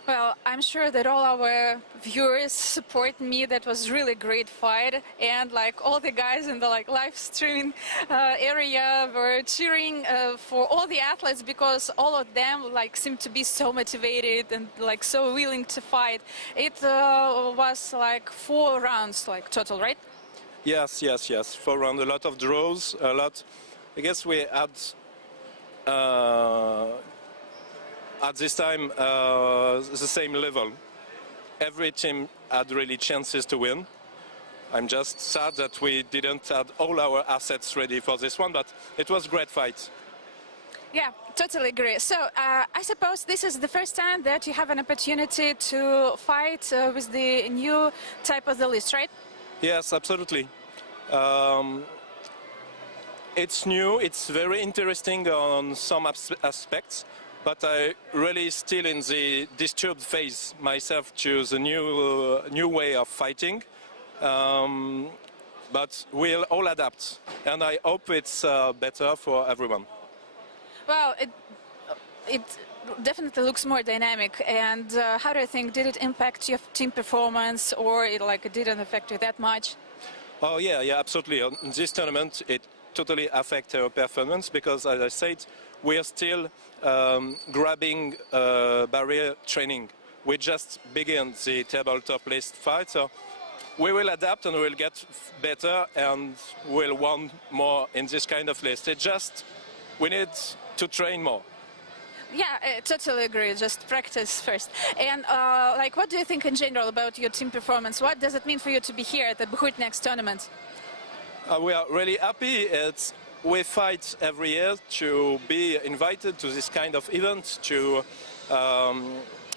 Well, I'm sure that all our viewers support me. That was really a great fight, and all the guys in the live streaming area were cheering for all the athletes, because all of them seemed to be so motivated and so willing to fight. It was 4 rounds total, right? Yes. 4 rounds, a lot of draws, a lot. I guess we had. At this time, the same level. Every team had really chances to win. I'm just sad that we didn't have all our assets ready for this one, but it was a great fight. Yeah, totally agree. So I suppose this is the first time that you have an opportunity to fight with the new type of the list, right? Yes, absolutely. It's new, it's very interesting on some aspects. But I really still in the disturbed phase myself to the new way of fighting. But we'll all adapt, and I hope it's better for everyone. Well, it definitely looks more dynamic. And how do you think, did it impact your team performance, or it didn't affect you that much? Oh yeah, absolutely. In this tournament, it totally affects our performance, because, as I said, we are still grabbing barrier training. We just began the tabletop list fight, so we will adapt and we'll get better, and we'll win more in this kind of list. It's just we need to train more. Yeah, I totally agree. Just practice first. And what do you think in general about your team performance? What does it mean for you to be here at the Buhurt Next tournament? We are really happy. We fight every year to be invited to this kind of event, to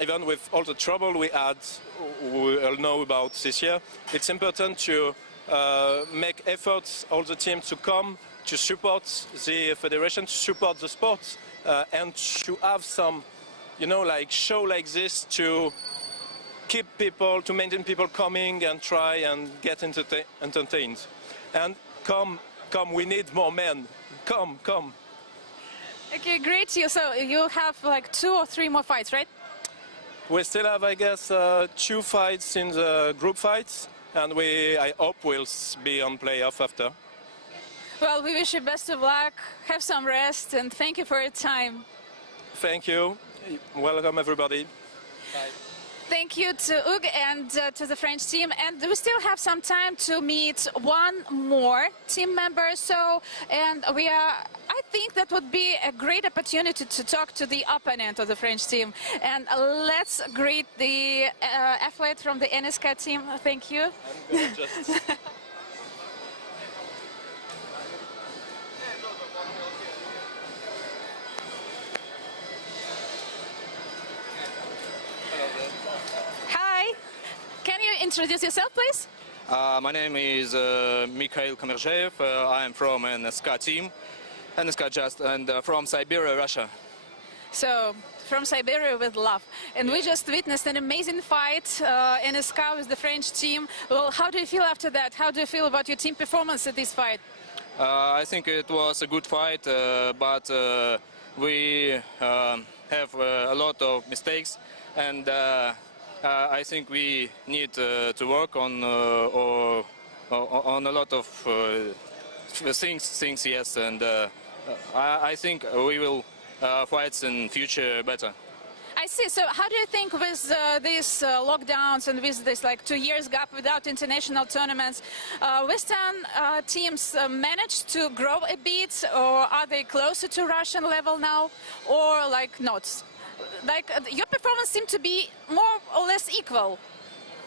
even with all the trouble we had, we all know about this year, it's important to make efforts, all the teams, to come, to support the federation, to support the sport, and to have some, show like this to keep people, to maintain people coming and try and get entertained. And come, we need more men. Come. Okay, great. So you have 2 or 3 more fights, right? We still have, I guess, 2 fights in the group fights, and I hope we'll be on playoff after. Well, we wish you best of luck. Have some rest, and thank you for your time. Thank you. Welcome, everybody. Bye. Thank you to Hugues and to the French team. And we still have some time to meet one more team member. I think that would be a great opportunity to talk to the opponent of the French team. And let's greet the athlete from the NSK team. Thank you. Hi, can you introduce yourself, please? My name is Mikhail Kamerzhev. I am from NSK team, and from Siberia, Russia. So, from Siberia with love. And we just witnessed an amazing fight, NSK with the French team. Well, how do you feel after that? How do you feel about your team performance at this fight? I think it was a good fight, but we have a lot of mistakes, and I think we need to work on a lot of things, yes, and I think we will fight in future better. I see. So how do you think with these lockdowns and with this like 2 years gap without international tournaments, Western teams managed to grow a bit, or are they closer to Russian level now, or like not? Like your performance seemed to be more or less equal.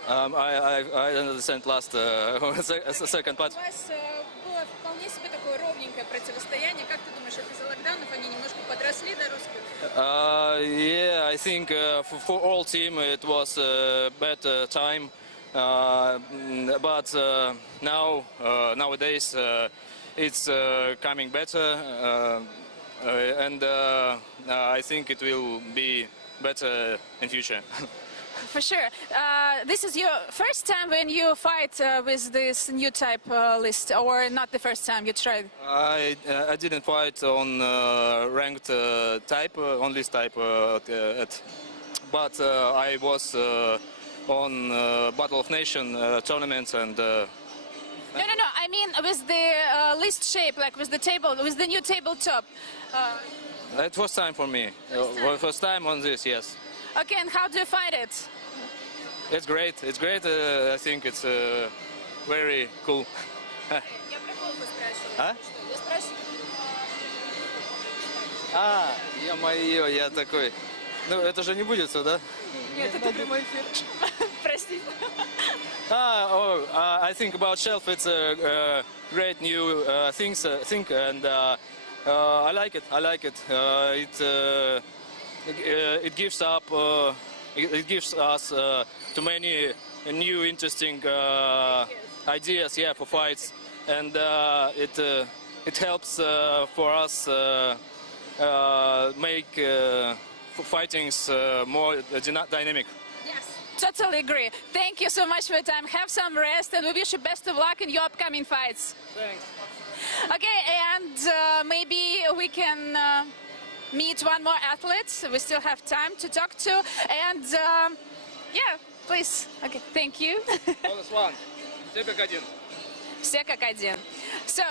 I don't understand last second part. У вас было вполне себе такое ровненькое противостояние. Как ты думаешь, из-за локдаунов они немножко подросли до русских? Yeah, I think for all team it was a better time, but nowadays it's coming better, and I think it will be better in future. For sure. This is your first time when you fight with this new type list, or not the first time you tried? I didn't fight on ranked type, on list type, but I was on Battle of Nation tournaments and. No. I mean with the list shape, like with the table, with the new tabletop. It was time for me. First time on this, yes. Okay, and how do you find it? It's great. It's great. I think it's very cool. Ё-моё, я такой. Ну, это же не будет, да? Нет, это прямой эфир. Прости. I think about shelf. It's a great new thing, and I like it. I like it. It gives up. It gives us too many new interesting ideas, yeah, for fights, and it helps for us make fightings more dynamic. Yes, totally agree. Thank you so much for your time. Have some rest, and we wish you best of luck in your upcoming fights. Thanks. Okay, and maybe we can meet one more athlete. We still have time to talk to, and yeah, please. Okay, thank you. One. Все как один. Все как один. So,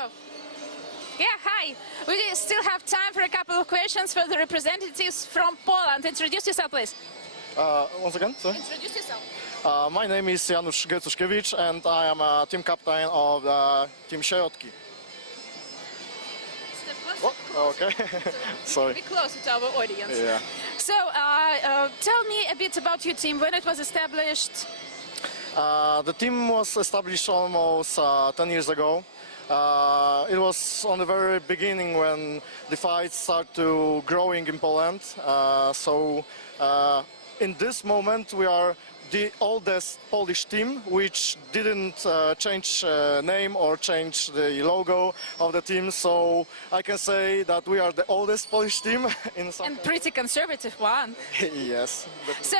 yeah, hi. We still have time for a couple of questions for the representatives from Poland. Introduce yourself, please. Once again, sorry. Introduce yourself. My name is Janusz Gecuszkiewicz and I am a team captain of team Sierotki. Step closer. Oh, okay. Sorry. Be closer to our audience. Yeah. So, tell me a bit about your team, when it was established. The team was established almost 10 years ago. It was on the very beginning when the fights started to growing in Poland. In this moment we are the oldest Polish team which didn't change name or change the logo of the team. So I can say that we are the oldest Polish team in some. And pretty conservative one. Yes. So,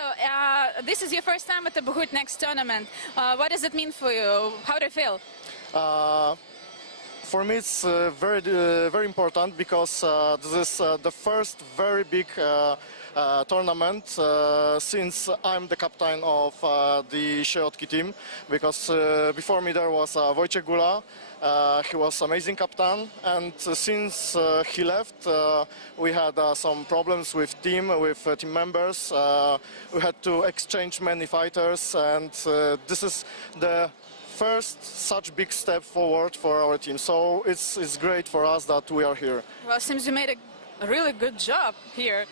this is your first time at the Buhurt Next tournament. What does it mean for you? How do you feel? For me, it's very important because this is the first very big tournament since I'm the captain of the Sierotki team. Because before me there was Wojciech Gula. He was amazing captain, and since he left, we had some problems with team members. We had to exchange many fighters, and this is the first such big step forward for our team. So it's great for us that we are here. Well, it seems you made a really good job here.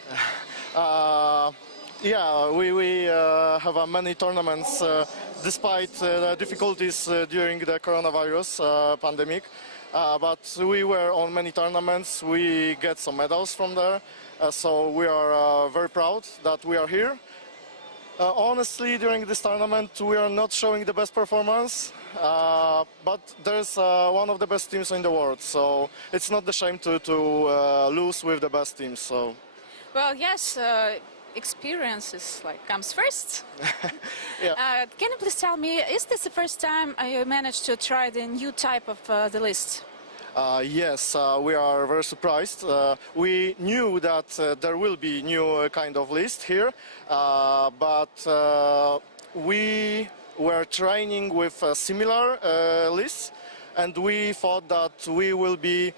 Yeah, we have many tournaments despite the difficulties during the coronavirus pandemic. But we were on many tournaments. We get some medals from there. So we are very proud that we are here. Honestly, during this tournament, we are not showing the best performance, but there's one of the best teams in the world, so it's not the shame to lose with the best teams. So, well, yes, experience comes first. Yeah. Can you please tell me, is this the first time you managed to try the new type of the list? Yes, we are very surprised. We knew that there will be new kind of list here, but we were training with similar lists, and we thought that we will be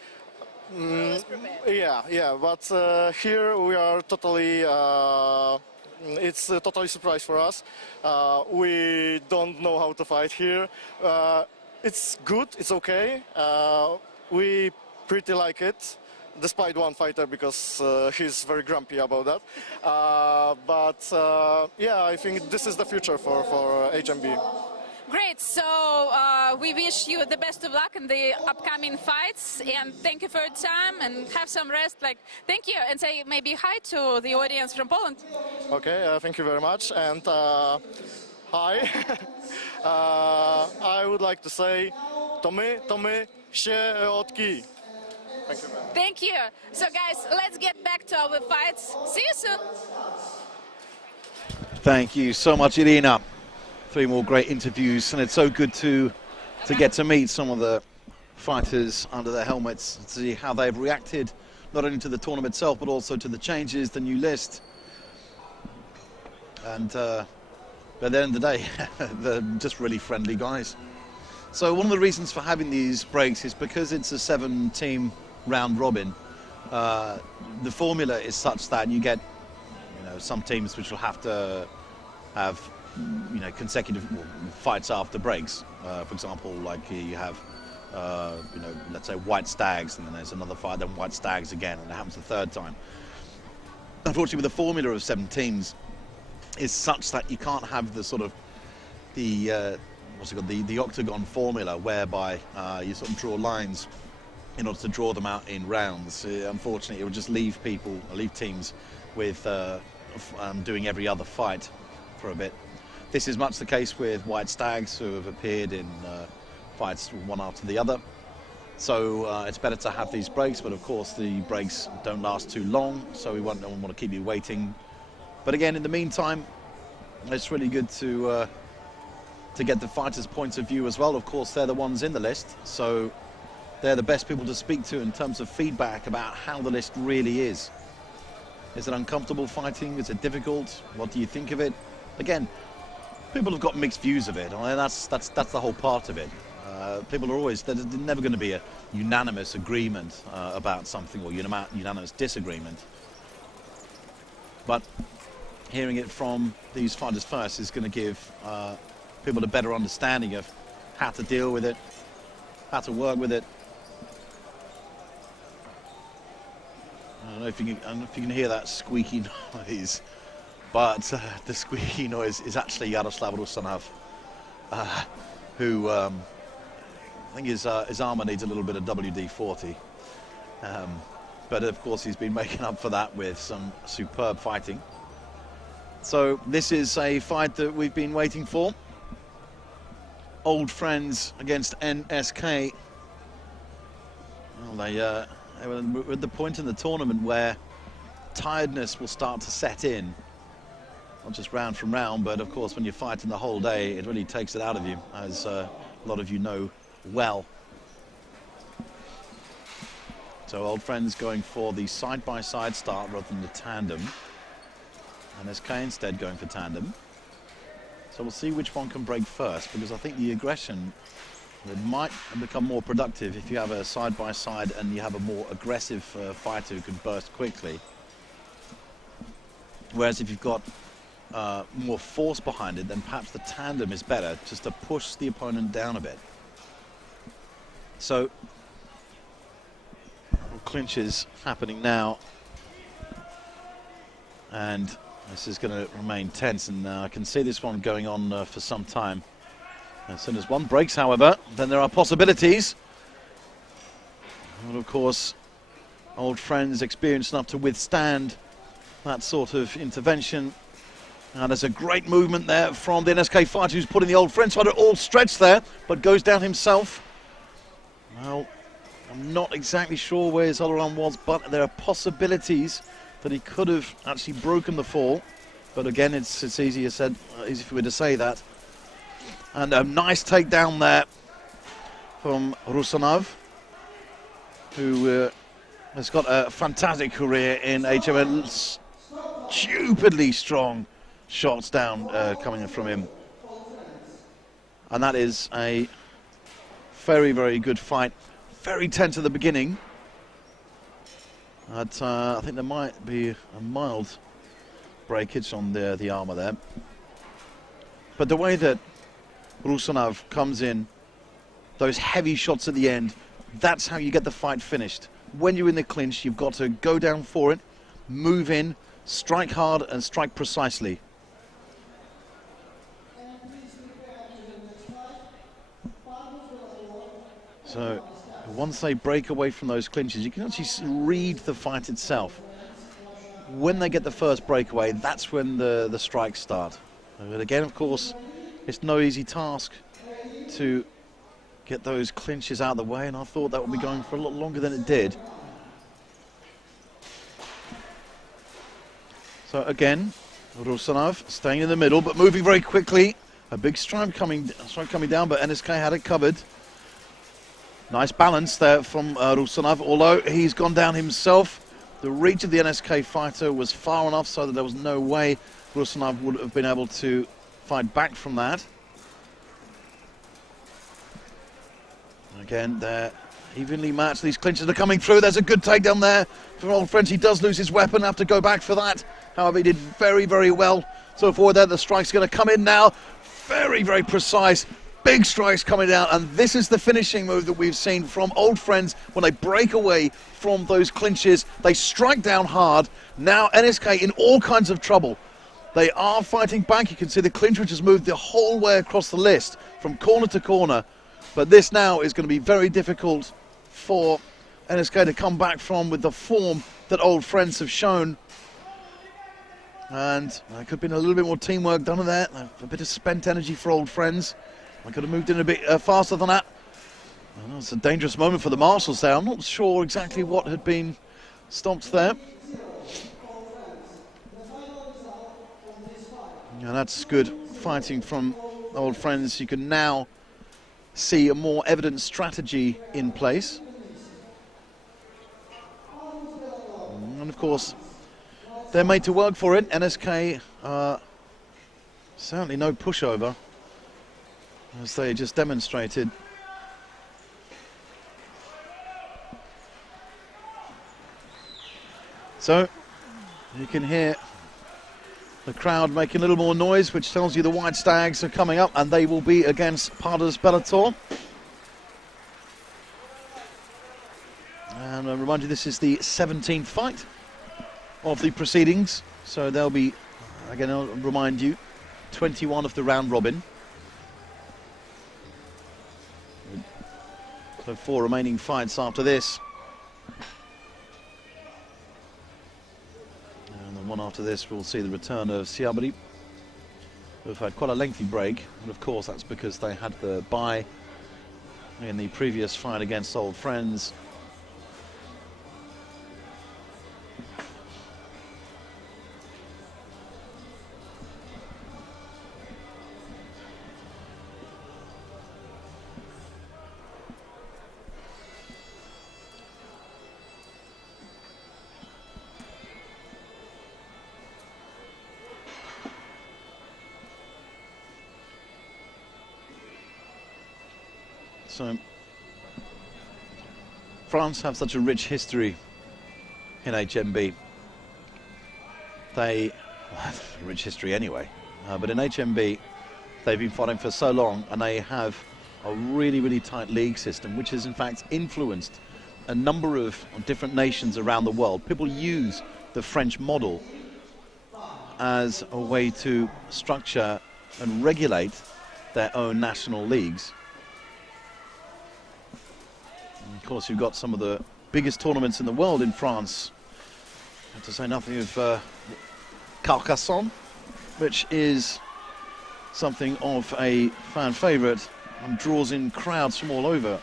Yeah, but here we are totally. It's a totally surprise for us. We don't know how to fight here. It's good. It's okay. We pretty like it, despite one fighter because he's very grumpy about that. Yeah, I think this is the future for HMB. Great, so we wish you the best of luck in the upcoming fights, and thank you for your time, and have some rest. Thank you, and say maybe hi to the audience from Poland. Okay, thank you very much, and hi. I would like to say, Tomy, Sierotki. Thank you. Thank you. So guys, let's get back to our fights. See you soon. Thank you so much, Irina. 3 more great interviews, and it's so good to get to meet some of the fighters under their helmets, to see how they've reacted not only to the tournament itself but also to the changes, the new list. And at the end of the day, they're just really friendly guys. So one of the reasons for having these breaks is because it's a 7-team round robin. The formula is such that you get, some teams which will have to have consecutive fights after breaks. For example, like you have, let's say White Stags, and then there's another fight, then White Stags again, and it happens the 3rd time. Unfortunately, with the formula of 7 teams, is such that you can't have the sort of the octagon formula whereby you sort of draw lines in order to draw them out in rounds. Unfortunately, it would just leave teams with doing every other fight for a bit. This is much the case with White Stags, who have appeared in fights one after the other. So it's better to have these breaks, but of course the breaks don't last too long, so we don't want to keep you waiting. But again, in the meantime, it's really good to get the fighters' points of view as well. Of course, they're the ones in the list, so they're the best people to speak to in terms of feedback about how the list really is. Is it uncomfortable fighting? Is it difficult? What do you think of it? Again, people have got mixed views of it. I mean, that's the whole part of it. People are always, there's never going to be a unanimous agreement about something, or unanimous disagreement. But hearing it from these fighters first is going to give people a better understanding of how to deal with it, how to work with it. I don't know if you can hear that squeaky noise, but the squeaky noise is actually Yaroslav Rusanov, who I think his armour needs a little bit of WD-40. But of course he's been making up for that with some superb fighting. So this is a fight that we've been waiting for. Old friends against NSK. Well, they were at the point in the tournament where tiredness will start to set in. Not just round from round, but of course when you're fighting the whole day, it really takes it out of you, as a lot of you know well. So old friends going for the side-by-side start rather than the tandem. NSK instead going for tandem. So we'll see which one can break first, because I think the aggression, it might become more productive if you have a side-by-side and you have a more aggressive fighter who can burst quickly. Whereas if you've got more force behind it, then perhaps the tandem is better, just to push the opponent down a bit. So clinch is happening now, and this is going to remain tense, and I can see this one going on for some time. As soon as one breaks, however, then there are possibilities. And of course, old friends experienced enough to withstand that sort of intervention. And there's a great movement there from the NSK fighter, who's putting the old friends fighter all stretched there, but goes down himself. Well, I'm not exactly sure where his other arm was, but there are possibilities that he could have actually broken the fall. But again, it's easy for me to say that. And a nice takedown there from Rusanov, who has got a fantastic career in HMBIA. Stupidly strong shots down coming from him. And that is a very, very good fight. Very tense at the beginning. But I think there might be a mild breakage on the armour there. But the way that Rusanov comes in, those heavy shots at the end, that's how you get the fight finished. When you're in the clinch, you've got to go down for it, move in, strike hard and strike precisely. So once they break away from those clinches, you can actually read the fight itself. When they get the first breakaway, that's when the strikes start. But again, of course, it's no easy task to get those clinches out of the way, and I thought that would be going for a lot longer than it did. So again, Rusanov staying in the middle, but moving very quickly. A big strike coming down, but NSK had it covered. Nice balance there from Rusanov, although he's gone down himself. The reach of the NSK fighter was far enough so that there was no way Rusanov would have been able to fight back from that. Again, they're evenly matched. These clinches are coming through. There's a good takedown there for Old Friends. He does lose his weapon, have to go back for that. However, he did very, very well so forward there. The strike's going to come in now. Very, very precise. Big strikes coming down, and this is the finishing move that we've seen from Old Friends. When they break away from those clinches, they strike down hard. Now NSK in all kinds of trouble. They are fighting back. You can see the clinch which has moved the whole way across the list from corner to corner. But this now is going to be very difficult for NSK to come back from with the form that Old Friends have shown. And there could have been a little bit more teamwork done in there. A bit of spent energy for Old Friends. I could have moved in a bit faster than that. Oh, it's a dangerous moment for the marshals there. I'm not sure exactly what had been stopped there. And that's good fighting from Old Friends. You can now see a more evident strategy in place. And of course, they're made to work for it. NSK, certainly no pushover, as they just demonstrated. So you can hear the crowd making a little more noise, which tells you the White Stags are coming up, and they will be against Pardus Bellator. And I remind you, this is the 17th fight of the proceedings, so there'll be, again, I'll remind you, 21 of the round robin. So 4 remaining fights after this. And then one after this, we'll see the return of Syabry, who've had quite a lengthy break. And of course, that's because they had the bye in the previous fight against Old Friends. So, France have such a rich history in HMB. They, well, rich history anyway, but in HMB they've been fighting for so long, and they have a really, really tight league system, which has in fact influenced a number of different nations around the world. People use the French model as a way to structure and regulate their own national leagues. Of course, you've got some of the biggest tournaments in the world in France. To say nothing of Carcassonne, which is something of a fan favourite and draws in crowds from all over.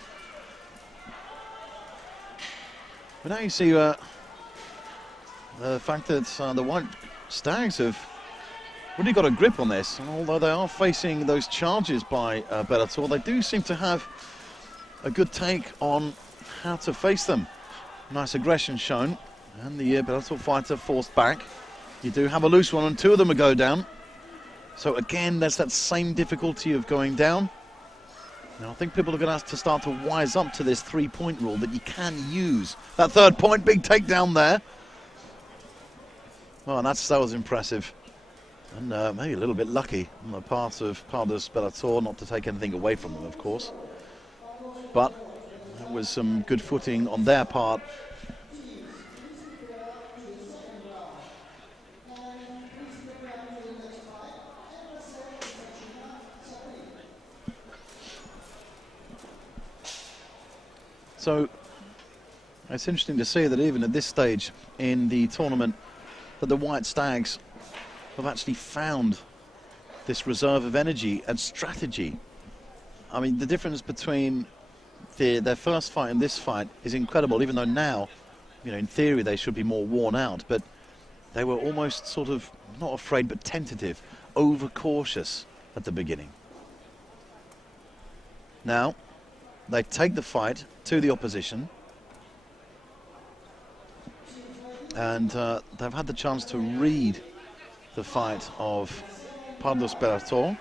But now you see the fact that the White Stags have really got a grip on this. And although they are facing those charges by Bellator, they do seem to have a good take on how to face them. Nice aggression shown, and the Bellator fighter forced back. You do have a loose one, and 2 of them will go down. So again, there's that same difficulty of going down. Now, I think people are going to have to start to wise up to this three-point rule that you can use. That third point, big takedown there. Well, and that was impressive. And maybe a little bit lucky on the part of Pardus Bellator, not to take anything away from them, of course. But that was some good footing on their part. So it's interesting to see that even at this stage in the tournament that the White Stags have actually found this reserve of energy and strategy. I mean, the difference between their first fight and this fight is incredible, even though now, you know, in theory they should be more worn out, but they were almost sort of not afraid but tentative, overcautious at the beginning. Now they take the fight to the opposition, and they've had the chance to read the fight of Pardus Bellator.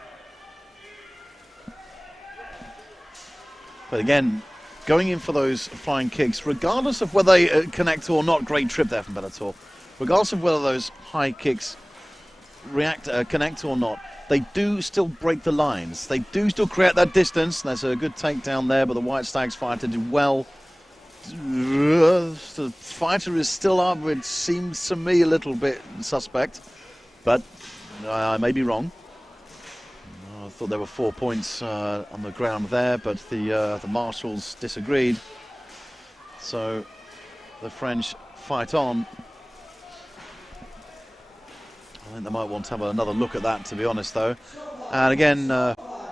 But again, going in for those flying kicks, regardless of whether they connect or not, great trip there from Bellator, regardless of whether those high kicks connect or not, they do still break the lines. They do still create that distance. There's a good takedown there, but the White Stags fighter did well. The fighter is still up, which seems to me a little bit suspect, but I may be wrong. I thought there were 4 points on the ground there, but the marshals disagreed. So the French fight on. I think they might want to have another look at that, to be honest, though. And again,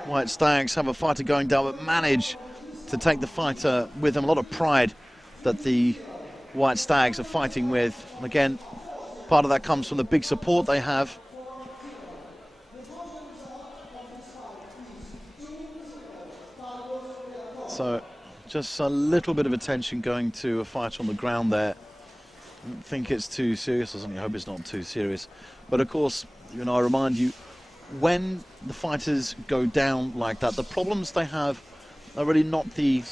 White Stags have a fighter going down, but manage to take the fighter with them. A lot of pride that the White Stags are fighting with. And again, part of that comes from the big support they have. So just a little bit of attention going to a fighter on the ground there. I don't think it's too serious. I certainly hope it's not too serious. But of course, you know, I remind you, when the fighters go down like that, the problems they have are really not the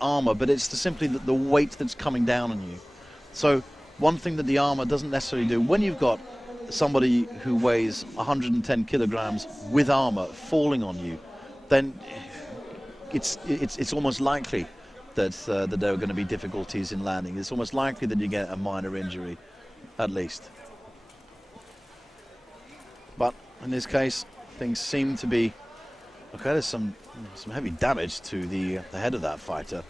armor, but it's simply the weight that's coming down on you. So one thing that the armor doesn't necessarily do, when you've got somebody who weighs 110 kilograms with armor falling on you, then it's almost likely that there are going to be difficulties in landing. It's almost likely that you get a minor injury, at least. But in this case, things seem to be okay. There's some heavy damage to the head of that fighter.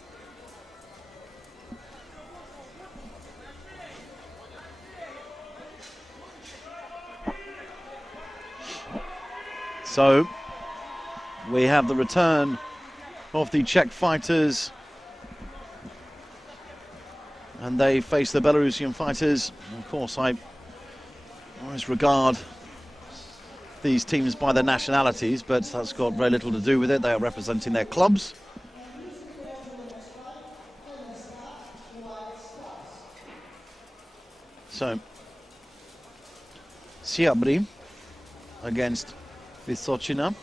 So we have the return of the Czech fighters, and they face the Belarusian fighters. And of course, I always regard these teams by their nationalities, but that's got very little to do with it. They are representing their clubs. So Syabry against Vysocina.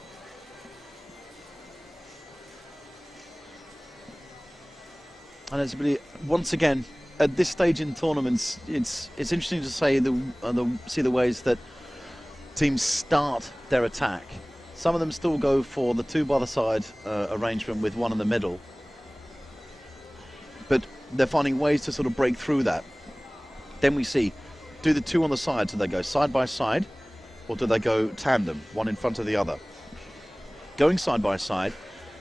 And it's really, once again, at this stage in tournaments, it's interesting to say see the ways that teams start their attack. Some of them still go for the two by the side arrangement with one in the middle, but they're finding ways to sort of break through that. Then we see, do the two on the side, do they go side by side, or do they go tandem, one in front of the other? Going side by side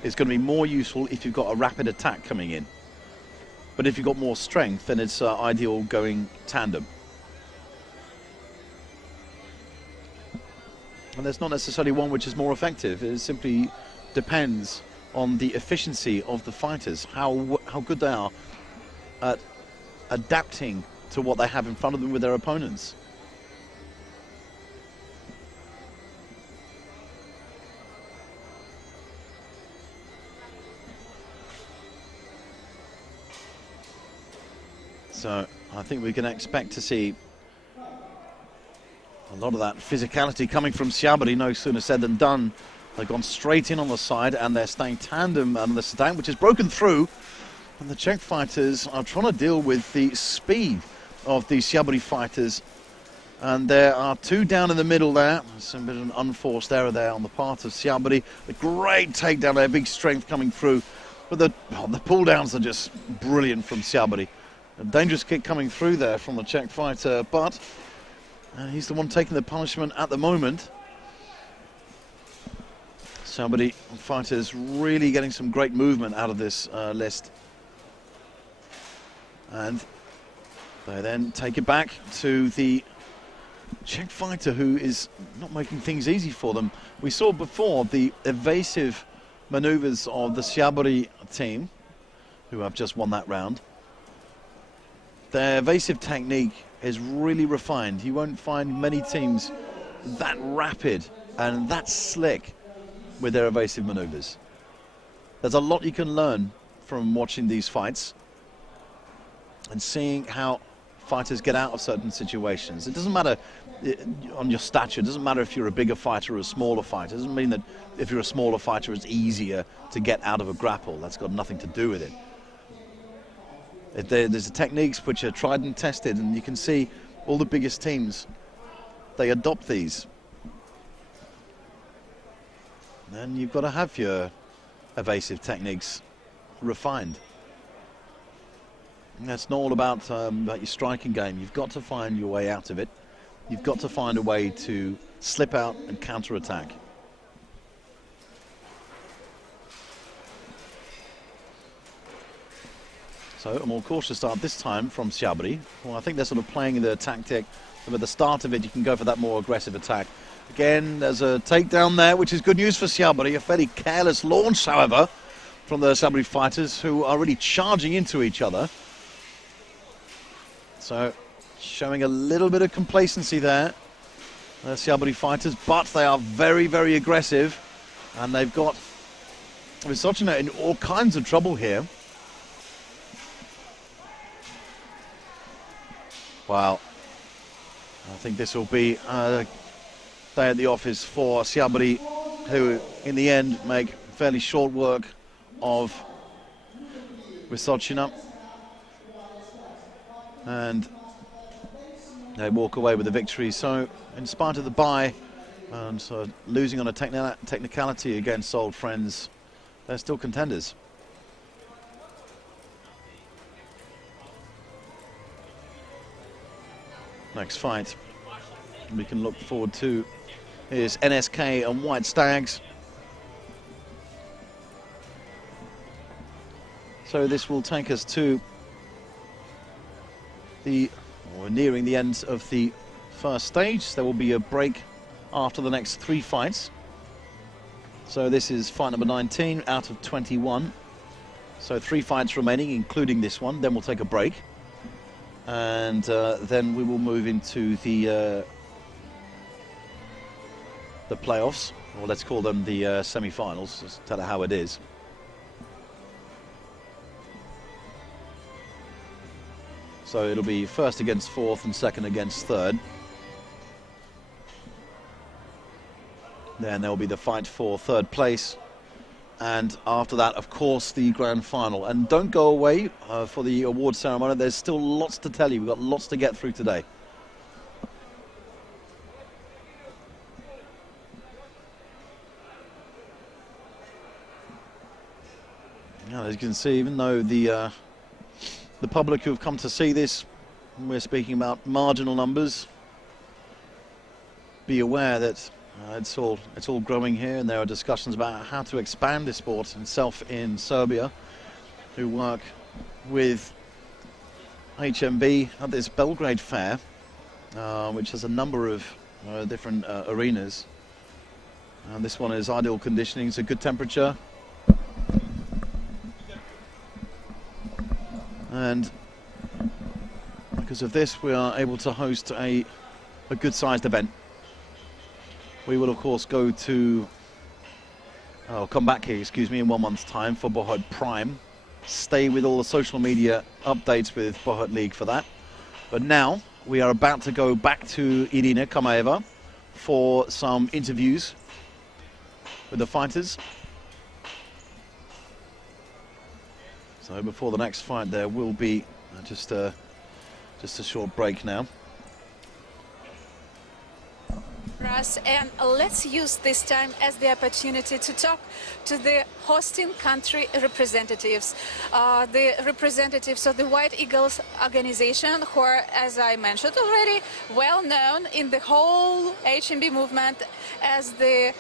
is going to be more useful if you've got a rapid attack coming in. But if you've got more strength, then it's ideal going tandem. And there's not necessarily one which is more effective. It simply depends on the efficiency of the fighters, how good they are at adapting to what they have in front of them with their opponents. So I think we can expect to see a lot of that physicality coming from Syabry. No sooner said than done They've gone straight in on the side, and they're staying tandem on the sedan, which is broken through. And the Czech fighters are trying to deal with the speed of the Syabry fighters. And there are two down in the middle there. There's a bit of an unforced error there on the part of Syabry. A great takedown there, big strength coming through. But the pull downs are just brilliant from Syabry. A dangerous kick coming through there from the Czech fighter, but he's the one taking the punishment at the moment. Syabry fighters really getting some great movement out of this list. And they then take it back to the Czech fighter, who is not making things easy for them. We saw before the evasive maneuvers of the Syabry team, who have just won that round. Their evasive technique is really refined. You won't find many teams that rapid and that slick with their evasive maneuvers. There's a lot you can learn from watching these fights and seeing how fighters get out of certain situations. It doesn't matter on your stature. It doesn't matter if you're a bigger fighter or a smaller fighter. It doesn't mean that if you're a smaller fighter it's easier to get out of a grapple. That's got nothing to do with it. There's the techniques which are tried and tested, and you can see all the biggest teams, they adopt these. And you've got to have your evasive techniques refined. And that's not all about your striking game. You've got to find your way out of it. You've got to find a way to slip out and counter-attack. So a more cautious start this time from Syabry. Well, I think they're sort of playing the tactic. At the start of it, you can go for that more aggressive attack. Again, there's a takedown there, which is good news for Syabry. A fairly careless launch, however, from the Syabry fighters, who are really charging into each other. So, showing a little bit of complacency there, the Syabry fighters, but they are very, very aggressive, and they've got Vysocina in all kinds of trouble here. Wow. I think this will be a day at the office for Syabry, who in the end make fairly short work of Vysocina. And they walk away with the victory. So, in spite of the bye, and so losing on a technicality against old friends, they're still contenders. Next fight we can look forward to is NSK and White Stags. So this will take us to we're nearing the end of the first stage. There will be a break after the next 3 fights. So this is fight number 19 out of 21. So 3 fights remaining, including this one. Then we'll take a break. And then we will move into the playoffs, or let's call them the semi-finals. Just tell her how it is. So it'll be first against fourth and second against third. Then there will be the fight for third place. And after that, of course, the grand final. And don't go away for the award ceremony. There's still lots to tell you. We've got lots to get through today. Now, as you can see, even though the public who have come to see this, we're speaking about marginal numbers, be aware that it's all growing here, and there are discussions about how to expand this sport itself in Serbia, who work with HMB at this Belgrade fair, which has a number of different arenas. And this one is ideal conditioning, it's a good temperature. And because of this, we are able to host a good-sized event. We will, of course, go to... I'll come back here, excuse me, in 1 month's time for Buhurt Prime. Stay with all the social media updates with Buhurt League for that. But now, we are about to go back to Irina Kamaeva for some interviews with the fighters. So before the next fight there will be just a short break now. Russ, and let's use this time as the opportunity to talk to the hosting country representatives, the representatives of the White Eagles organization, who are, as I mentioned already, well known in the whole HMB movement as the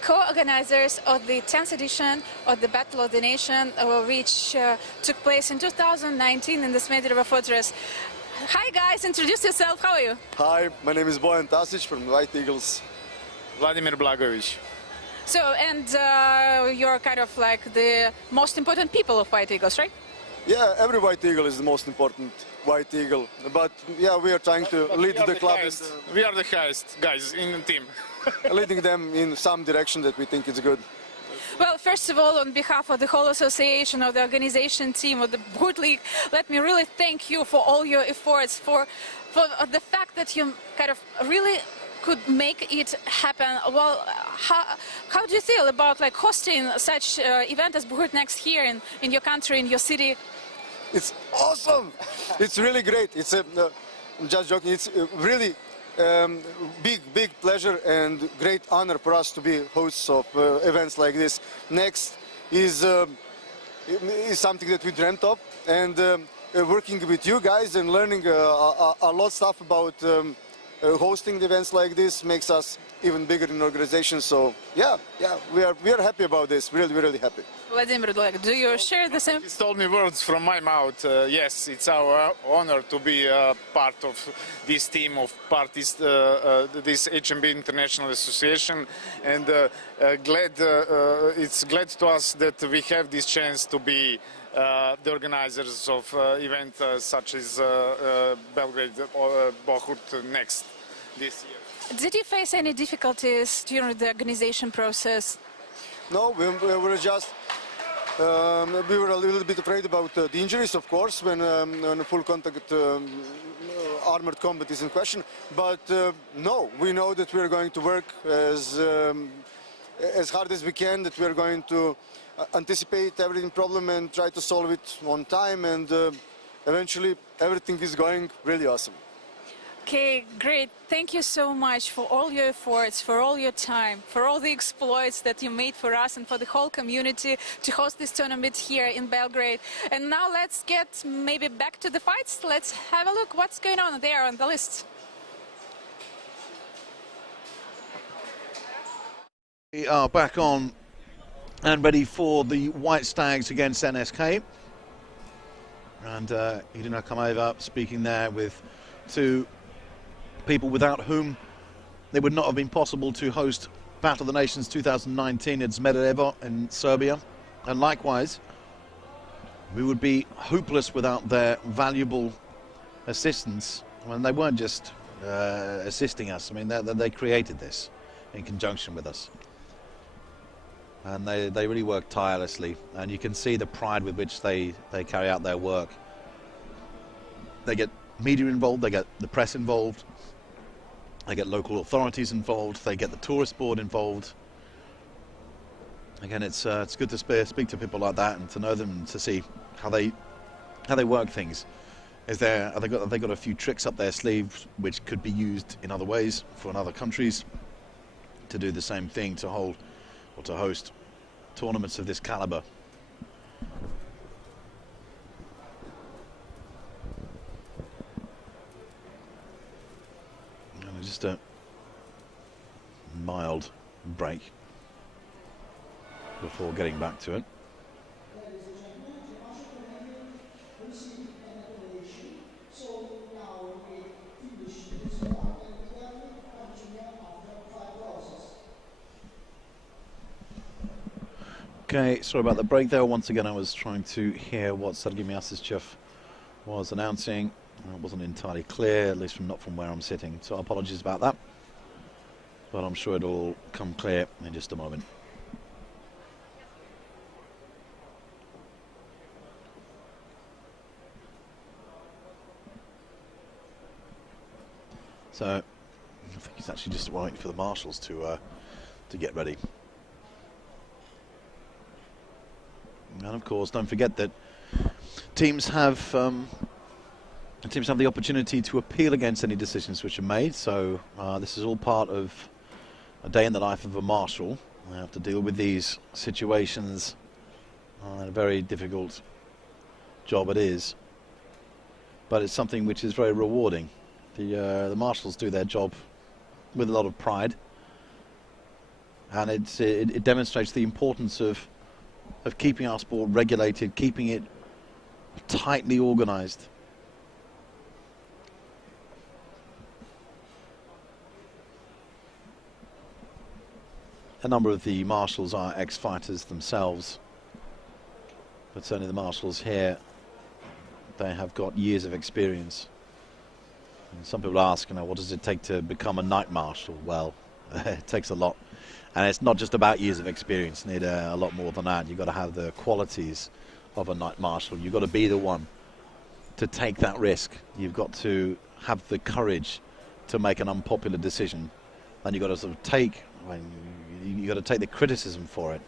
co-organizers of the 10th edition of the Battle of the Nation, which took place in 2019 in the Smedri River Fortress. Hi guys, introduce yourself, how are you? Hi, my name is Bojan Tasic from the White Eagles. Vladimir Blagovic. So, and you're kind of like the most important people of White Eagles, right? Yeah, every White Eagle is the most important White Eagle. But yeah, we are trying to lead the club. We are the highest guys in the team. Leading them in some direction that we think is good. Well, first of all, on behalf of the whole association, of the organization team of the Buhurt League, let me really thank you for all your efforts, for the fact that you kind of really could make it happen. Well, how do you feel about like hosting such event as Buhurt Next here in your country, in your city? It's awesome! It's really great. It's I'm just joking. It's really big pleasure and great honor for us to be hosts of events like this. Next is something that we dreamt of, and working with you guys and learning a lot of stuff about hosting events like this makes us even bigger in organization. So yeah, we are happy about this. Really happy. Vladimir, do you share the same? He stole me words from my mouth. Yes, it's our honor to be part of this team of parties, this HMB International Association, and it's glad to us that we have this chance to be the organizers of events such as Belgrade or Buhurt Next this year. Did you face any difficulties during the organization process? No, we were just we were a little bit afraid about the injuries, of course, when full contact armored combat is in question. But no, we know that we are going to work as hard as we can, that we are going to anticipate every problem and try to solve it on time, and eventually everything is going really awesome. Okay, great. Thank you so much for all your efforts, for all your time, for all the exploits that you made for us and for the whole community to host this tournament here in Belgrade. And now let's get maybe back to the fights. Let's have a look what's going on there on the list. We are back on and ready for the White Stags against NSK. And Irina Kameva speaking there with two people without whom it would not have been possible to host Battle of the Nations 2019 at Smederevo in Serbia. And likewise, we would be hopeless without their valuable assistance. I mean, they weren't just assisting us. I mean, they created this in conjunction with us. And they really work tirelessly. And you can see the pride with which they carry out their work. They get media involved, they get the press involved, they get local authorities involved, they get the tourist board involved. Again, it's good to speak to people like that and to know them and to see how they work things. Have they got a few tricks up their sleeves which could be used in other ways for in other countries to do the same thing, to hold or to host tournaments of this caliber? Just a mild break before getting back to it. Okay, sorry about the break there. Once again, I was trying to hear what Sergei Myasishchev was announcing. It wasn't entirely clear, at least not from where I'm sitting, so apologies about that. But I'm sure it'll all come clear in just a moment. So I think he's actually just waiting for the marshals to get ready. And of course, don't forget that teams have the opportunity to appeal against any decisions which are made. So this is all part of a day in the life of a marshal. They have to deal with these situations. A very difficult job it is, but it's something which is very rewarding. The marshals do their job with a lot of pride, and it demonstrates the importance of keeping our sport regulated, keeping it tightly organized. A number of the marshals are ex-fighters themselves, but certainly the marshals here, they have got years of experience. And some people ask, what does it take to become a night marshal? Well, it takes a lot, and it's not just about years of experience. You need a lot more than that. You've got to have the qualities of a night marshal. You've got to be the one to take that risk. You've got to have the courage to make an unpopular decision, and you've got to sort of you've got to take the criticism for it.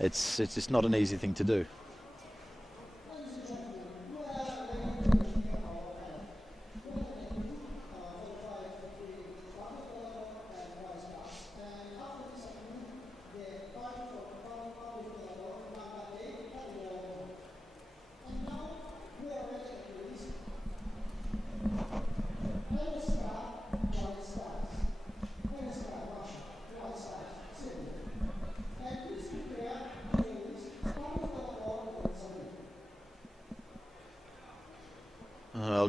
It's not an easy thing to do.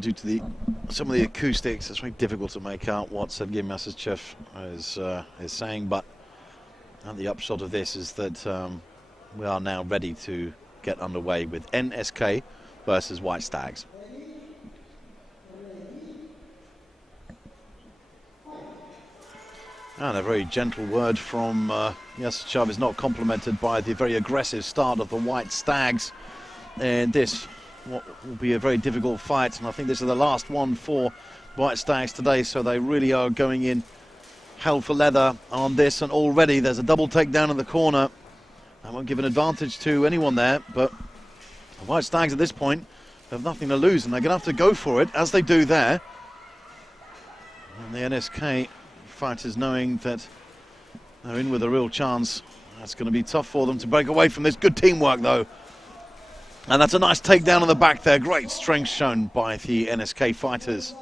Due to some of the acoustics, it's very difficult to make out what Sergei Masachev is saying, but the upshot of this is that we are now ready to get underway with NSK versus White Stags. And a very gentle word from Masachev is not complimented by the very aggressive start of the White Stags in this what will be a very difficult fight, and I think this is the last one for White Stags today, so they really are going in hell for leather on this, and already there's a double takedown in the corner. That won't give an advantage to anyone there, but the White Stags at this point have nothing to lose, and they're going to have to go for it, as they do there. And the NSK fighters knowing that they're in with a real chance. That's going to be tough for them to break away from this. Good teamwork, though. And that's a nice takedown on the back there. Great strength shown by the NSK fighters.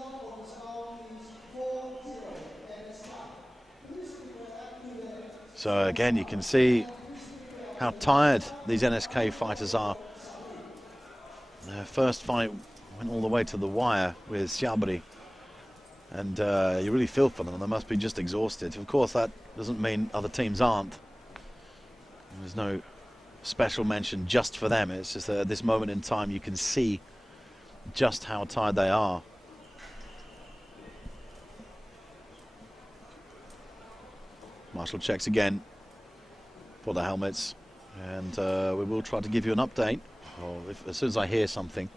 So again, you can see how tired these NSK fighters are. Their first fight went all the way to the wire with Syabry. And you really feel for them. They must be just exhausted. Of course, that doesn't mean other teams aren't. There's no special mention just for them. It's just that at this moment in time you can see just how tired they are. Marshall checks again for the helmets, and we will try to give you an update, or as soon as I hear something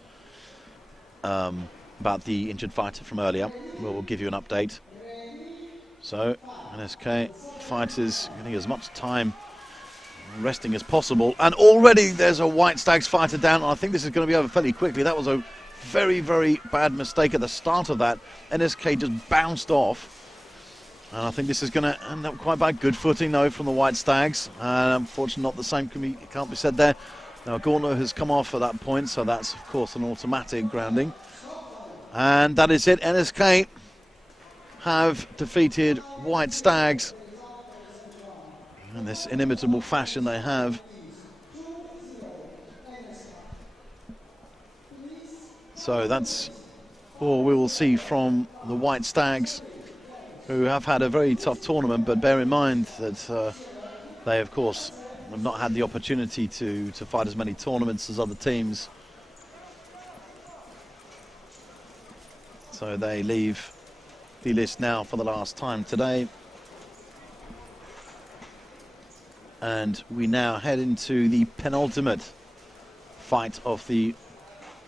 about the injured fighter from earlier, we'll give you an update. So NSK fighters getting as much time resting as possible, and already there's a White Stags fighter down, and I think this is going to be over fairly quickly. That was a very, very bad mistake at the start of that. NSK just bounced off, and I think this is going to end up quite bad. Good footing though from the White Stags, and unfortunately not the same can't be said there. Now Gorno has come off at that point, so that's of course an automatic grounding, and that is it. NSK have defeated White Stags in this inimitable fashion they have. So that's all we will see from the White Stags, who have had a very tough tournament, but bear in mind that they of course have not had the opportunity to fight as many tournaments as other teams. So they leave the list now for the last time today. And we now head into the penultimate fight of the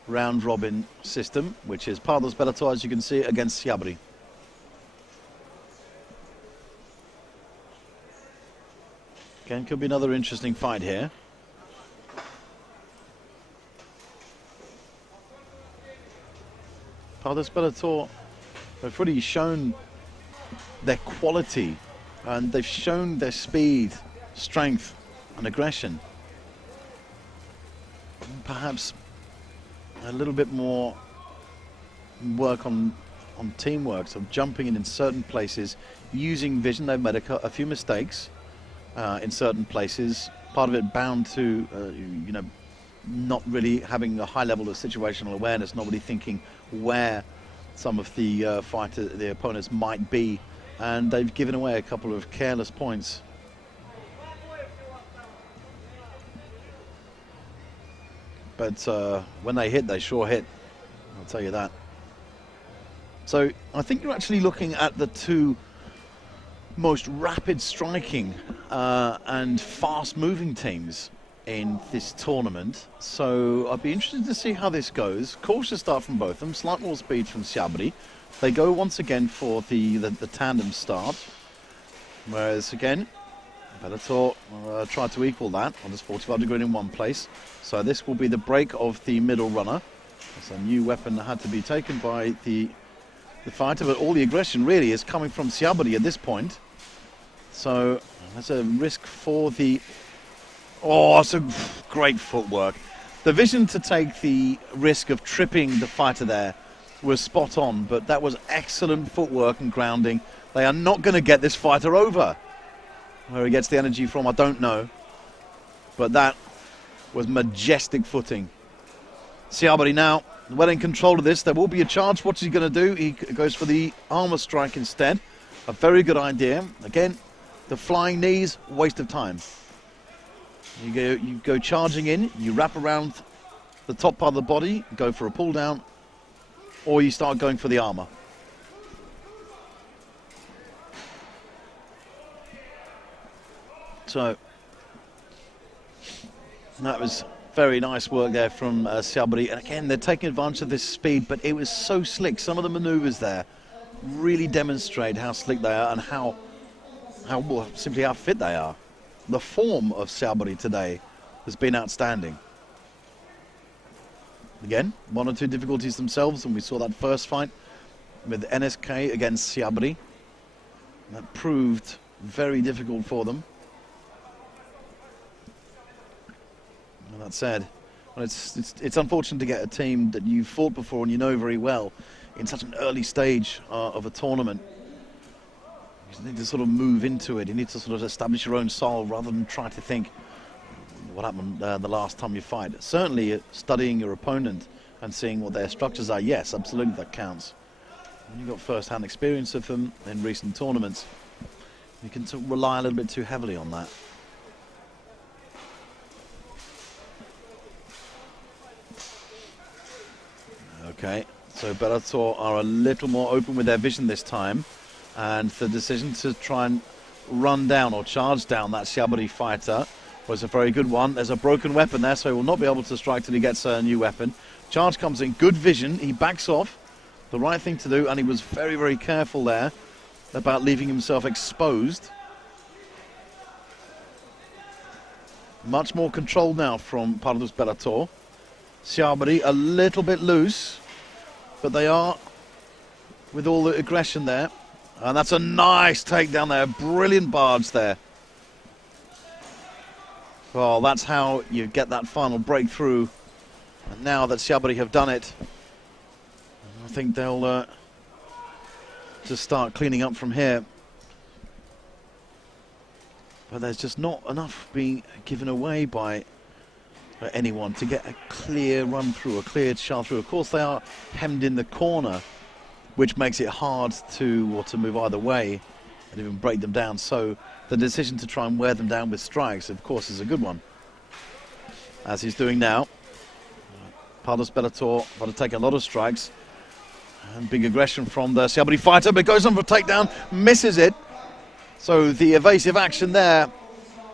round robin system, which is Pardus Bellator, as you can see, against Syabry. Again, could be another interesting fight here. Pardus Bellator have really shown their quality, and they've shown their speed, strength and aggression. Perhaps a little bit more work on teamwork, so jumping in certain places, using vision. They've made a few mistakes in certain places, part of it bound to you know, not really having a high level of situational awareness, not really thinking where some of the the opponents might be, and they've given away a couple of careless points. But when they hit, they sure hit, I'll tell you that. So I think you're actually looking at the two most rapid striking and fast moving teams in this tournament. So I'd be interested to see how this goes. Cautious start from both of them, slight more speed from Syabry. They go once again for the tandem start, whereas again Bellator tried to equal that on this 45-degree in one place. So this will be the break of the middle runner. It's a new weapon that had to be taken by the fighter, but all the aggression really is coming from Syabry at this point. So that's a risk for the... Oh, it's a great footwork. The vision to take the risk of tripping the fighter there was spot on, but that was excellent footwork and grounding. They are not going to get this fighter over. Where he gets the energy from, I don't know. But that was majestic footing. Syabry now well in control of this. There will be a charge. What's he going to do? He goes for the armor strike instead. A very good idea. Again, the flying knees, waste of time. You go charging in, you wrap around the top part of the body, go for a pull down, or you start going for the armor. So that was very nice work there from Syabry. And again, they're taking advantage of this speed, but it was so slick. Some of the maneuvers there really demonstrate how slick they are and how simply how fit they are. The form of Syabry today has been outstanding. Again, one or two difficulties themselves, and we saw that first fight with NSK against Syabry. That proved very difficult for them. And that said, well, it's unfortunate to get a team that you fought before and you know very well in such an early stage of a tournament. You need to sort of move into it. You need to sort of establish your own style rather than try to think what happened the last time you fight. Certainly studying your opponent and seeing what their structures are, yes, absolutely, that counts. When you've got first-hand experience of them in recent tournaments, you can rely a little bit too heavily on that. Okay, so Bellator are a little more open with their vision this time, and the decision to try and run down or charge down that Syabry fighter was a very good one. There's a broken weapon there, so he will not be able to strike till he gets a new weapon. Charge comes in, good vision, he backs off, the right thing to do, and he was very, very careful there about leaving himself exposed. Much more control now from Pardus Bellator. Syabry a little bit loose, but they are with all the aggression there. And that's a nice takedown there, brilliant barge there. Well, that's how you get that final breakthrough. And now that Syabry have done it, I think they'll just start cleaning up from here. But there's just not enough being given away by anyone to get a clear run through, a clear shot through. Of course, they are hemmed in the corner, which makes it hard to move either way and even break them down. So the decision to try and wear them down with strikes, of course, is a good one, as he's doing now. Pardus Bellator want to take a lot of strikes, and big aggression from the Syabry fighter, but goes on for a takedown, misses it. So the evasive action there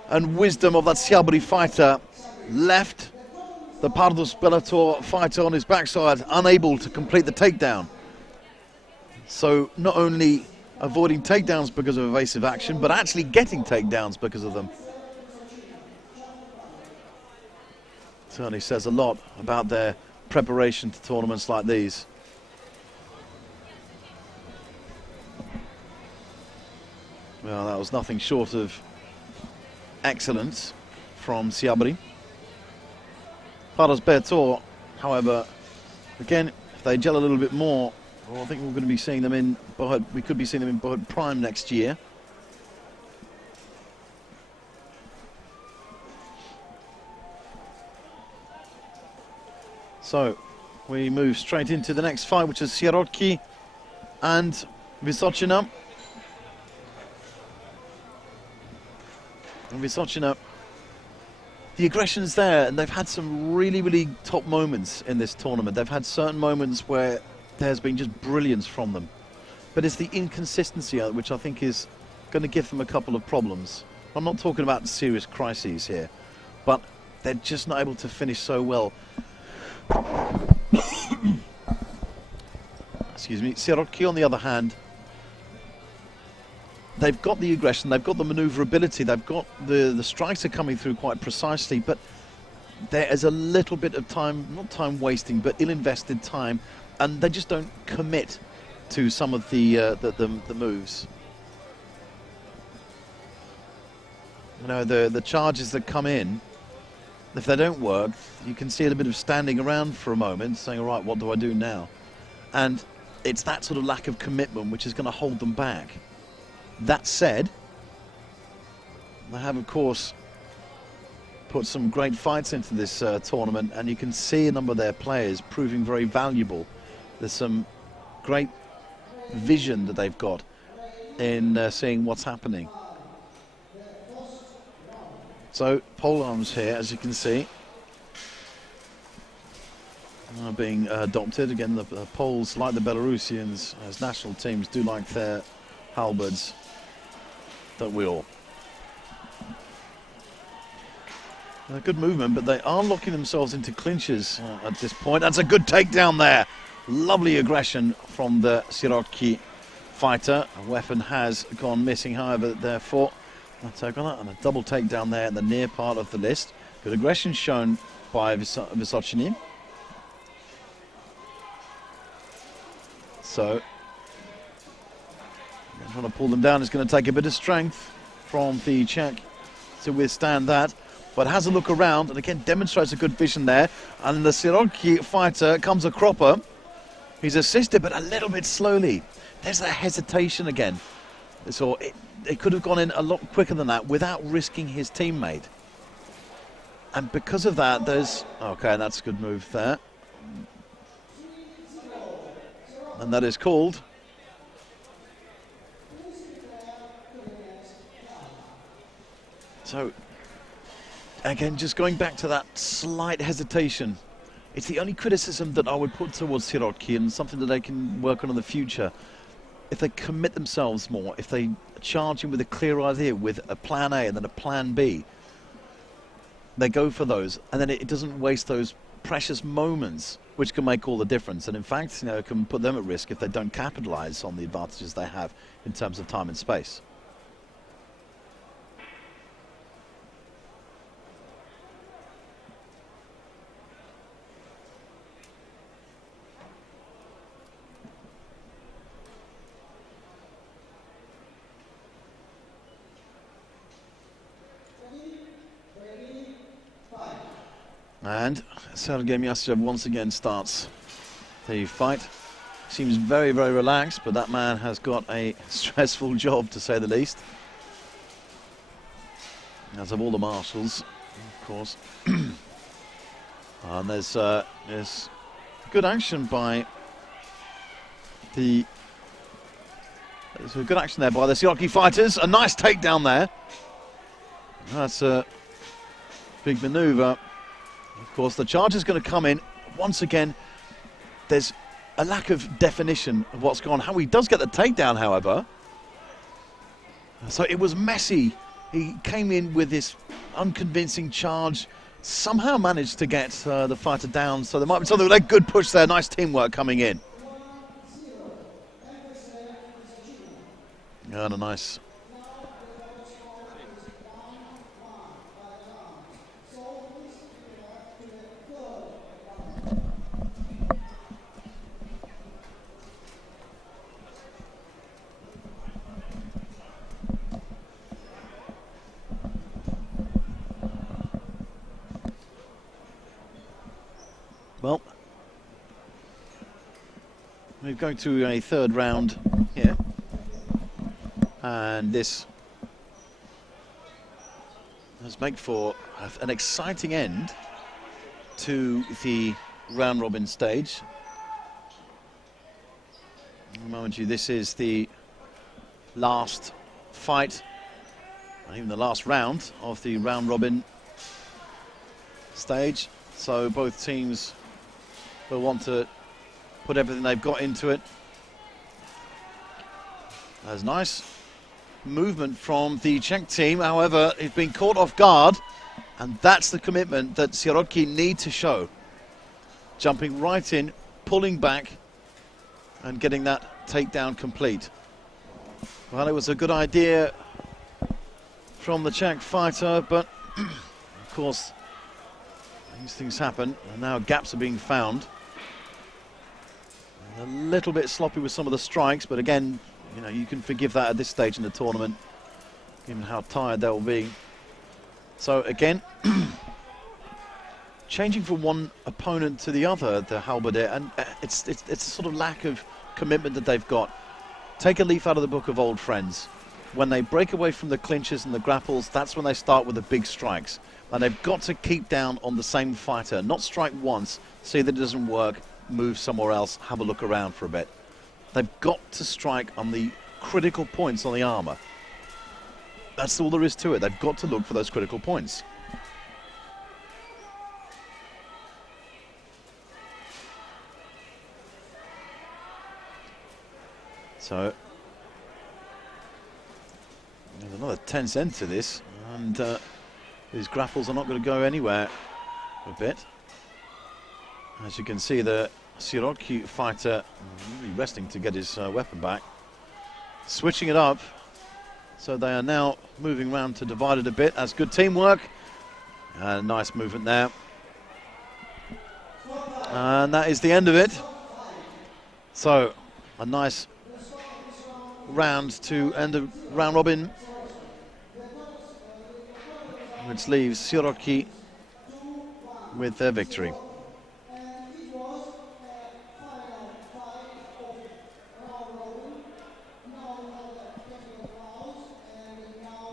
and wisdom of that Syabry fighter left the Pardus Bellator fighter on his backside unable to complete the takedown. So not only avoiding takedowns because of evasive action, but actually getting takedowns because of them. Certainly says a lot about their preparation to tournaments like these. Well, that was nothing short of excellent from Syabry. Pardus Bellator, however, again, if they gel a little bit more, well, I think we're going to be seeing them in Buhurt. We could be seeing them in Buhurt Prime next year. So we move straight into the next fight, which is Sierotki and Vysocina. And Vysocina, the aggression's there, and they've had some really, really top moments in this tournament. They've had certain moments where there's been just brilliance from them. But it's the inconsistency which I think is going to give them a couple of problems. I'm not talking about serious crises here, but they're just not able to finish so well. Excuse me. Sierotki, on the other hand, they've got the aggression, they've got the maneuverability, they've got the strikes are coming through quite precisely, but there is a little bit of time, not time wasting, but ill-invested time, and they just don't commit to some of the moves. You know, the charges that come in, if they don't work, you can see a bit of standing around for a moment, saying, all right, what do I do now? And it's that sort of lack of commitment which is going to hold them back. That said, they have, of course, put some great fights into this tournament, and you can see a number of their players proving very valuable. There's some great vision that they've got in seeing what's happening. So, pole arms here, as you can see, are being adopted. Again, the Poles, like the Belarusians, as national teams, do like their halberds, don't we all? Good movement, but they are locking themselves into clinches at this point. That's a good takedown there. Lovely aggression from the Sierotki fighter. A weapon has gone missing, however, therefore, I'll take on that, and a double takedown there in the near part of the list. Good aggression shown by Vysocina. So, trying to pull them down is going to take a bit of strength from the Czech to withstand that. But has a look around and again demonstrates a good vision there. And the Sierotki fighter comes a cropper. He's assisted, but a little bit slowly. There's that hesitation again. So it could have gone in a lot quicker than that without risking his teammate. And because of that, there's... Okay, that's a good move there. And that is called... So, again, just going back to that slight hesitation. It's the only criticism that I would put towards Sierotki, and something that they can work on in the future. If they commit themselves more, if they charge him with a clear idea, with a plan A and then a plan B, they go for those, and then it doesn't waste those precious moments, which can make all the difference. And in fact, you know, it can put them at risk if they don't capitalize on the advantages they have in terms of time and space. And Sergei Myasyev once again starts the fight. Seems very, very relaxed, but that man has got a stressful job, to say the least. As of all the marshals, of course. And there's good action by the... There's a good action there by the Sierotki fighters. A nice takedown there. That's a big maneuver. Of course, the charge is going to come in. Once again, there's a lack of definition of what's gone on. How he does get the takedown, however. So it was messy. He came in with this unconvincing charge. Somehow managed to get the fighter down. So there might be something with a good push there. Nice teamwork coming in. And a nice... Well, we're going to a third round here. And this does make for an exciting end to the round robin stage. Mind you, this is the last fight, and even the last round of the round robin stage. So both teams will want to put everything they've got into it. That's nice movement from the Czech team. However, it's been caught off guard, and that's the commitment that Sierotki need to show. Jumping right in, pulling back, and getting that takedown complete. Well, it was a good idea from the Czech fighter, but of course these things happen, and now gaps are being found. A little bit sloppy with some of the strikes, but again, you know, you can forgive that at this stage in the tournament, given how tired they'll be. So again, changing from one opponent to the other, the halberdier, and it's a sort of lack of commitment that they've got. Take a leaf out of the book of old friends. When they break away from the clinches and the grapples, that's when they start with the big strikes. And they've got to keep down on the same fighter, not strike once, see that it doesn't work, move somewhere else, have a look around for a bit. They've got to strike on the critical points on the armor. That's all there is to it. They've got to look for those critical points. So there's another tense end to this, and these grapples are not going to go anywhere for a bit. As you can see, the Sierotki fighter really resting to get his weapon back, switching it up. So they are now moving around to divide it a bit. That's good teamwork. And nice movement there. And that is the end of it. So a nice round to end the round robin, which leaves Sierotki with their victory.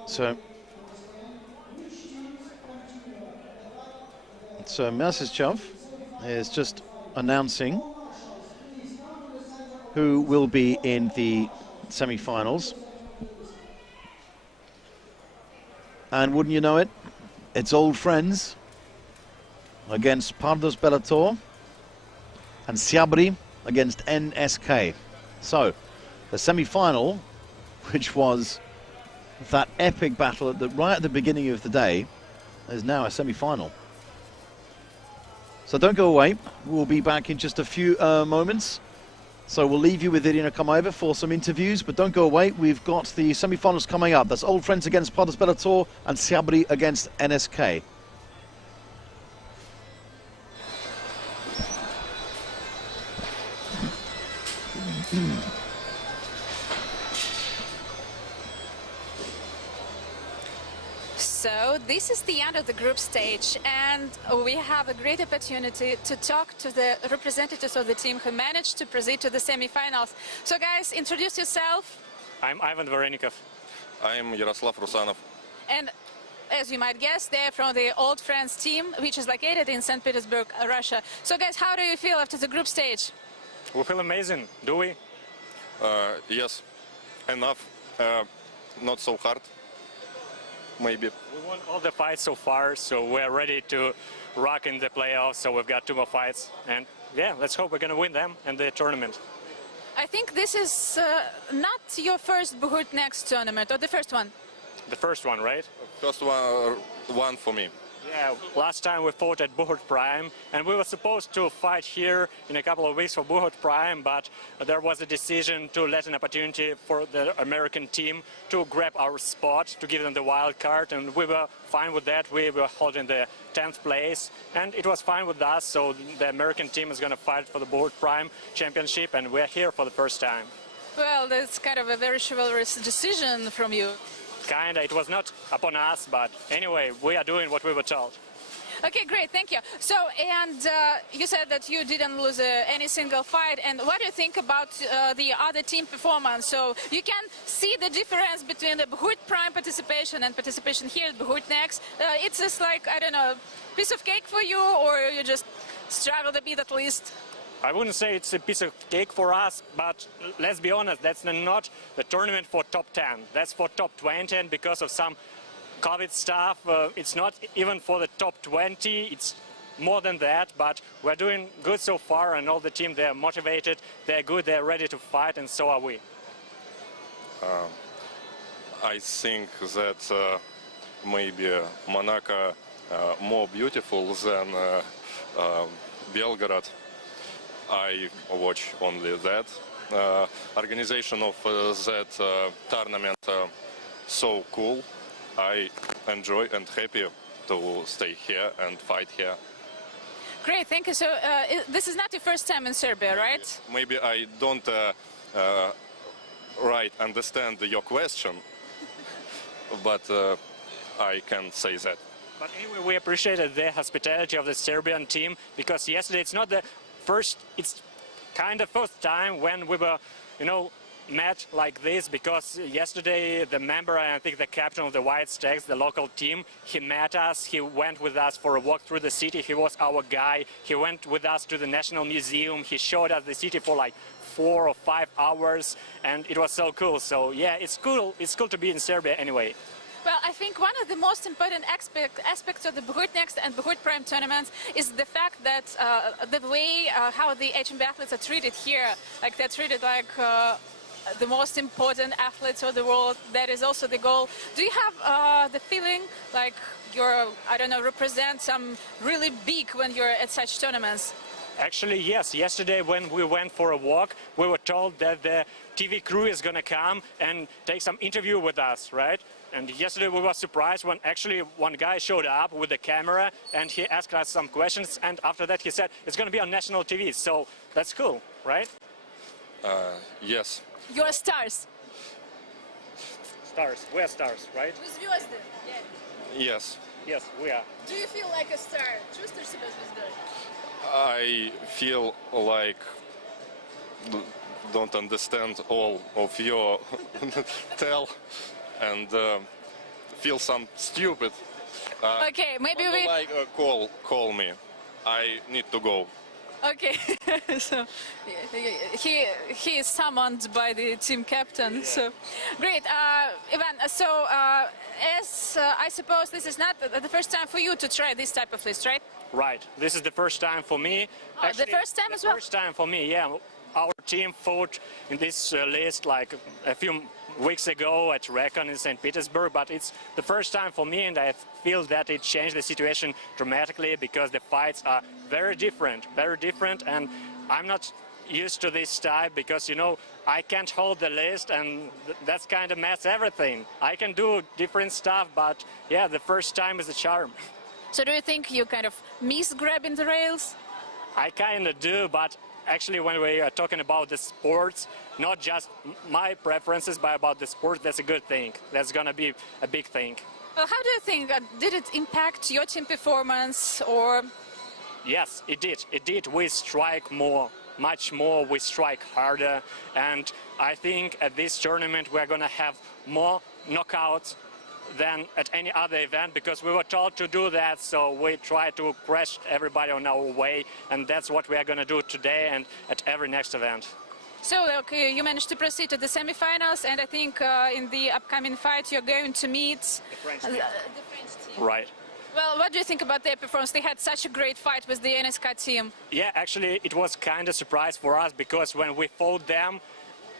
So Masishev is just announcing who will be in the semi-finals. And wouldn't you know it, it's old friends against Pardus Bellator and Syabry against NSK. So the semi-final, which was that epic battle right at the beginning of the day, is now a semi-final. So don't go away. We'll be back in just a few moments. So we'll leave you with Irina Kamaeva for some interviews, but don't go away. We've got the semi-finals coming up. That's Old Friends against Pardus Bellator and Syabry against NSK. So this is the end of the group stage, and we have a great opportunity to talk to the representatives of the team who managed to proceed to the semi-finals. So guys, introduce yourself. I'm Ivan Varenikov. I'm Yaroslav Rusanov. And as you might guess, they're from the Old Friends team, which is located in St. Petersburg, Russia. So guys, how do you feel after the group stage? We feel amazing, do we? Yes, enough. Not so hard. Maybe. We won all the fights so far, so we're ready to rock in the playoffs. So we've got 2 more fights, and yeah, let's hope we're going to win them in the tournament. I think this is not your first Buhurt Next tournament, or the first one? The first one, right? First one for me. Yeah, last time we fought at Buhurt Prime, and we were supposed to fight here in a couple of weeks for Buhurt Prime, but there was a decision to let an opportunity for the American team to grab our spot, to give them the wild card, and we were fine with that. We were holding the 10th place, and it was fine with us, so the American team is going to fight for the Buhurt Prime championship, and we're here for the first time. Well, that's kind of a very chivalrous decision from you. Kinda, it was not upon us, but anyway, we are doing what we were told. Okay, great, thank you. So, and you said that you didn't lose any single fight, and what do you think about the other team performance? So you can see the difference between the Buhurt Prime participation and participation here at Buhurt Next. It's just like, I don't know, piece of cake for you, or you just struggled a bit at least? I wouldn't say it's a piece of cake for us, but let's be honest, that's not the tournament for top 10. That's for top 20, and because of some COVID stuff, it's not even for the top 20. It's more than that, but we're doing good so far, and all the team, they're motivated, they're good, they're ready to fight, and so are we. I think that maybe Monaco more beautiful than Belgrade. I watch only that. Organization of that tournament so cool. I enjoy and happy to stay here and fight here. Great, thank you. So this is not your first time in Serbia, right? Maybe I don't right understand your question, but I can say that. But anyway, we appreciated the hospitality of the Serbian team, because yesterday it's not the first, it's kind of first time when we were, you know, met like this, because yesterday the member, and I think the captain of the White Stags, the local team, he met us, he went with us for a walk through the city, he was our guy, he went with us to the National Museum, he showed us the city for like 4 or 5 hours, and it was so cool. So yeah, it's cool to be in Serbia anyway. Well, I think one of the most important aspects of the Buhurt Next and Buhurt Prime tournaments is the fact that the way how the HMBIA athletes are treated here, like they're treated like the most important athletes of the world. That is also the goal. Do you have the feeling like you're, I don't know, represent some really big when you're at such tournaments? Actually, yes. Yesterday when we went for a walk, we were told that the TV crew is going to come and take some interview with us, right? And yesterday we were surprised when actually one guy showed up with the camera and he asked us some questions, and after that he said it's going to be on national TV. So that's cool, right? Yes. You're stars. Stars. We're stars, right? Вы звезды. Yes. Yes, we are. Do you feel like a star? Чувствуешь себя звездой? I feel like don't understand all of your tell and feel some stupid. Okay, maybe we... Like call me. I need to go. Okay, so he is summoned by the team captain. Yeah. So great, Ivan. So as I suppose this is not the first time for you to try this type of list, right? Right. This is the first time for me. Oh, actually, the first time as well? First time for me, yeah. Our team fought in this list like a few weeks ago at Recon in St. Petersburg, but it's the first time for me, and I feel that it changed the situation dramatically because the fights are very different, and I'm not used to this type because, you know, I can't hold the list, and that's kind of mess everything. I can do different stuff, but yeah, the first time is a charm. So do you think you kind of miss grabbing the rails? I kind of do, but actually when we are talking about the sports, not just my preferences, but about the sport, that's a good thing. That's going to be a big thing. Well, how do you think, did it impact your team performance, or? Yes, it did. It did. We strike more, much more. We strike harder. And I think at this tournament we're going to have more knockouts than at any other event, because we were told to do that, so we try to crush everybody on our way, and that's what we are going to do today and at every next event. So you managed to proceed to the semifinals, and I think in the upcoming fight you're going to meet the French team. Right. Well, what do you think about their performance? They had such a great fight with the NSK team. Yeah, actually it was kind of a surprise for us, because when we fought them,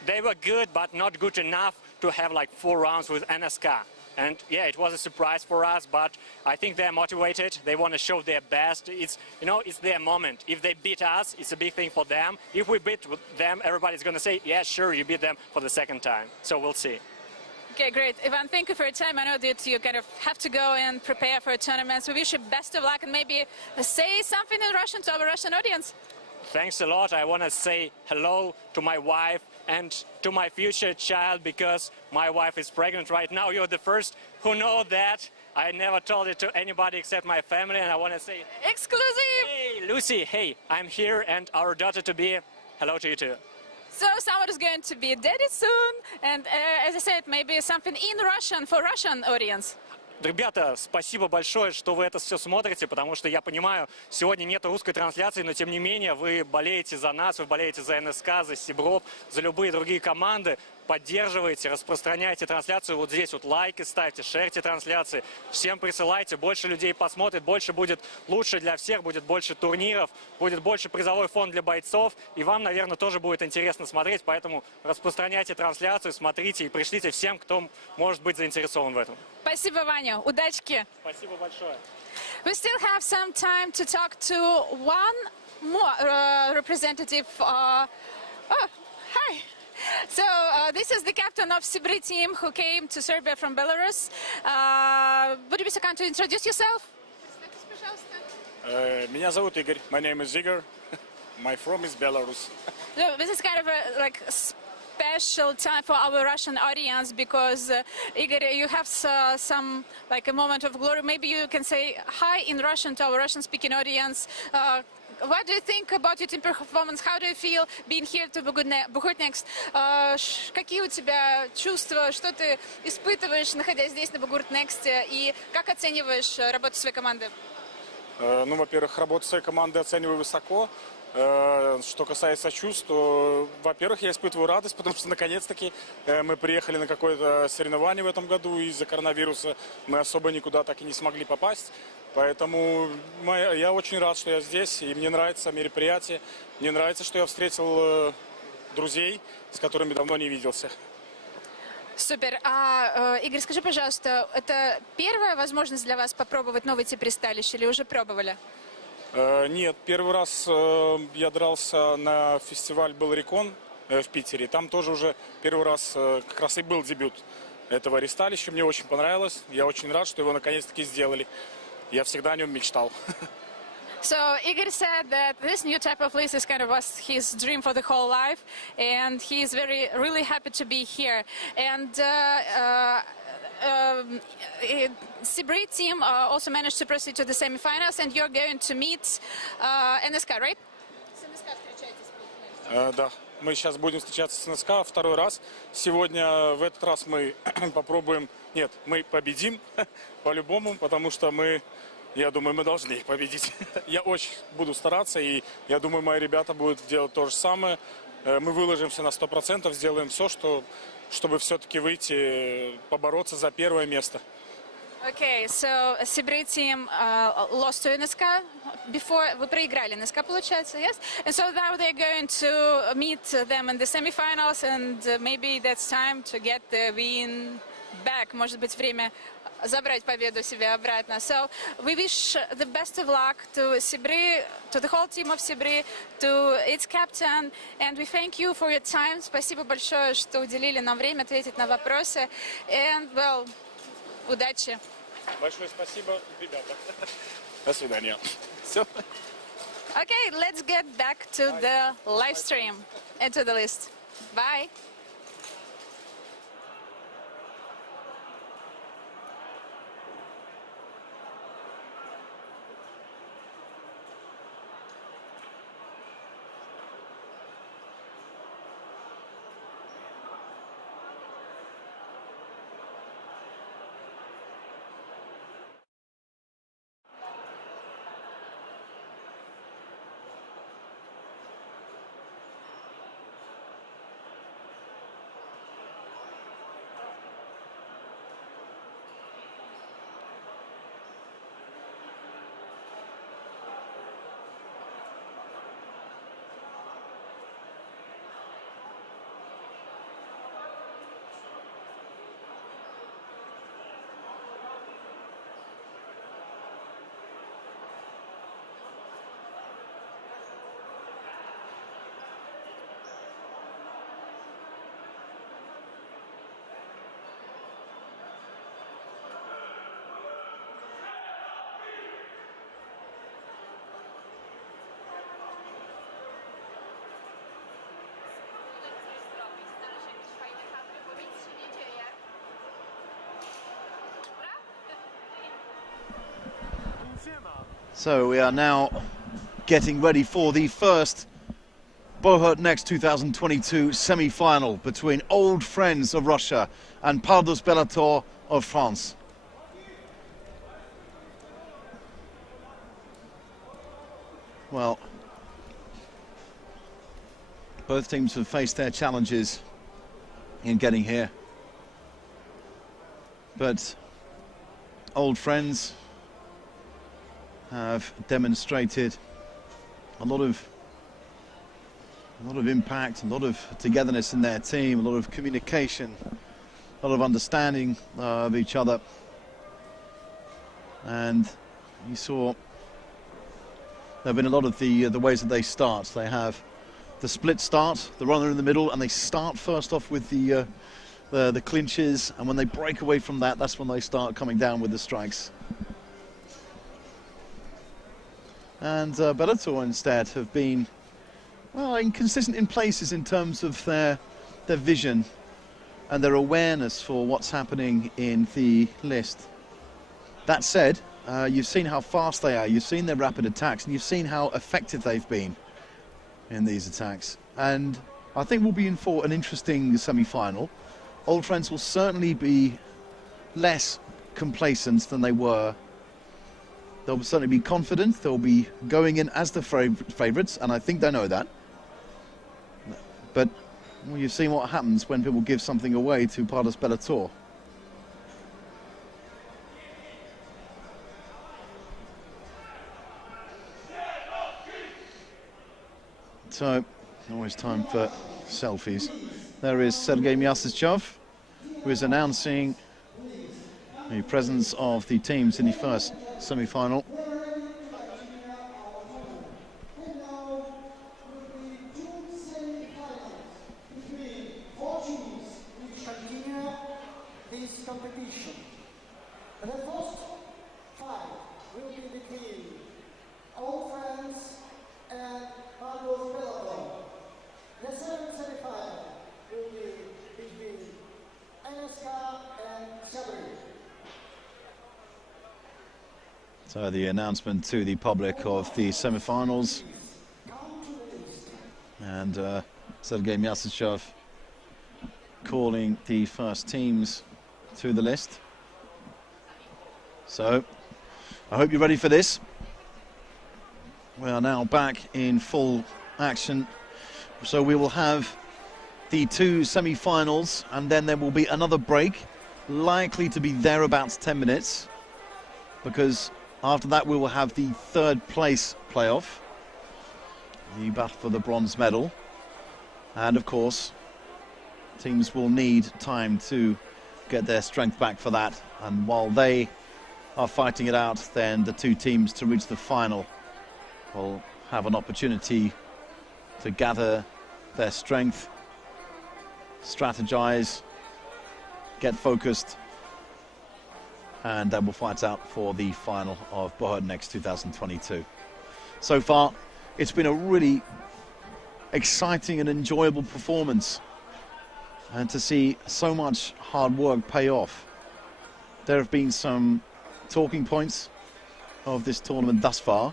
they were good but not good enough to have like 4 rounds with NSK. And yeah, it was a surprise for us, but I think they're motivated. They want to show their best. It's, you know, it's their moment. If they beat us, it's a big thing for them. If we beat them, everybody's going to say, yeah, sure, you beat them for the second time. So we'll see. Okay, great. Ivan, thank you for your time. I know that you kind of have to go and prepare for a tournament. So we wish you best of luck, and maybe say something in Russian to our Russian audience. Thanks a lot. I want to say hello to my wife. and to my future child, because my wife is pregnant right now. You're the first who know that. I never told it to anybody except my family, and I want to say, Exclusive! hey, Lucy, hey, I'm here, and our daughter-to-be, hello to you too. So someone is going to be daddy soon, and as I said, maybe something in Russian for Russian audience. Ребята, спасибо большое, что вы это все смотрите, потому что я понимаю, сегодня нет русской трансляции, но тем не менее вы болеете за нас, вы болеете за НСК, за Сибров, за любые другие команды. Поддерживайте, распространяйте трансляцию. Вот здесь вот лайки ставьте, шерьте трансляции. Всем присылайте, больше людей посмотрит, больше будет лучше для всех, будет больше турниров, будет больше призовой фонд для бойцов. И вам, наверное, тоже будет интересно смотреть, поэтому распространяйте трансляцию, смотрите и пришлите всем, кто может быть заинтересован в этом. Спасибо, Ваня. Удачки. Спасибо большое. We still have some time to talk to one more representative. Oh, hi. So this is the captain of Syabry team who came to Serbia from Belarus. Would you be so kind to introduce yourself? Меня зовут Игорь. My name is Igor. My from is Belarus. So this is kind of a special time for our Russian audience because Igor, you have some like a moment of glory. Maybe you can say hi in Russian to our Russian-speaking audience. What do you think about your team performance? How do you feel being here to Buhurt Next? Какие у тебя чувства, что ты испытываешь, находясь здесь на Buhurt Next, и как оцениваешь работу своей команды? Ну, во-первых, работу своей команды оцениваю высоко. Что касается чувств, то, во-первых, я испытываю радость, потому что, наконец-таки, мы приехали на какое-то соревнование в этом году. Из-за коронавируса мы особо никуда так и не смогли попасть. Поэтому я очень рад, что я здесь, и мне нравится мероприятие. Мне нравится, что я встретил друзей, с которыми давно не виделся. Супер. Игорь, скажи, пожалуйста, это первая возможность для вас попробовать новый тип ристалища или уже пробовали? Нет, первый раз я дрался на фестиваль Belgrade в Питере. Там тоже уже первый раз как раз и был дебют этого ристалища. Мне очень понравилось. Я очень рад, что его наконец-таки сделали. Я всегда о нем мечтал. So Igor said that this new type of list is kind of was his dream for the whole life, and he is really happy to be here. And Syabry team also managed to proceed to the semifinals, and you're going to meet НСК, right? Да, мы сейчас будем встречаться с НСК второй раз. Сегодня, в этот раз мы попробуем... Нет, мы победим по-любому, потому что я думаю, мы должны их победить. Я очень буду стараться, и я думаю, мои ребята будут делать то же самое. Мы выложимся на 100%, сделаем все, чтобы все-таки выйти, побороться за первое место. Okay, so Syabry team lost to НСК before. Вы проиграли НСК, получается, yes? And so now they're going to meet them in the semifinals, and maybe that's time to get the win back. Может быть, время забрать победу себе обратно. So we wish the best of luck to Syabry, to the whole team of Syabry, to its captain, and we thank you for your time. Спасибо большое, что уделили нам время ответить на вопросы. And, well, удачи. Большое спасибо, ребята. До свидания. Все. Okay, let's get back to the live stream and to the list. Bye. So we are now getting ready for the first Buhurt Next 2022 semi-final between old friends of Russia and Pardus Bellator of France. Well, both teams have faced their challenges in getting here, but old friends have demonstrated a lot of impact, a lot of togetherness in their team, a lot of communication, a lot of understanding of each other. And you saw there have been a lot of the ways that they start. They have the split start, the runner in the middle, and they start first off with the clinches, and when they break away from that, that's when they start coming down with the strikes. And Bellator instead have been, well, inconsistent in places in terms of their vision and their awareness for what's happening in the list. That said, you've seen how fast they are, you've seen their rapid attacks, and you've seen how effective they've been in these attacks. And I think we'll be in for an interesting semi-final. Old friends will certainly be less complacent than they were. They'll certainly be confident, they'll be going in as the favourites, and I think they know that. But well, you've seen what happens when people give something away to Pardus Bellator. So, always time for selfies. There is Sergei Myasishchev, who is announcing the presence of the teams in the first semi-final. This competition. And the first fight will be between old friends and Pardus Bellator. The second semi-final will be between MFC and Syabry. So the announcement to the public of the semi-finals, and Sergei Myasishchev calling the first teams to the list. So I hope you're ready for this. We are now back in full action. So we will have the two semi-finals, and then there will be another break, likely to be thereabouts 10 minutes, because after that we will have the third place playoff, the battle for the bronze medal, and of course teams will need time to get their strength back for that, and while they are fighting it out, then the two teams to reach the final will have an opportunity to gather their strength, strategize, get focused, and then we'll fight out for the final of Buhurt Next 2022. So far, it's been a really exciting and enjoyable performance, and to see so much hard work pay off. There have been some talking points of this tournament thus far.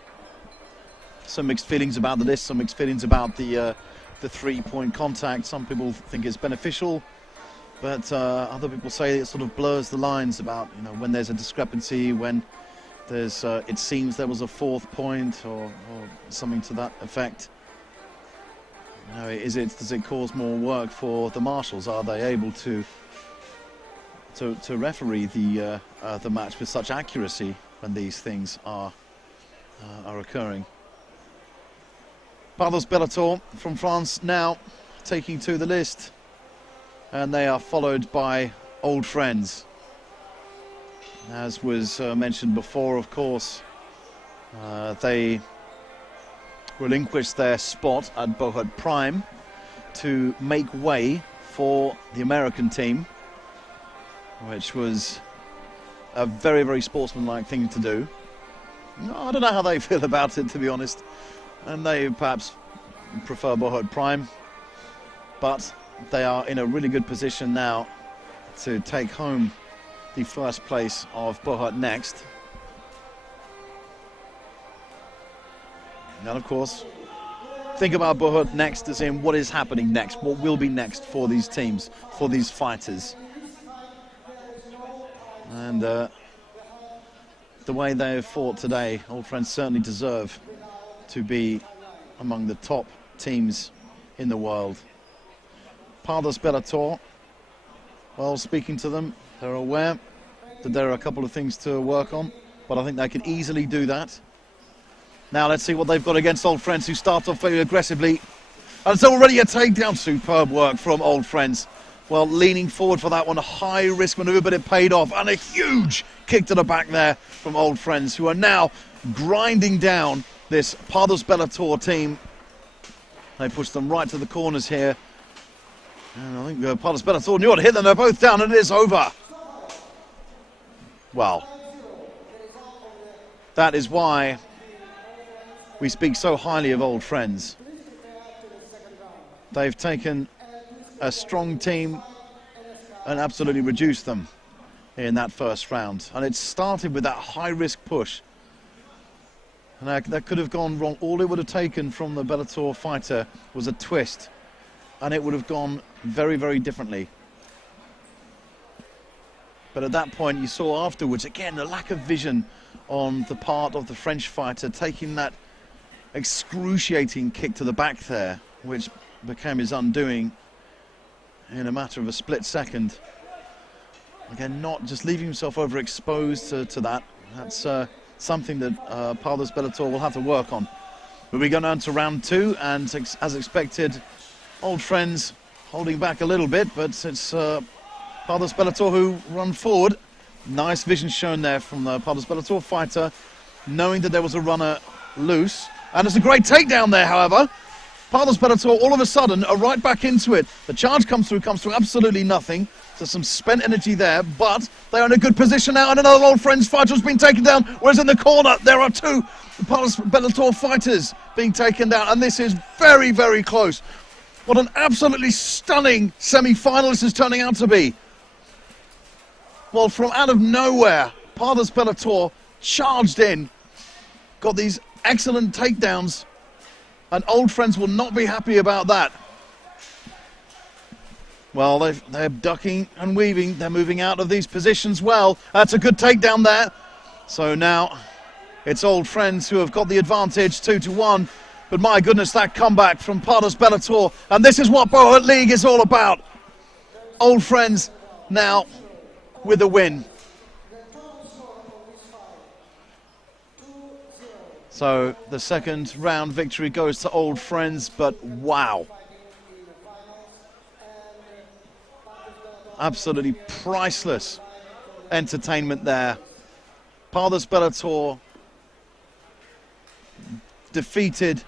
Some mixed feelings about the list, some mixed feelings about the three-point contact. Some people think it's beneficial, but other people say it sort of blurs the lines about, you know, when there's a discrepancy, when there's it seems there was a fourth point or something to that effect. You know, does it cause more work for the marshals? Are they able to referee the match with such accuracy when these things are occurring? Pardus Bellator from France now taking to the list, and they are followed by old friends. As was mentioned before, of course, they relinquished their spot at Buhurt Prime to make way for the American team, which was a very, very sportsmanlike thing to do. I don't know how they feel about it, to be honest, and they perhaps prefer Buhurt Prime, but they are in a really good position now to take home the first place of Buhurt Next. And of course, think about Buhurt Next as in what is happening next, what will be next for these teams, for these fighters. And the way they have fought today, old friends certainly deserve to be among the top teams in the world. Pardus Bellator, well, speaking to them, they're aware that there are a couple of things to work on, but I think they can easily do that. Now let's see what they've got against old friends, who start off very aggressively. And it's already a takedown. Superb work from old friends. Well, leaning forward for that one, a high risk maneuver, but it paid off. And a huge kick to the back there from old friends, who are now grinding down this Pardus Bellator team. They push them right to the corners here. And I think Pardus Bellator knew how to hit them. They're both down, and it is over. Well, that is why we speak so highly of old friends. They've taken a strong team and absolutely reduced them in that first round. And it started with that high-risk push. And that could have gone wrong. All it would have taken from the Bellator fighter was a twist, and it would have gone very, very differently. But at that point, you saw afterwards, again, the lack of vision on the part of the French fighter, taking that excruciating kick to the back there, which became his undoing in a matter of a split second. Again, not just leaving himself overexposed to that. That's something that Pardus Bellator will have to work on. But we go down to round two, and as expected, old friends holding back a little bit, but it's Pardus Bellator who run forward. Nice vision shown there from the Pardus Bellator fighter, knowing that there was a runner loose. And it's a great takedown there, however. Pardus Bellator all of a sudden are right back into it. The charge comes through absolutely nothing. There's some spent energy there, but they're in a good position now, and another old friend's fighter has been taken down, whereas in the corner there are two Pardus Bellator fighters being taken down, and this is very, very close. What an absolutely stunning semi-final this is turning out to be. Well, from out of nowhere, Pardus Bellator charged in, got these excellent takedowns, and old friends will not be happy about that. Well, they're ducking and weaving. They're moving out of these positions well. That's a good takedown there. So now it's old friends who have got the advantage, 2-1. But my goodness, that comeback from Pardus Bellator. And this is what Buhurt League is all about. Old friends now with a win. So the second round victory goes to old friends, but wow. Absolutely priceless entertainment there. Pardus Bellator defeated,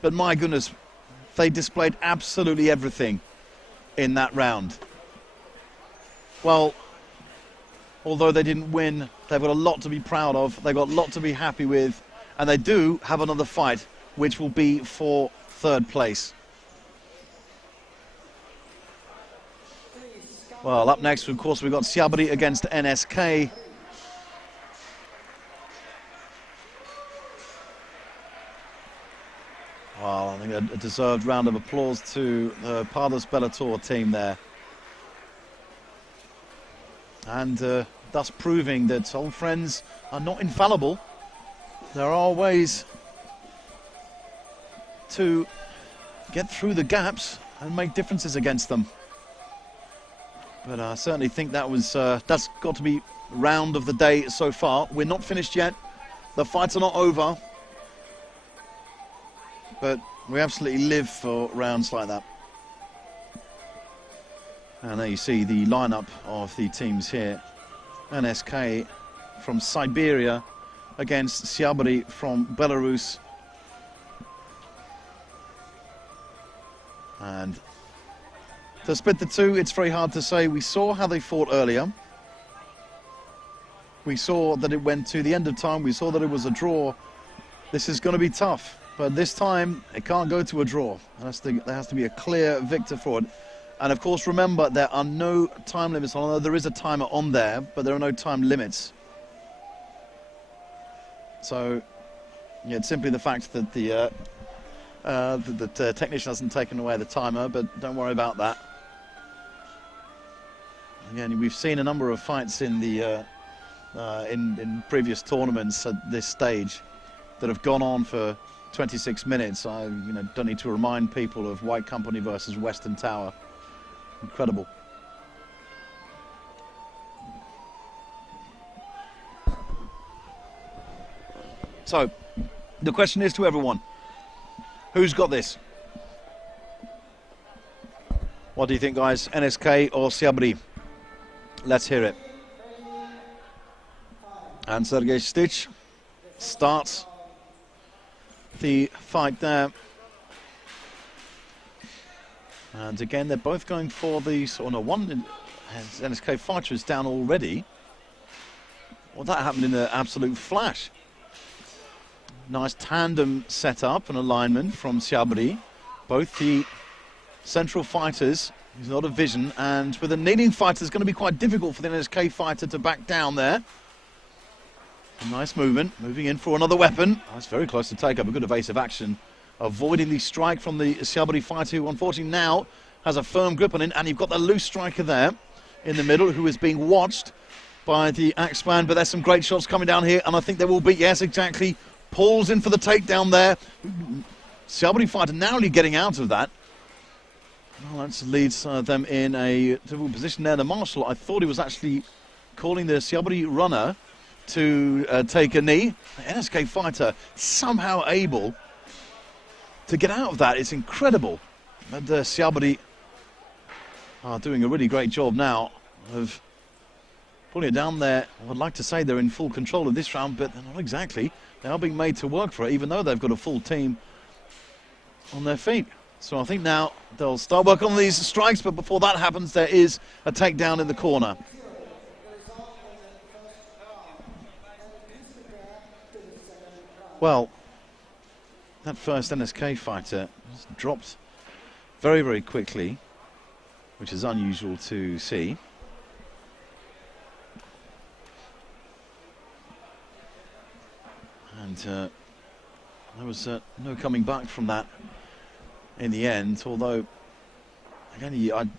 but my goodness, they displayed absolutely everything in that round. Well, although they didn't win, they've got a lot to be proud of. They've got a lot to be happy with. And they do have another fight, which will be for third place. Well, up next, of course, we've got Syabry against NSK. Well, I think a deserved round of applause to the Pardus Bellator team there. And thus proving that old friends are not infallible. There are ways to get through the gaps and make differences against them. But I certainly think that was that's got to be round of the day so far. We're not finished yet. The fights are not over. But we absolutely live for rounds like that. And there you see the lineup of the teams here. NSK from Siberia against Syabry from Belarus. And to split the two, it's very hard to say. We saw how they fought earlier. We saw that it went to the end of time. We saw that it was a draw. This is going to be tough. But this time, it can't go to a draw. There has to be a clear victor for it. And of course, remember, there are no time limits on it. There is a timer on there, but there are no time limits. So Yeah, it's simply the fact that the technician hasn't taken away the timer, but don't worry about that. Again, we've seen a number of fights in the in previous tournaments at this stage that have gone on for 26 minutes. I don't need to remind people of White Company versus Western Tower. Incredible. So, the question is to everyone, who's got this? What do you think, guys? NSK or Syabry? Let's hear it. And Sergei Stich starts the fight there. And again, they're both going for these, or no, one NSK fighter is down already. Well, that happened in an absolute flash. Nice tandem setup and alignment from Syabry. Both the central fighters, he's not a vision, and with a kneeling fighter, it's going to be quite difficult for the NSK fighter to back down there. A nice movement, moving in for another weapon. That's very close to take up, a good evasive action. Avoiding the strike from the Syabry fighter, who unfortunately now has a firm grip on it, and you've got the loose striker there in the middle, who is being watched by the Axeman, but there's some great shots coming down here, and I think there will be, yes, exactly, pulls in for the takedown there. Syabry fighter narrowly getting out of that. Well, that leads them in a difficult position there. The marshal, I thought he was actually calling the Syabry runner to take a knee. The NSK fighter somehow able to get out of that. It's incredible. But Syabry are doing a really great job now of pulling it down there. I would like to say they're in full control of this round, but they're not exactly. They are being made to work for it, even though they've got a full team on their feet. So I think now they'll start work on these strikes, but before that happens, there is a takedown in the corner. Well, that first NSK fighter was dropped very, very quickly, which is unusual to see. And there was no coming back from that in the end, although again,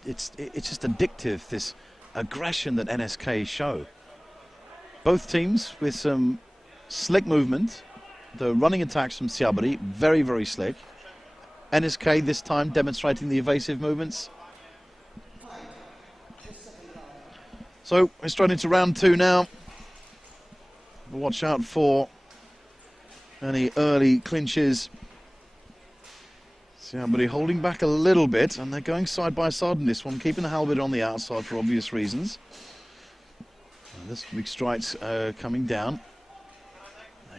it's just addictive, this aggression that NSK show. Both teams with some slick movement. The running attacks from Syabry, very, very slick. NSK this time demonstrating the evasive movements. So we're straight into round two now. Watch out for any early clinches. Syabry holding back a little bit, and they're going side by side in this one, keeping the halberd on the outside for obvious reasons. And this big strike's coming down.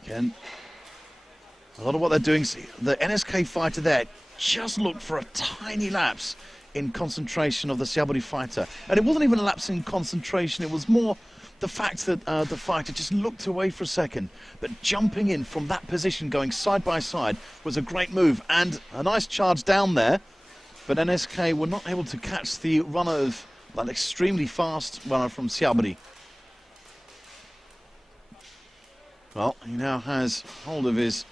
Again, a lot of what they're doing, the NSK fighter there just looked for a tiny lapse in concentration of the Syabry fighter. And it wasn't even a lapse in concentration, it was more the fact that the fighter just looked away for a second. But jumping in from that position, going side by side, was a great move. And a nice charge down there. But NSK were not able to catch the runner of that extremely fast runner from Syabry. Well, he now has hold of his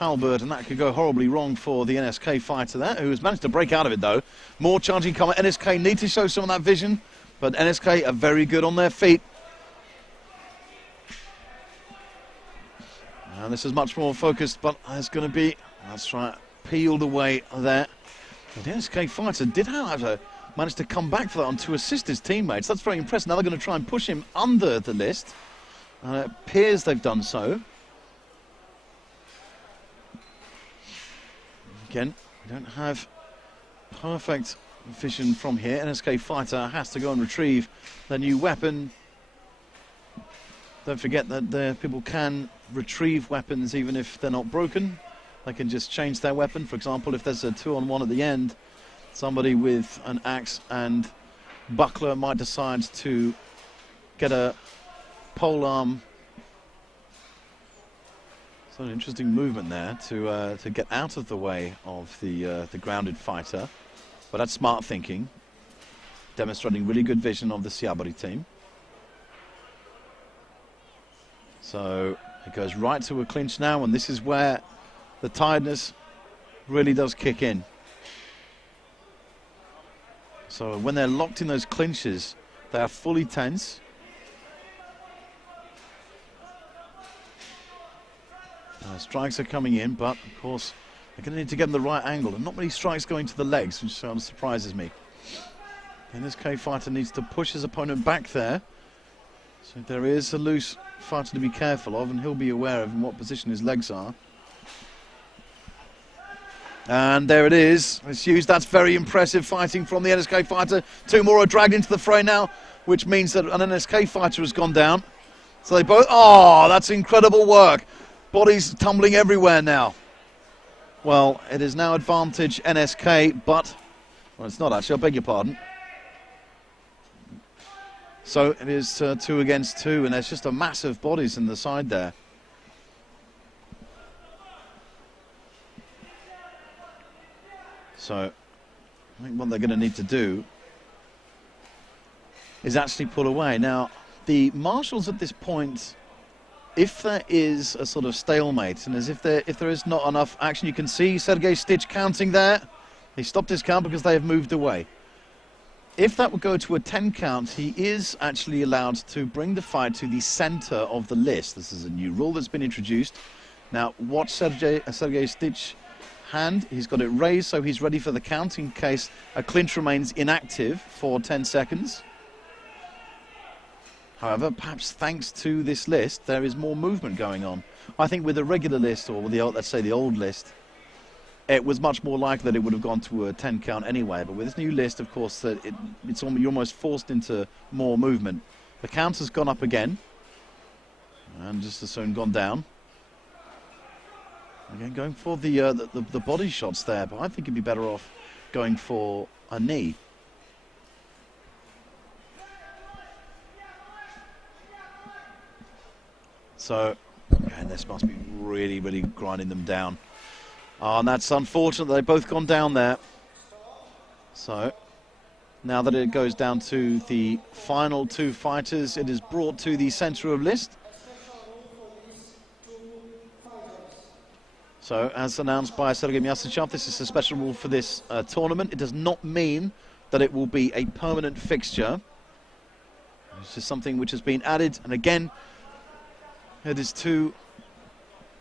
halberd, and that could go horribly wrong for the NSK fighter there, who has managed to break out of it though. More charging coming. NSK need to show some of that vision, but NSK are very good on their feet. And this is much more focused, but it's going to be, that's right, peeled away there. But the NSK fighter did, however, manage to come back for that one to assist his teammates. That's very impressive. Now they're going to try and push him under the list. It appears they've done so. Again, we don't have perfect vision from here. NSK fighter has to go and retrieve their new weapon. Don't forget that people can retrieve weapons even if they're not broken. They can just change their weapon. For example, if there's a 2-on-1 at the end, somebody with an axe and buckler might decide to get a pole arm. So an interesting movement there to get out of the way of the grounded fighter, but that's smart thinking, demonstrating really good vision of the Syabry team. So It goes right to a clinch now, and this is where the tiredness really does kick in. So when they're locked in those clinches, they are fully tense. Strikes are coming in, but of course they're going to need to get them the right angle, and not many strikes going to the legs, which sort of surprises me. And this K fighter needs to push his opponent back there. So there is a loose fighter to be careful of, and he'll be aware of in what position his legs are. And there it is. It's used. That's very impressive fighting from the NSK fighter. Two more are dragged into the fray now, which means that an NSK fighter has gone down. So they both... Oh, that's incredible work. Bodies tumbling everywhere now. Well, it is now advantage NSK, but... Well, it's not actually. I beg your pardon. So it is 2 against 2, and there's just a massive bodies in the side there. So I think what they're going to need to do is actually pull away. Now, the marshals at this point, if there is a sort of stalemate, and as if there is not enough action, you can see Sergei Stich counting there. He stopped his count because they have moved away. If that would go to a 10 count, he is actually allowed to bring the fight to the center of the list. This is a new rule that's been introduced. Now, watch Sergei Stich hand. He's got it raised, so he's ready for the count in case a clinch remains inactive for 10 seconds. However, perhaps thanks to this list, there is more movement going on. I think with a regular list, or with the, let's say the old list, it was much more likely that it would have gone to a 10 count anyway. But with this new list, of course, you're almost forced into more movement. The count has gone up again, and just as soon gone down. Again, going for the body shots there, but I think he'd be better off going for a knee. So, again, this must be really, really grinding them down. Oh, and that's unfortunate. They've both gone down there. So, now that it goes down to the final 2 fighters, it is brought to the center of list. So, as announced by Sergei Myasnichov, this is a special rule for this tournament. It does not mean that it will be a permanent fixture. It's just something which has been added, and again, it is to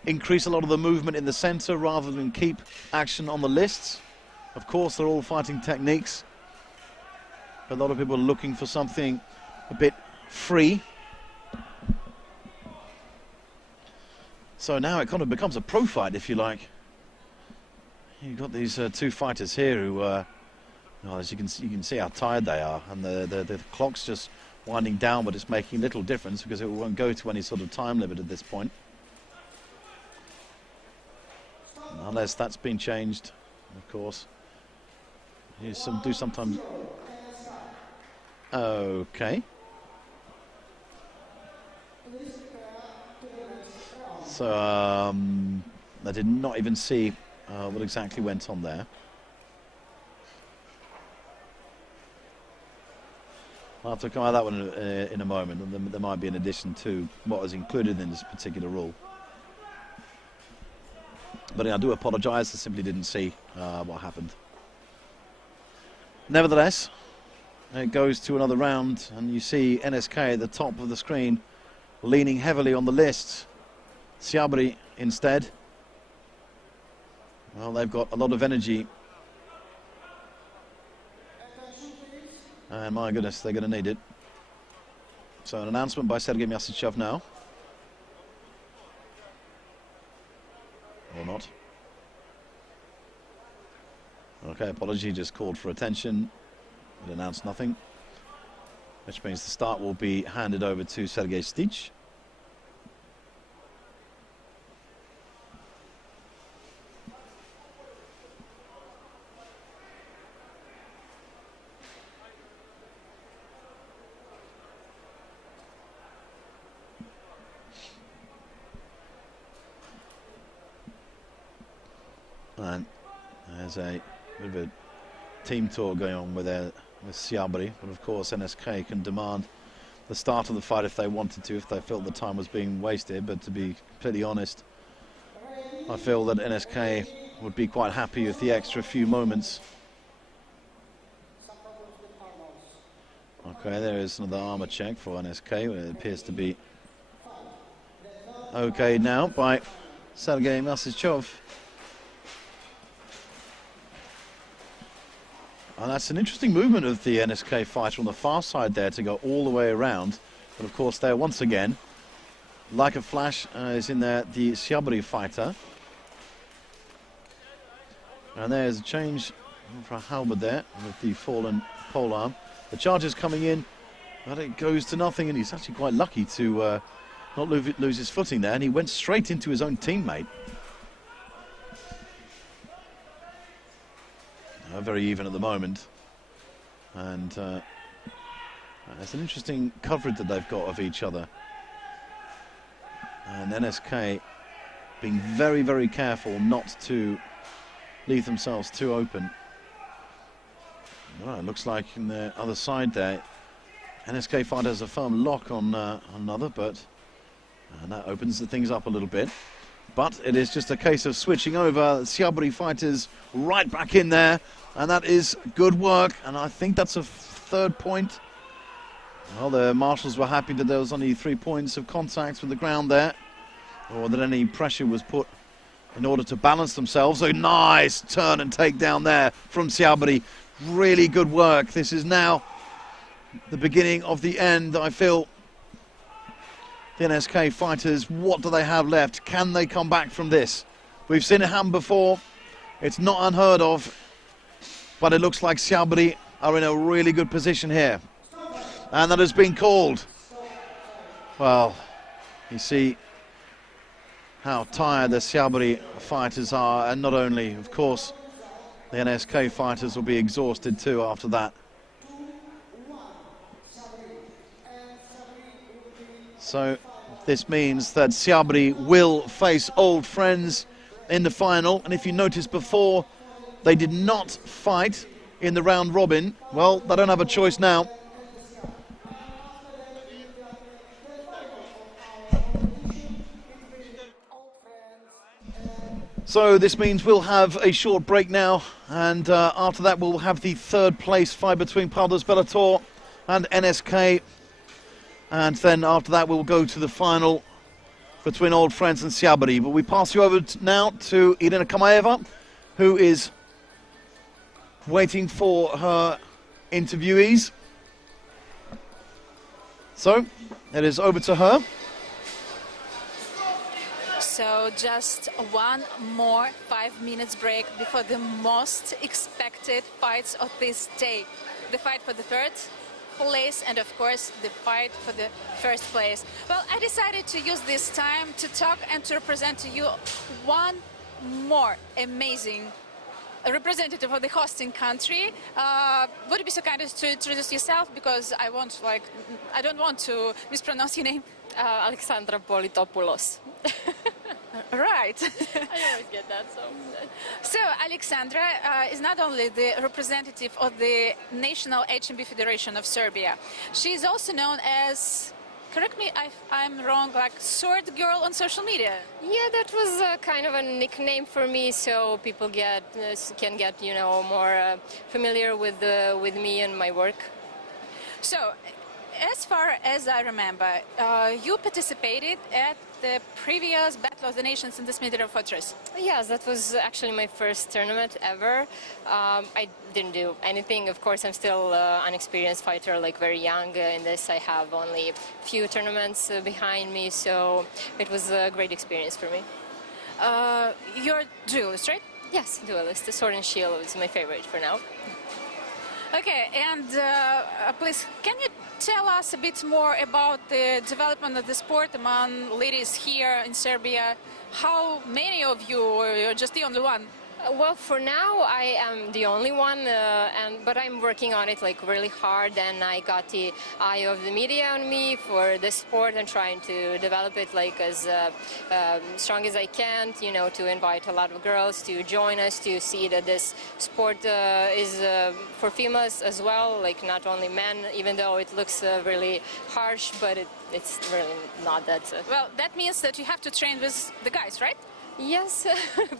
increase a lot of the movement in the center rather than keep action on the lists. Of course, they're all fighting techniques. A lot of people are looking for something a bit free. So now it kind of becomes a pro fight, if you like. You've got these 2 fighters here who, as you can see how tired they are, and the clock's just winding down, but it's making little difference because it won't go to any sort of time limit at this point. Unless that's been changed, of course. You do sometimes. Okay. So I did not even see what exactly went on there. I'll have to come at that one in a moment, and there might be an addition to what is included in this particular rule. But I do apologise, I simply didn't see what happened. Nevertheless, it goes to another round, and you see NSK at the top of the screen leaning heavily on the list. Syabry instead. Well, they've got a lot of energy. And my goodness, they're going to need it. So an announcement by Sergei Myasnichov now. Or not. Okay, apology, just called for attention. It announced nothing. Which means the start will be handed over to Sergei Stich. And there's a bit of a team talk going on with Syabry, but of course NSK can demand the start of the fight if they wanted to, if they felt the time was being wasted. But to be completely honest, I feel that NSK would be quite happy with the extra few moments. Okay, there is another armor check for NSK. It appears to be okay now by Sergei Masichov. And that's an interesting movement of the NSK fighter on the far side there to go all the way around. But of course there once again, like a flash, is in there the Syabry fighter. And there's a change for a halberd there with the fallen polearm. The charge is coming in, but it goes to nothing, and he's actually quite lucky to not lose his footing there, and he went straight into his own teammate. Very even at the moment, and it's an interesting coverage that they've got of each other, and NSK being very, very careful not to leave themselves too open. Well, it looks like in the other side there, NSK fighter has a firm lock on another, but that opens the things up a little bit. But it is just a case of switching over. Syabry fighters right back in there, and that is good work. And I think that's a third point. Well, the marshals were happy that there was only 3 points of contact with the ground there, or that any pressure was put in order to balance themselves. A nice turn and take down there from Syabry. Really good work. This is now the beginning of the end, I feel. The NSK fighters, what do they have left? Can they come back from this? We've seen it happen before. It's not unheard of, but it looks like Syabry are in a really good position here. And that has been called. Well, you see how tired the Syabry fighters are, and not only, of course, the NSK fighters will be exhausted too after that. So this means that Syabry will face old friends in the final. And if you notice before, they did not fight in the round robin. Well, they don't have a choice now. So this means we'll have a short break now, and after that we'll have the third place fight between Pardus Bellator and NSK. And then after that we'll go to the final between Old Friends and Syabry. But we pass you over now to Irina Kamaeva, who is waiting for her interviewees. So it is over to her. So just one more 5 minutes break before the most expected fights of this day. The fight for the third place and of course the fight for the first place. Well, I decided to use this time to talk and to represent to you one more amazing representative of the hosting country. Would you be so kind as to introduce yourself, because I don't want to mispronounce your name. Alexandra Politopoulos. Right. I always get that. So Alexandra is not only the representative of the National HMB Federation of Serbia, she is also known as, correct me if I'm wrong, like Sword Girl on social media. Yeah, that was kind of a nickname for me, so people can get more familiar with me and my work. So, as far as I remember, you participated at the previous Battle of the Nations in the Smithera Fortress. Yes, that was actually my first tournament ever. I didn't do anything. Of course, I'm still an experienced fighter, like very young in this. I have only a few tournaments behind me, so it was a great experience for me. You're duelist, right? Yes, duelist. The Sword and Shield is my favorite for now. Okay, and please, can you tell us a bit more about the development of the sport among ladies here in Serbia? How many of you, or you're just the only one? Well, for now, I am the only one, but I'm working on it like really hard, and I got the eye of the media on me for this sport and trying to develop it like as strong as I can, you know, to invite a lot of girls to join us, to see that this sport is for females as well, like not only men, even though it looks really harsh, but it's really not that. Well, that means that you have to train with the guys, right? Yes,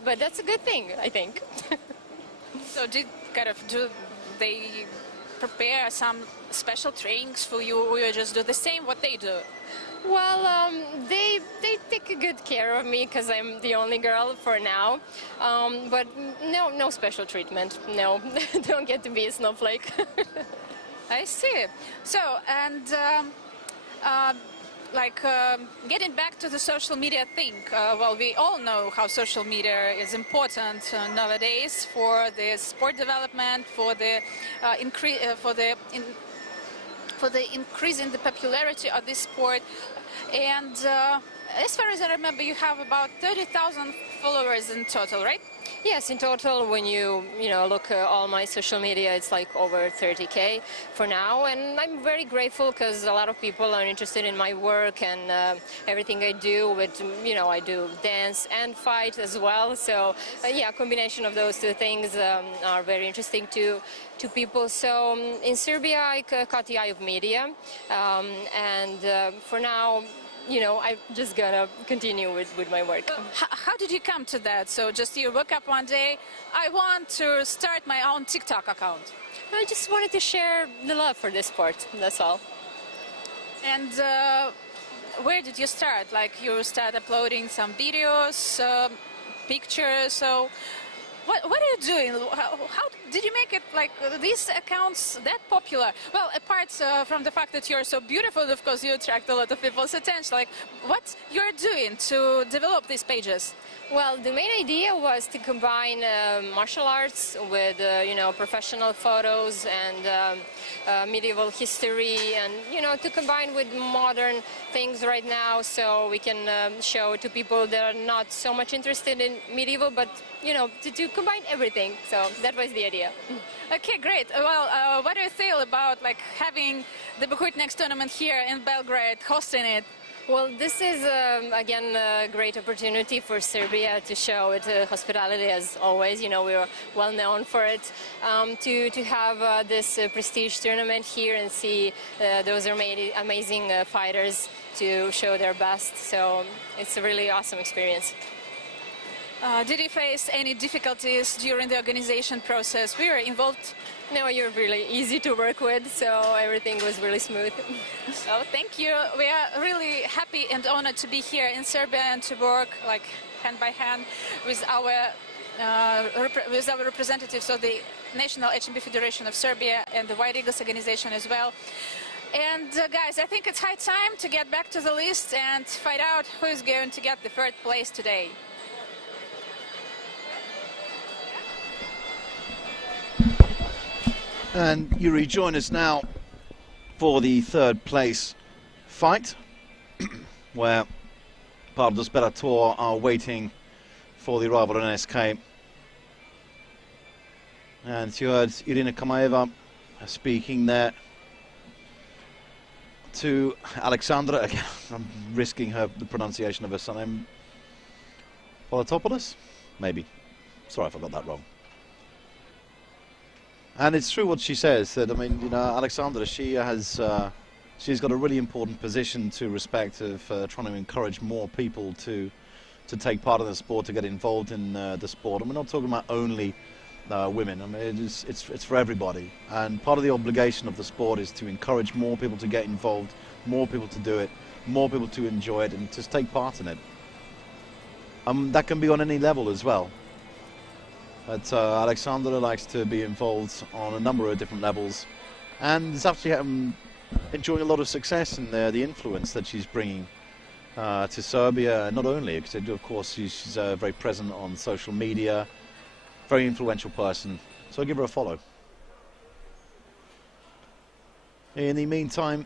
but that's a good thing, I think. So do they prepare some special trainings for you, or you just do the same what they do? Well, they take good care of me because I'm the only girl for now. But no special treatment. No, don't get to be a snowflake. I see. So, and getting back to the social media thing, well, we all know how social media is important nowadays for the sport development, for the increase in the popularity of this sport. And as far as I remember, you have about 30,000 followers in total, right? Yes, in total, when you look at all my social media, it's like over 30K for now, and I'm very grateful because a lot of people are interested in my work and everything I do. With I do dance and fight as well, so yeah, a combination of those two things are very interesting to people. So in Serbia, I caught the eye of media, and for now, I'm just gonna continue with my work. How did you come to that? So just you woke up one day, I want to start my own TikTok account. I just wanted to share the love for this sport, that's all. And where did you start? Like you start uploading some videos, pictures, so what are you doing? How did you make it like these accounts that popular? Well, apart from the fact that you're so beautiful, of course, you attract a lot of people's attention. Like, what you're doing to develop these pages? Well, the main idea was to combine martial arts with, professional photos and medieval history, and, to combine with modern things right now, so we can show to people that are not so much interested in medieval, but, to combine everything. So that was the idea. Okay, great. Well, what do you feel about like having the Buhurt Next tournament here in Belgrade, hosting it? Well, this is, again, a great opportunity for Serbia to show its hospitality, as always. We're well known for it. To have this prestige tournament here and see those amazing fighters to show their best. So it's a really awesome experience. Did you face any difficulties during the organization process? We were involved. No, you're really easy to work with, so everything was really smooth. Oh, thank you. We are really happy and honored to be here in Serbia and to work like hand by hand with our representatives of the National HMBIA Federation of Serbia and the White Eagles organization as well. And guys, I think it's high time to get back to the list and find out who is going to get the third place today. And you rejoin us now for the third place fight, where Pardus Bellator are waiting for the arrival of NSK. And you heard Irina Kamaeva speaking there to Alexandra. Again, I'm risking the pronunciation of her surname. Polatopoulos? Maybe. Sorry if I got that wrong. And it's true what she says, that, Alexandra, she's got a really important position to respect of trying to encourage more people to take part in the sport, to get involved in the sport. And we're not talking about only women. It's for everybody. And part of the obligation of the sport is to encourage more people to get involved, more people to do it, more people to enjoy it and to take part in it. That can be on any level as well. But Alexandra likes to be involved on a number of different levels, and is actually enjoying a lot of success in the influence that she's bringing to Serbia. Not only, because of course she's very present on social media, very influential person. So I'll give her a follow. In the meantime,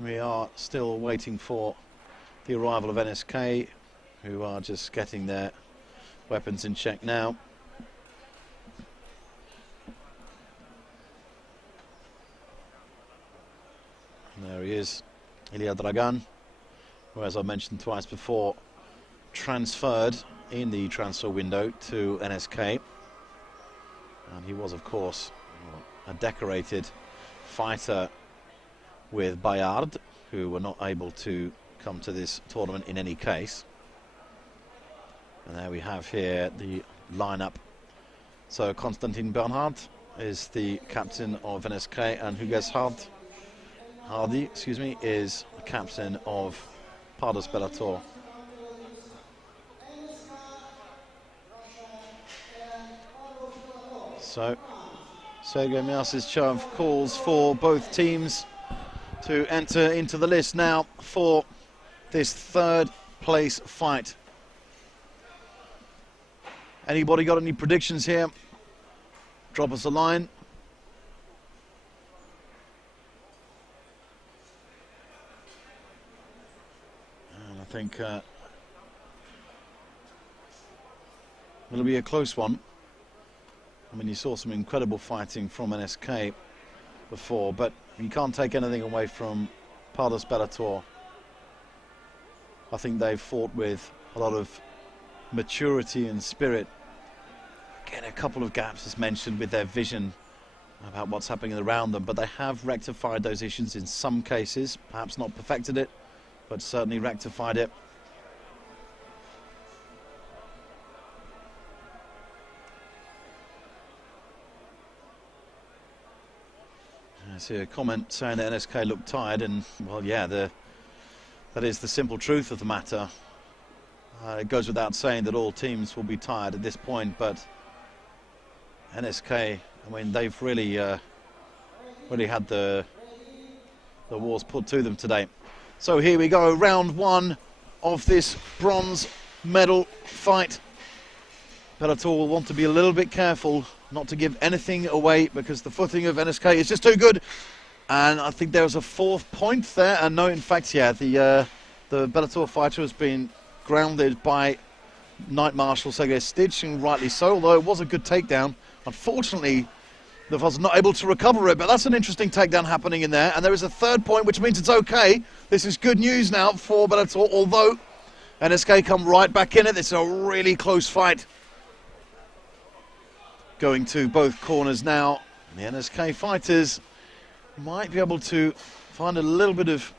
we are still waiting for the arrival of NSK, who are just getting there. Weapons in check now. And there he is, Ilya Dragan, who, as I mentioned twice before, transferred in the transfer window to NSK. And he was, of course, a decorated fighter with Buhurt, who were not able to come to this tournament in any case. And there we have here the lineup. So Konstantin Bernhard is the captain of NSK, and Hugues Hardy, is the captain of Pardus Bellator. So Sergei Mias's calls for both teams to enter into the list now for this third place fight. Anybody got any predictions here? Drop us a line. And I think it'll be a close one. I mean, you saw some incredible fighting from NSK before, but you can't take anything away from Pardus Bellator. I think they've fought with a lot of maturity and spirit. Again, a couple of gaps as mentioned with their vision about what's happening around them, but they have rectified those issues in some cases, perhaps not perfected it, but certainly rectified it. I see a comment saying that NSK looked tired, and well, yeah, that is the simple truth of the matter. It goes without saying that all teams will be tired at this point, but NSK, I mean, they've really had the wars put to them today. So here we go, round one of this bronze medal fight. Bellator will want to be a little bit careful not to give anything away, because the footing of NSK is just too good. And I think there was a 4th point there, and no, in fact, yeah, the Bellator fighter has been grounded by Knight Marshal Sergei Stitch, and rightly so, although it was a good takedown. Unfortunately, the was not able to recover it, but that's an interesting takedown happening in there. And there is a 3rd point, which means it's okay. This is good news now for Bellator, although NSK come right back in it. This is a really close fight going to both corners now. The NSK fighters might be able to find a little bit of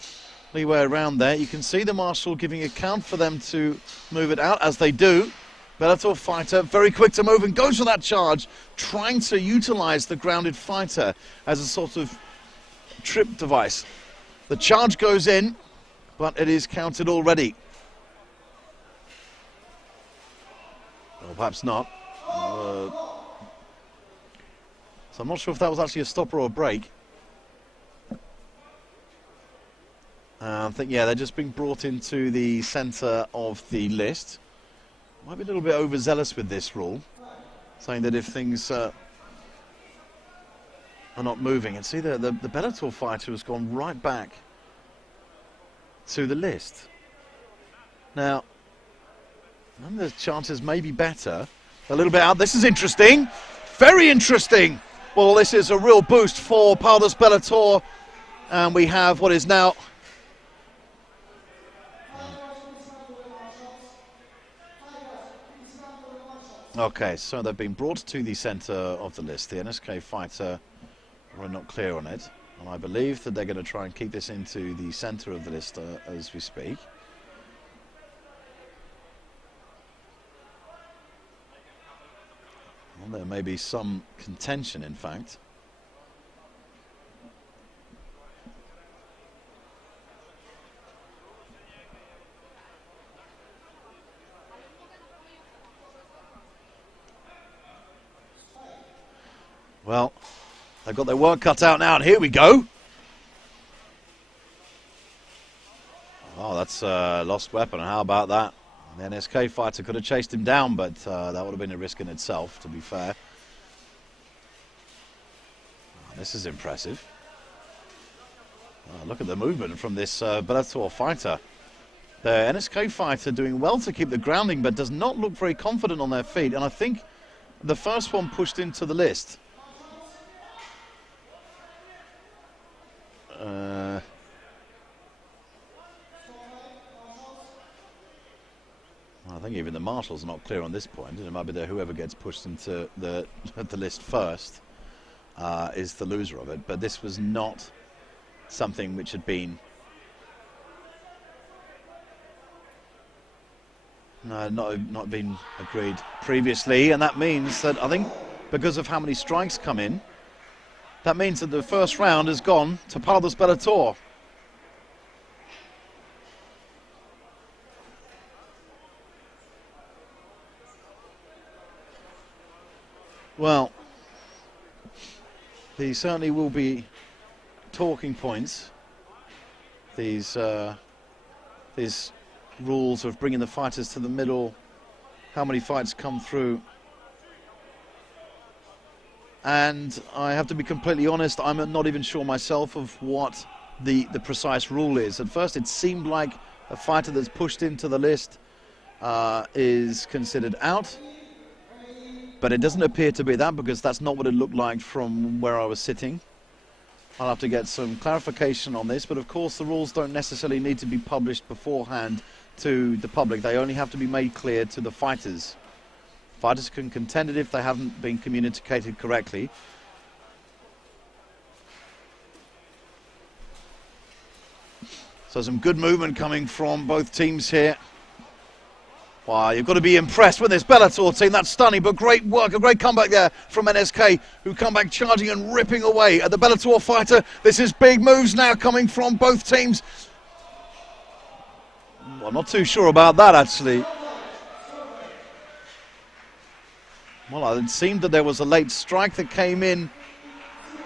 leeway around there. You can see the Marshal giving a count for them to move it out, as they do. Bellator fighter very quick to move and goes for that charge, trying to utilize the grounded fighter as a sort of trip device. The charge goes in, but it is counted already. Or perhaps not. So I'm not sure if that was actually a stopper or a break. I think, yeah, they're just being brought into the centre of the list. Might be a little bit overzealous with this rule, saying that if things are not moving, and see the Bellator fighter has gone right back to the list. Now, the chances may be better. A little bit out. This is interesting. Very interesting. Well, this is a real boost for Pardus Bellator, and we have what is now okay, so they've been brought to the centre of the list. The NSK fighter, we're not clear on it, and I believe that they're going to try and keep this into the centre of the list as we speak. Well, there may be some contention, in fact. Well, they've got their work cut out now, and here we go. Oh, that's a lost weapon. How about that? The NSK fighter could have chased him down, but that would have been a risk in itself, to be fair. Oh, this is impressive. Oh, look at the movement from this Bellator fighter. The NSK fighter doing well to keep the grounding, but does not look very confident on their feet. And I think the first one pushed into the list. I think even the marshals are not clear on this point. It might be that whoever gets pushed into the list first is the loser of it. But this was not something which had been not been agreed previously, and that means that I think because of how many strikes come in, that means that the first round has gone to Pardus Bellator. Well, these certainly will be talking points. These rules of bringing the fighters to the middle, how many fights come through. And I have to be completely honest, I'm not even sure myself of what the precise rule is. At first it seemed like a fighter that's pushed into the list is considered out. But it doesn't appear to be that, because that's not what it looked like from where I was sitting. I'll have to get some clarification on this, but of course the rules don't necessarily need to be published beforehand to the public. They only have to be made clear to the fighters. Fighters can contend it if they haven't been communicated correctly. So some good movement coming from both teams here. Wow, you've got to be impressed with this Bellator team. That's stunning, but great work, a great comeback there from NSK, who come back charging and ripping away at the Bellator fighter. This is big moves now coming from both teams. Well, I'm not too sure about that, actually. Well, it seemed that there was a late strike that came in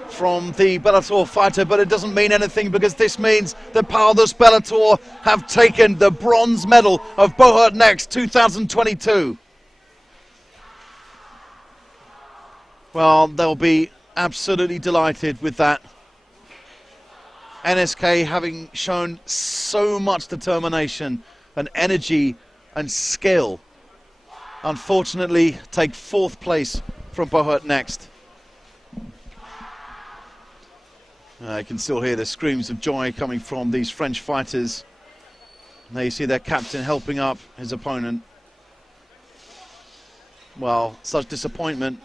from the Bellator fighter, but it doesn't mean anything, because this means that Pardus Bellator have taken the bronze medal of Buhurt Next 2022. Well, they'll be absolutely delighted with that. NSK having shown so much determination and energy and skill, unfortunately take 4th place from Buhurt Next. You can still hear the screams of joy coming from these French fighters. There you see their captain helping up his opponent. Well, such disappointment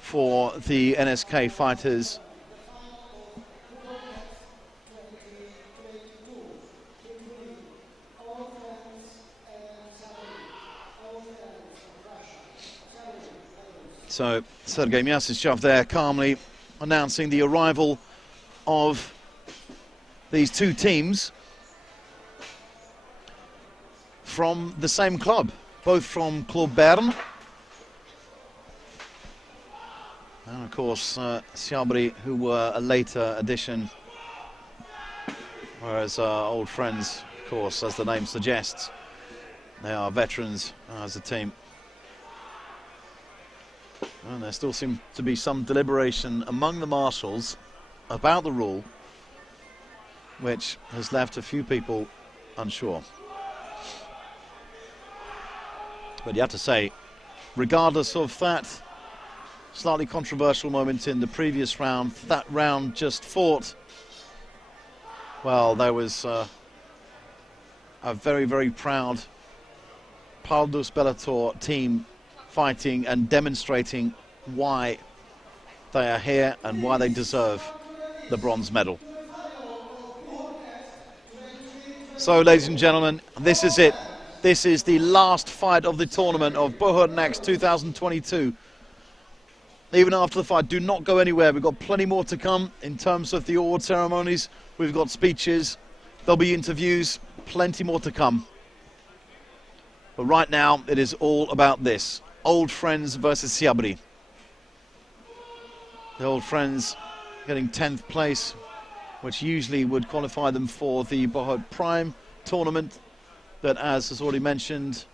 for the NSK fighters. So Sergei Myasishchev there calmly announcing the arrival of these two teams from the same club, both from Club Bern. And of course Syabry, who were a later addition, whereas old friends, of course, as the name suggests, they are veterans as a team. And there still seems to be some deliberation among the marshals about the rule, which has left a few people unsure. But you have to say, regardless of that slightly controversial moment in the previous round, that round just fought, well, there was a very, very proud Pardus Bellator team fighting and demonstrating why they are here and why they deserve the bronze medal. So, ladies and gentlemen, this is it. This is the last fight of the tournament of Buhurt Next 2022. Even after the fight, do not go anywhere. We've got plenty more to come in terms of the award ceremonies. We've got speeches, there'll be interviews, plenty more to come. But right now, it is all about this. Old friends versus Syabry. The old friends getting 10th place, which usually would qualify them for the Buhurt Prime tournament. But as is already mentioned,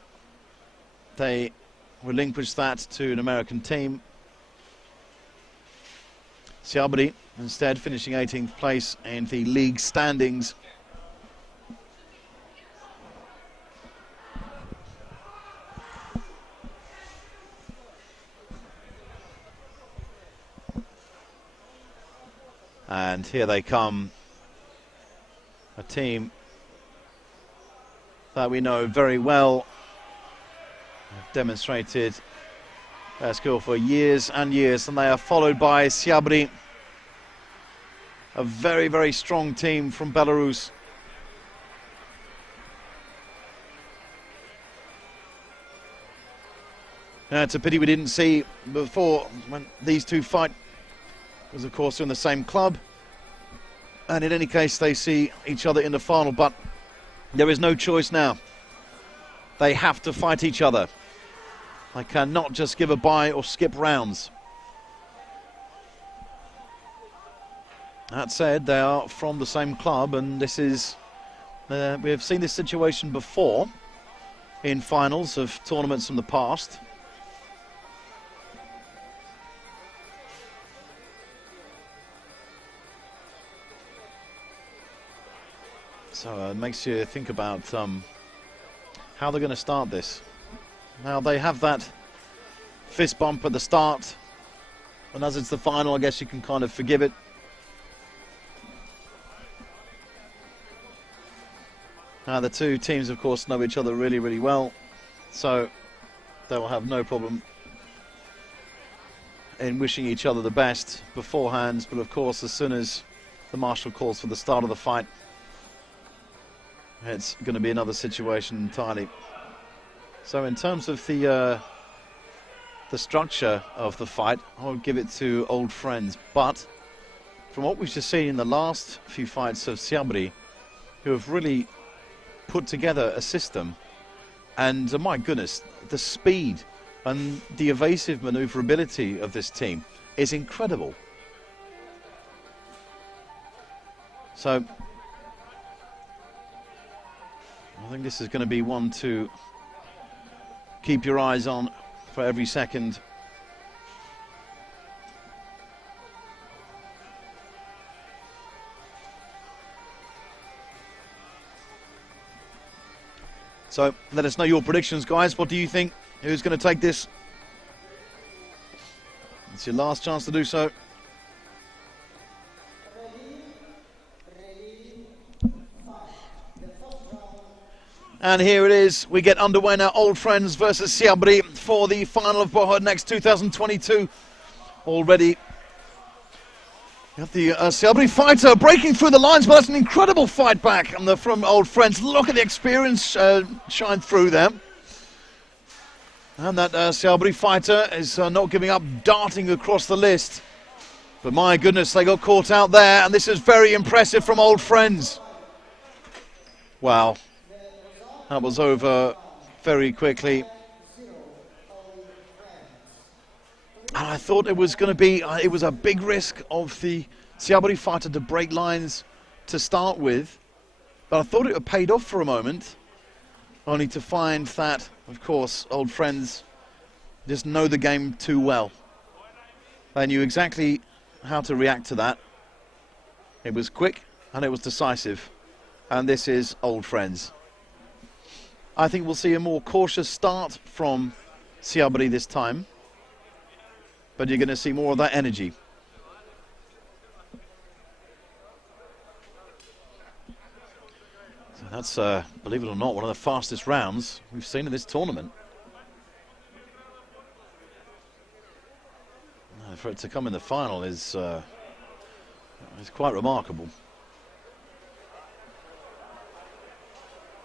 they relinquished that to an American team. Syabry instead finishing 18th place in the league standings. And here they come. A team that we know very well. Have demonstrated their skill for years and years, and they are followed by Syabry, a very, very strong team from Belarus. It's a pity we didn't see before when these two fight, because of course they're in the same club, and in any case they see each other in the final, but there is no choice now. They have to fight each other. They cannot just give a bye or skip rounds. That said, they are from the same club, and this is we have seen this situation before in finals of tournaments from the past. So it makes you think about how they're going to start this. Now they have that fist bump at the start, and as it's the final, I guess you can kind of forgive it. Now the two teams, of course, know each other really, really well, so they will have no problem in wishing each other the best beforehand. But of course, as soon as the marshal calls for the start of the fight, it's going to be another situation entirely. So in terms of the structure of the fight, I would give it to old friends. But from what we've just seen in the last few fights of Syabry, who have really put together a system, and my goodness, the speed and the evasive maneuverability of this team is incredible. So I think this is going to be one to keep your eyes on for every second. So let us know your predictions, guys. What do you think? Who's going to take this? It's your last chance to do so. And here it is. We get underway now. Old Friends versus Syabry for the final of Buhurt Next 2022. Already, you have the Syabry fighter breaking through the lines, but that's an incredible fight back from Old Friends. Look at the experience shine through them. And that Syabry fighter is not giving up, darting across the list. But my goodness, they got caught out there, and this is very impressive from Old Friends. Wow. That was over very quickly. And I thought it was going to be, it was a big risk of the Syabry fighter to break lines to start with. But I thought it had paid off for a moment, only to find that, of course, Old Friends just know the game too well. They knew exactly how to react to that. It was quick and it was decisive. And this is Old Friends. I think we'll see a more cautious start from Syabry this time, but you're going to see more of that energy. So that's, believe it or not, one of the fastest rounds we've seen in this tournament. For it to come in the final is quite remarkable.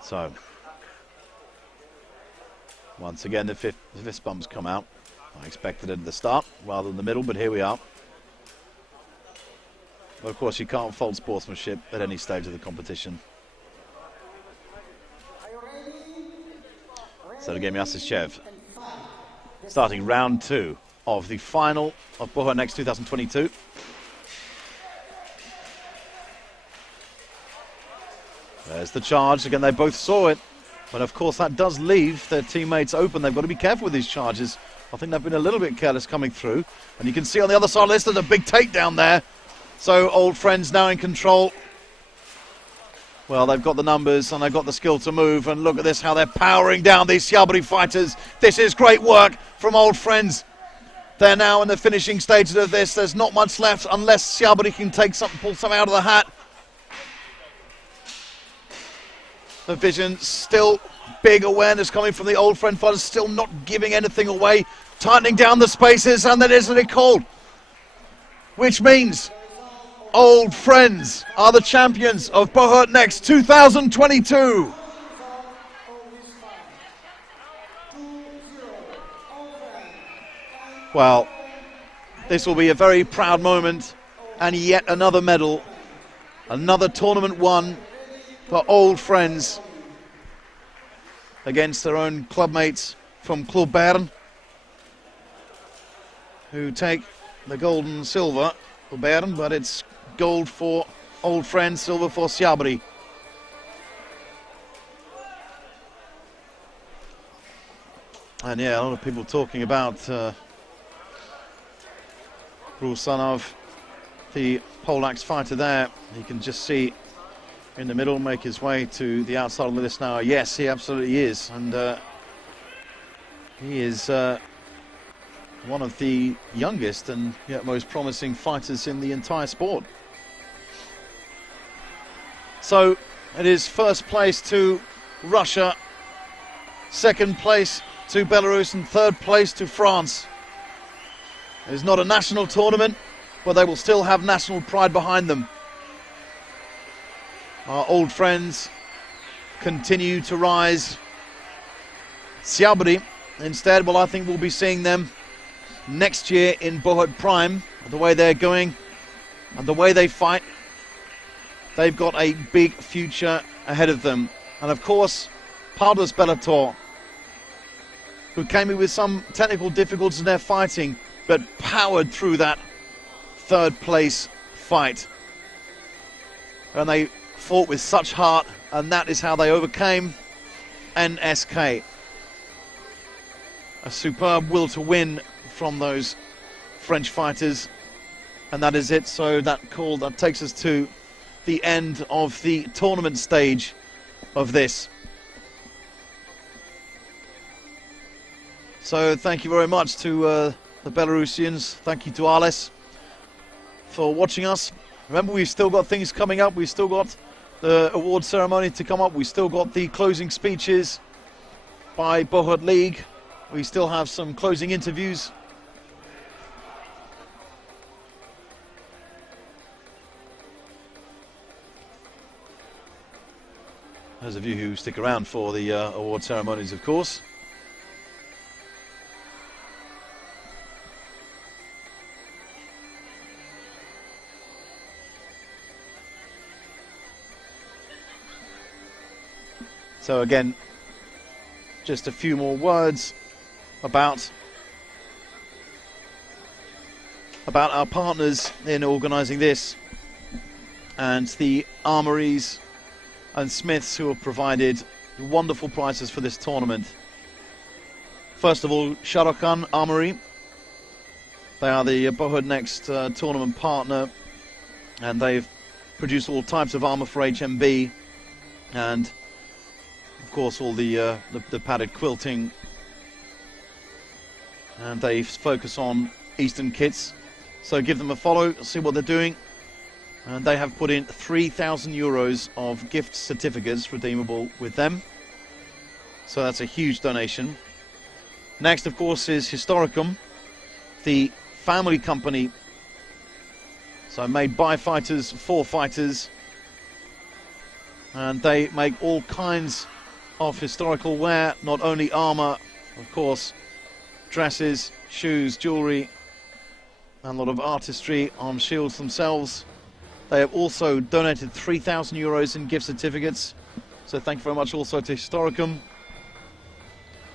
So once again, the fist bumps come out. I expected it at the start rather than the middle, but here we are. But of course, you can't fault sportsmanship at any stage of the competition. Sergei Myasishchev starting round 2 of the final of Buhurt Next 2022. There's the charge. Again, they both saw it. But of course, that does leave their teammates open. They've got to be careful with these charges. I think they've been a little bit careless coming through. And you can see on the other side of this, there's a big takedown there. So Old Friends now in control. Well, they've got the numbers and they've got the skill to move. And look at this, how they're powering down these Syabry fighters. This is great work from Old Friends. They're now in the finishing stages of this. There's not much left unless Syabry can pull something out of the hat. The vision, still big awareness coming from the old friend fighters, still not giving anything away, tightening down the spaces, and then isn't it called? Which means old friends are the champions of Buhurt Next 2022. Well, this will be a very proud moment, and yet another medal, another tournament won for old friends against their own clubmates from Club Bern, who take the gold and silver for Bern, but it's gold for old friends, silver for Syabry. And yeah, a lot of people talking about Rusanov, the Polak's fighter there. You can just see in the middle, make his way to the outside of the list now. Yes, he absolutely is, and he is one of the youngest and yet most promising fighters in the entire sport. So it is first place to Russia, second place to Belarus, and third place to France. It's not a national tournament, but they will still have national pride behind them. Our old friends continue to rise. Syabry, instead, well, I think we'll be seeing them next year in Buhurt Prime. The way they're going and the way they fight, they've got a big future ahead of them. And of course, Pardus Bellator, who came in with some technical difficulties in their fighting, but powered through that third place fight. And they fought with such heart, and that is how they overcame NSK. A superb will to win from those French fighters, and that is it. So that takes us to the end of the tournament stage of this. So thank you very much to the Belarusians. Thank you to Ales for watching us. Remember, we've still got things coming up. We've still got the award ceremony to come up. We've still got the closing speeches by Buhurt League. We still have some closing interviews. Those of you who stick around for the award ceremonies, of course. So again, just a few more words about our partners in organising this, and the armories and smiths who have provided wonderful prizes for this tournament. First of all, Sierotki Armory. They are the Buhurt Next tournament partner, and they've produced all types of armour for HMB, and of course all the padded quilting, and they focus on Eastern kits. So give them a follow, see what they're doing. And they have put in 3,000 euros of gift certificates redeemable with them. So that's a huge donation. Next, of course, is Historicum, the family company. So made by fighters for fighters. And they make all kinds of historical wear, not only armor, of course, dresses, shoes, jewelry, and a lot of artistry on shields themselves. They have also donated 3,000 euros in gift certificates, so thank you very much also to Historicum.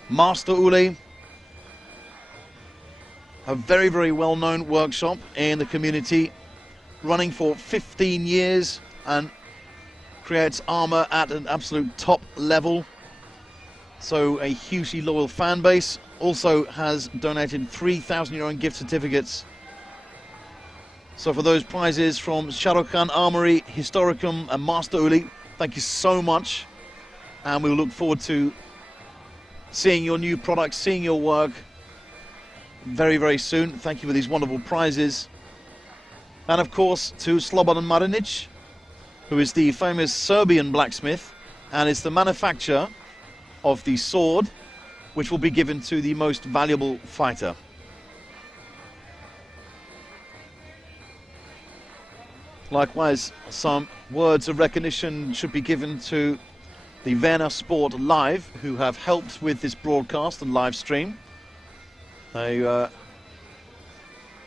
Master Uli, a very, very well-known workshop in the community, running for 15 years and creates armor at an absolute top level. So a hugely loyal fan base. Also has donated 3,000 euro in gift certificates. So for those prizes from Sierotki Armory, Historicum and Master Uli, thank you so much. And we'll look forward to seeing your new products, seeing your work, very, very soon. Thank you for these wonderful prizes. And of course to Slobodan Marinic, who is the famous Serbian blacksmith and is the manufacturer of the sword which will be given to the most valuable fighter. Likewise, some words of recognition should be given to the Vena Sport Live, who have helped with this broadcast and live stream. They are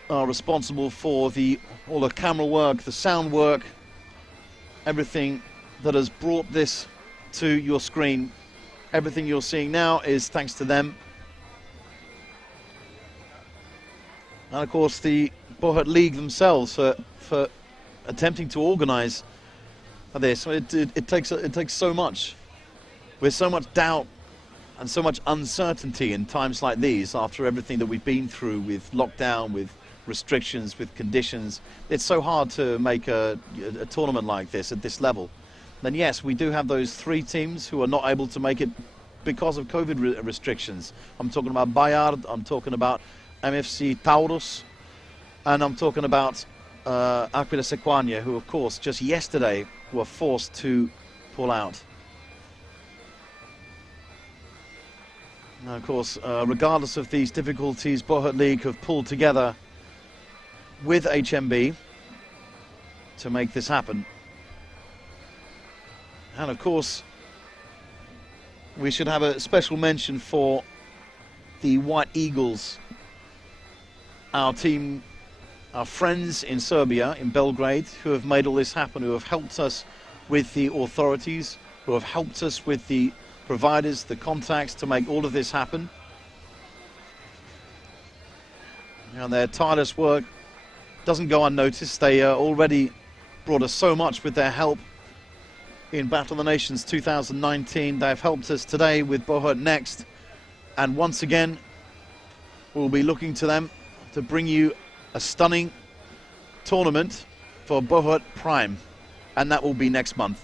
responsible for all the camera work, the sound work, everything that has brought this to your screen. Everything you're seeing now is thanks to them. And of course the Buhurt League themselves for attempting to organize this. It takes so much. With so much doubt and so much uncertainty in times like these, after everything that we've been through with lockdown, with restrictions, with conditions, it's so hard to make a tournament like this at this level. Then yes, we do have those 3 teams who are not able to make it because of COVID restrictions. I'm talking about Bayard, I'm talking about MFC Taurus, and I'm talking about Aquila Sequania, who of course just yesterday were forced to pull out. Now, of course, regardless of these difficulties, Buhurt League have pulled together with HMB to make this happen. And of course, we should have a special mention for the White Eagles, our team, our friends in Serbia, in Belgrade, who have made all this happen, who have helped us with the authorities, who have helped us with the providers, the contacts to make all of this happen. And their tireless work doesn't go unnoticed. They already brought us so much with their help in Battle of the Nations 2019. They've helped us today with Buhurt Next, and once again we'll be looking to them to bring you a stunning tournament for Buhurt Prime, and that will be next month.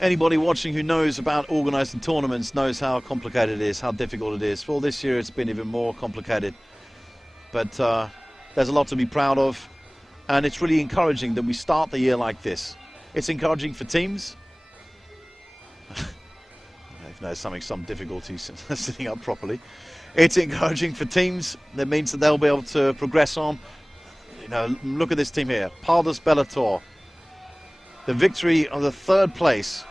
Anybody watching who knows about organising tournaments knows how complicated it is, how difficult it is. Well, this year it's been even more complicated, but there's a lot to be proud of, and it's really encouraging that we start the year like this. It's encouraging for teams. I've noticed some difficulties sitting up properly. It's encouraging for teams. That means that they'll be able to progress on. You know, look at this team here, Pardus Bellator. The victory of the 3rd place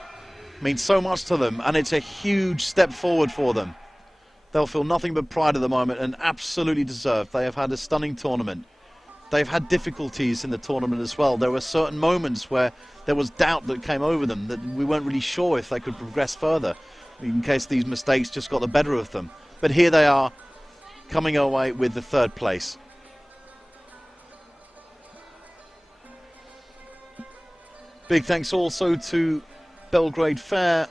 means so much to them, and it's a huge step forward for them. They'll feel nothing but pride at the moment, and absolutely deserved. They have had a stunning tournament. They've had difficulties in the tournament as well. There were certain moments where there was doubt that came over them, that we weren't really sure if they could progress further, in case these mistakes just got the better of them. But here they are, coming away with the 3rd place. Big thanks also to Belgrade Fair,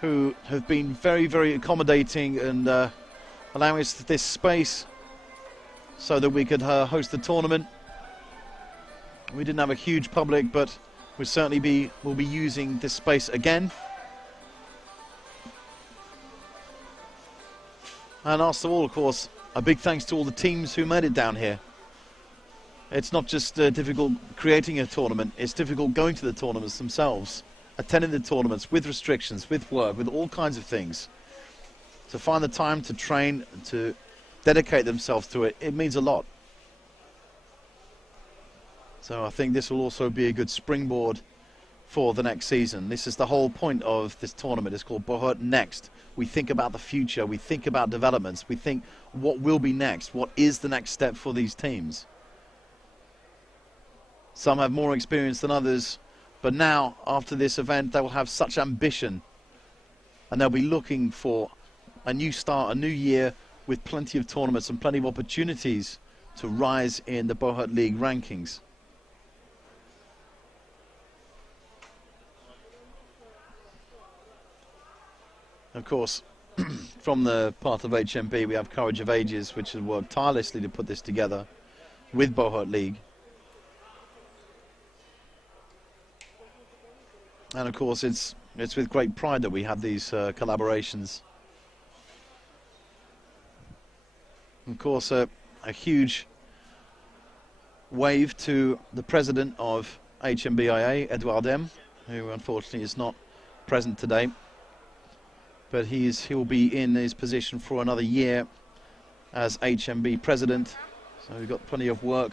who have been very, very accommodating and allowing us this space so that we could host the tournament. We didn't have a huge public, but we'll certainly will be using this space again. And last of all, of course, a big thanks to all the teams who made it down here. It's not just difficult creating a tournament, it's difficult going to the tournaments themselves, attending the tournaments with restrictions, with work, with all kinds of things. To find the time to train, to dedicate themselves to it, it means a lot. So I think this will also be a good springboard for the next season. This is the whole point of this tournament. It's called Buhurt Next. We think about the future, we think about developments, we think what will be next, what is the next step for these teams. Some have more experience than others, but now, after this event, they will have such ambition, and they'll be looking for a new start, a new year, with plenty of tournaments and plenty of opportunities to rise in the Buhurt League rankings. Of course, from the part of HMB, we have Courage of Ages, which has worked tirelessly to put this together with Buhurt League. And of course, it's with great pride that we have these collaborations. Of course, a huge wave to the president of HMBIA, Edouard M, who unfortunately is not present today. But he will be in his position for another year as HMB president. So we've got plenty of work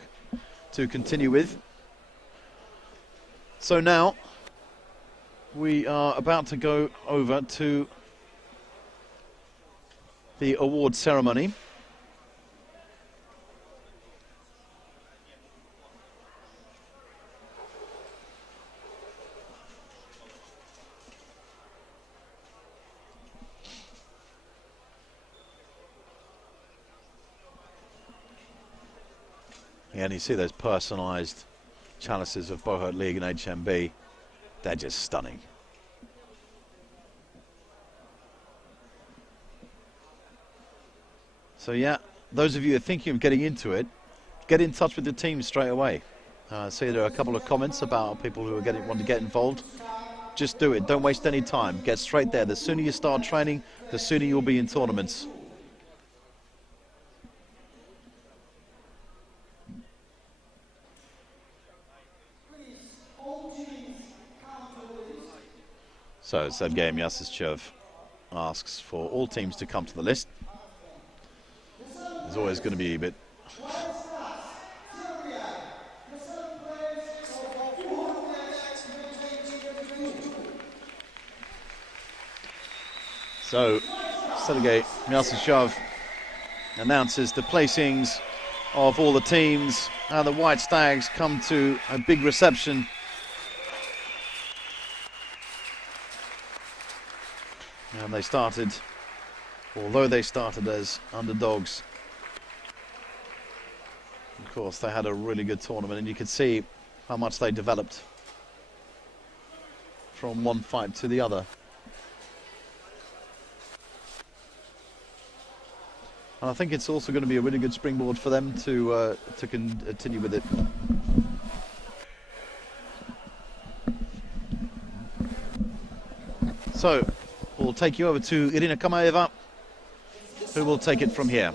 to continue with. So now we are about to go over to the award ceremony. Yeah, and you see those personalised chalices of Buhurt League and HMB. They're just stunning. So yeah, those of you who are thinking of getting into it, get in touch with the team straight away. See, there are a couple of comments about people who want to get involved. Just do it. Don't waste any time. Get straight there. The sooner you start training, the sooner you'll be in tournaments. So Sergei Myasischev asks for all teams to come to the list. There's always going to be a bit. So Sergei Myasischev announces the placings of all the teams, and the White Stags come to a big reception. And they started, although they started as underdogs, of course they had a really good tournament, and you could see how much they developed from one fight to the other. And I think it's also going to be a really good springboard for them to continue with it. So we'll take you over to Irina Kamaeva, who will take it from here.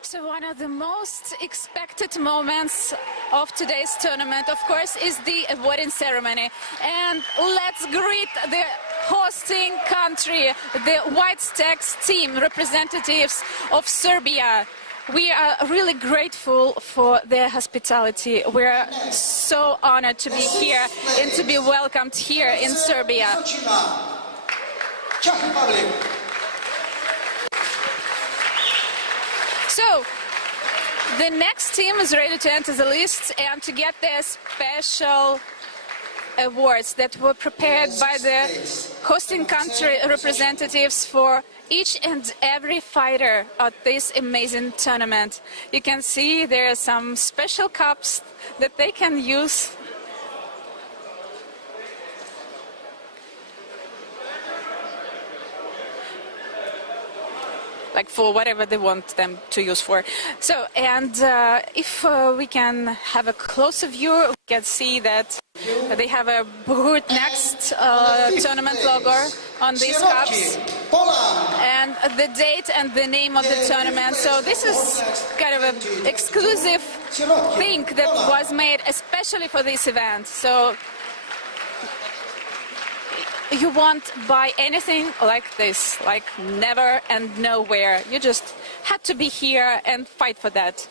So one of the most expected moments of today's tournament, of course, is the awarding ceremony. And let's greet the hosting country, the White Stags team representatives of Serbia. We are really grateful for their hospitality. We're so honored to be here and to be welcomed here in Serbia. So, the next team is ready to enter the list and to get their special awards that were prepared by the hosting country representatives for each and every fighter at this amazing tournament. You can see there are some special cups that they can use. Like for whatever they want them to use for. So, and if we can have a closer view, we can see that they have a Buhurt Next tournament logo on these cups, and the date and the name of the tournament. So this is kind of an exclusive thing that was made especially for this event. So you won't buy anything like this, like never and nowhere. You just had to be here and fight for that.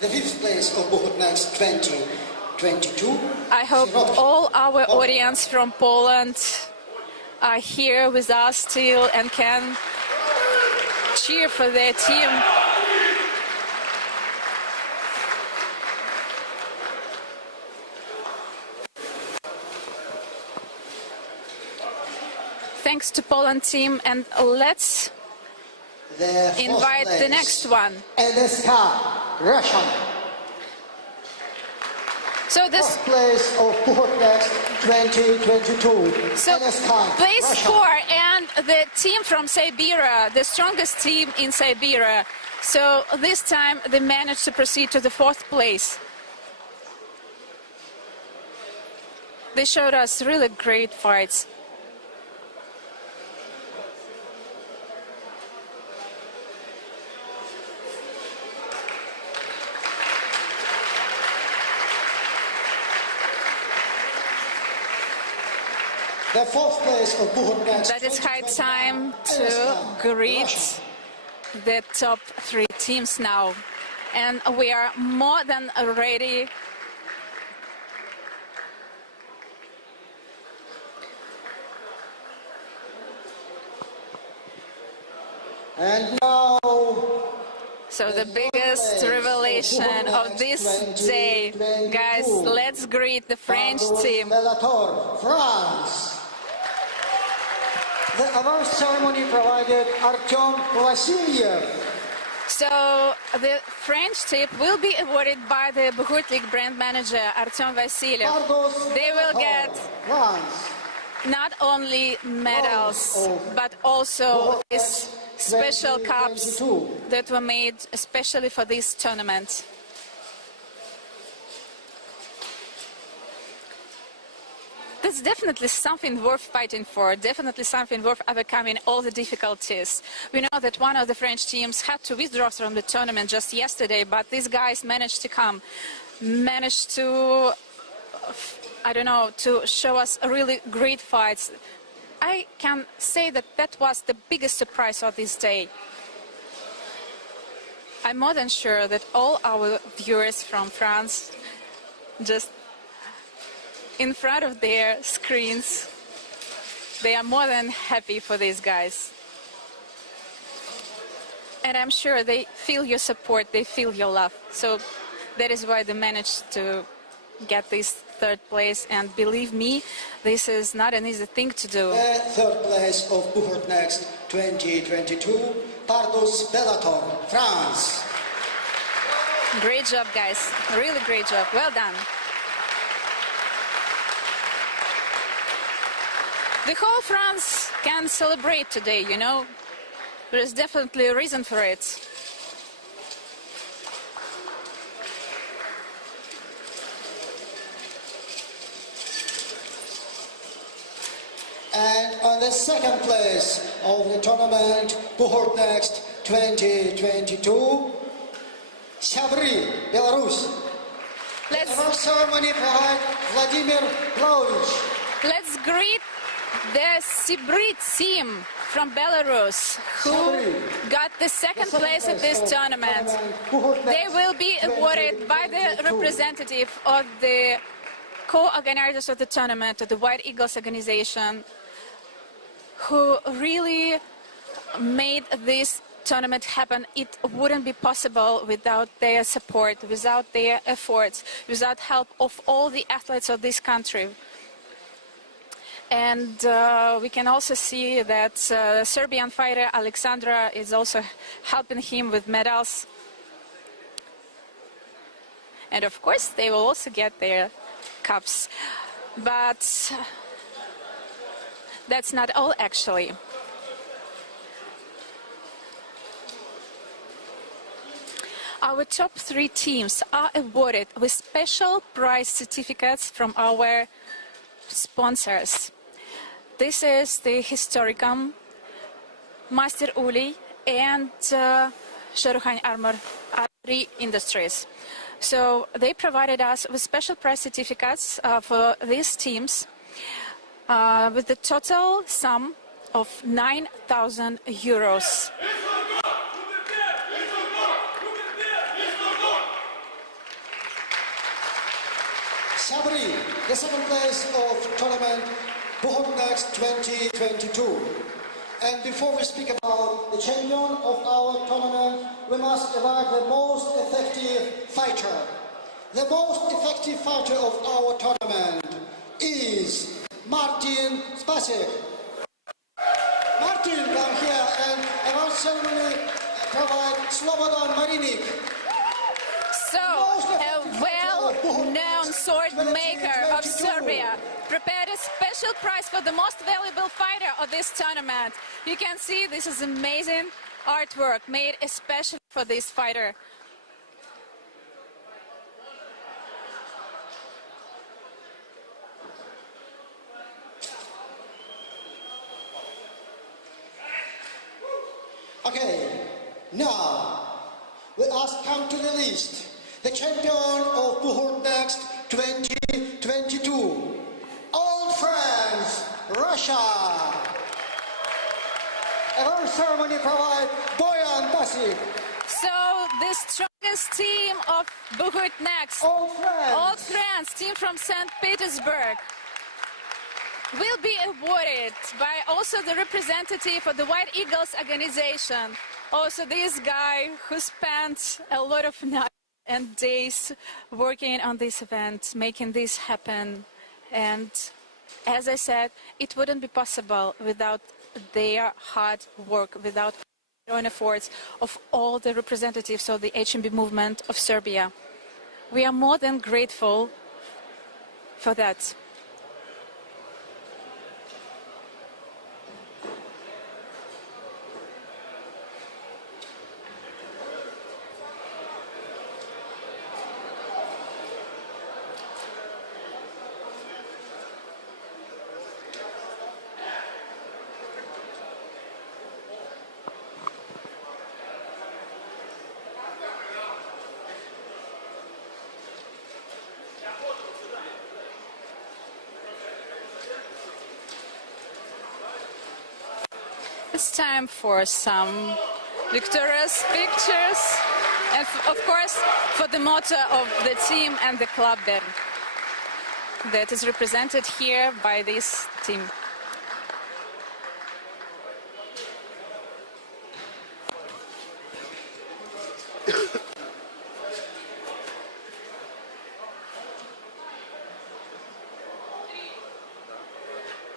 The fifth place of Buhurt Next 2022. I hope all our audience from Poland are here with us still and can cheer for their team. Thanks to Poland team, and let's invite the next one. LSK, Russia. So this place of Buhurt Next 2022. So LSK, place Russia. 4 and the team from Syabry, the strongest team in Syabry. So this time they managed to proceed to the 4th place. They showed us really great fights. The fourth place of Buhurt Next. That is high time to greet the top 3 teams now. And we are more than ready. And now, so the biggest revelation of this day, guys, let's greet the French team. Bellator, France. The award ceremony provided Artyom Vasilyev. So the French team will be awarded by the Buhurt League brand manager Artyom Vasilyev. They will get not only medals, but also these special cups that were made especially for this tournament. That's definitely something worth fighting for, definitely something worth overcoming all the difficulties. We know that one of the French teams had to withdraw from the tournament just yesterday, but these guys managed to come, managed to, I don't know, to show us really great fights. I can say that that was the biggest surprise of this day. I'm more than sure that all our viewers from France, just in front of their screens, they are more than happy for these guys. And I'm sure they feel your support, they feel your love. So that is why they managed to get this 3rd place. And believe me, this is not an easy thing to do. The 3rd place of Buhurt Next 2022, Pardus Bellator, France. Great job, guys. Really great job. Well done. The whole France can celebrate today, you know. There is definitely a reason for it. And on the 2nd place of the tournament, Buhurt Next 2022, Syabry, Belarus. The ceremony provide Vladimir Plavlovich. Let's greet the Syabry team from Belarus, who got the 2nd place at this tournament. They will be awarded by the representative of the co-organizers of the tournament, of the White Eagles organization, who really made this tournament happen. It wouldn't be possible without their support, without their efforts, without help of all the athletes of this country. And we can also see that Serbian fighter Alexandra is also helping him with medals. And of course, they will also get their cups. But that's not all, actually. Our top 3 teams are awarded with special prize certificates from our sponsors. This is the Historicum, Master Uli, and Sharukhani Armory Industries. So they provided us with special prize certificates for these teams with the total sum of 9,000 euros. Syabry, the 2nd place of tournament, Buhurt Next 2022. And before we speak about the champion of our tournament, we must award the most effective fighter. The most effective fighter of our tournament is Martin Spacek. Martin, come here, and award ceremony provide Slobodan Marinik. So, a well-known sword maker of Serbia prepared a special prize for the most valuable fighter of this tournament. You can see this is amazing artwork made especially for this fighter. Now, let us come to the list. The champion of Buhurt Next 2022. Old friends, Russia. Our ceremony provides Boyan Basic. So the strongest team of Buhurt Next, Old friends, team from St. Petersburg, will be awarded by also the representative of the White Eagles organization. Also this guy who spent a lot of nights and days working on this event, making this happen. And as I said, it wouldn't be possible without their hard work, without the own efforts of all the representatives of the HMB movement of Serbia. We are more than grateful for that. It's time for some victorious pictures and of course for the motto of the team and the club that is represented here by this team.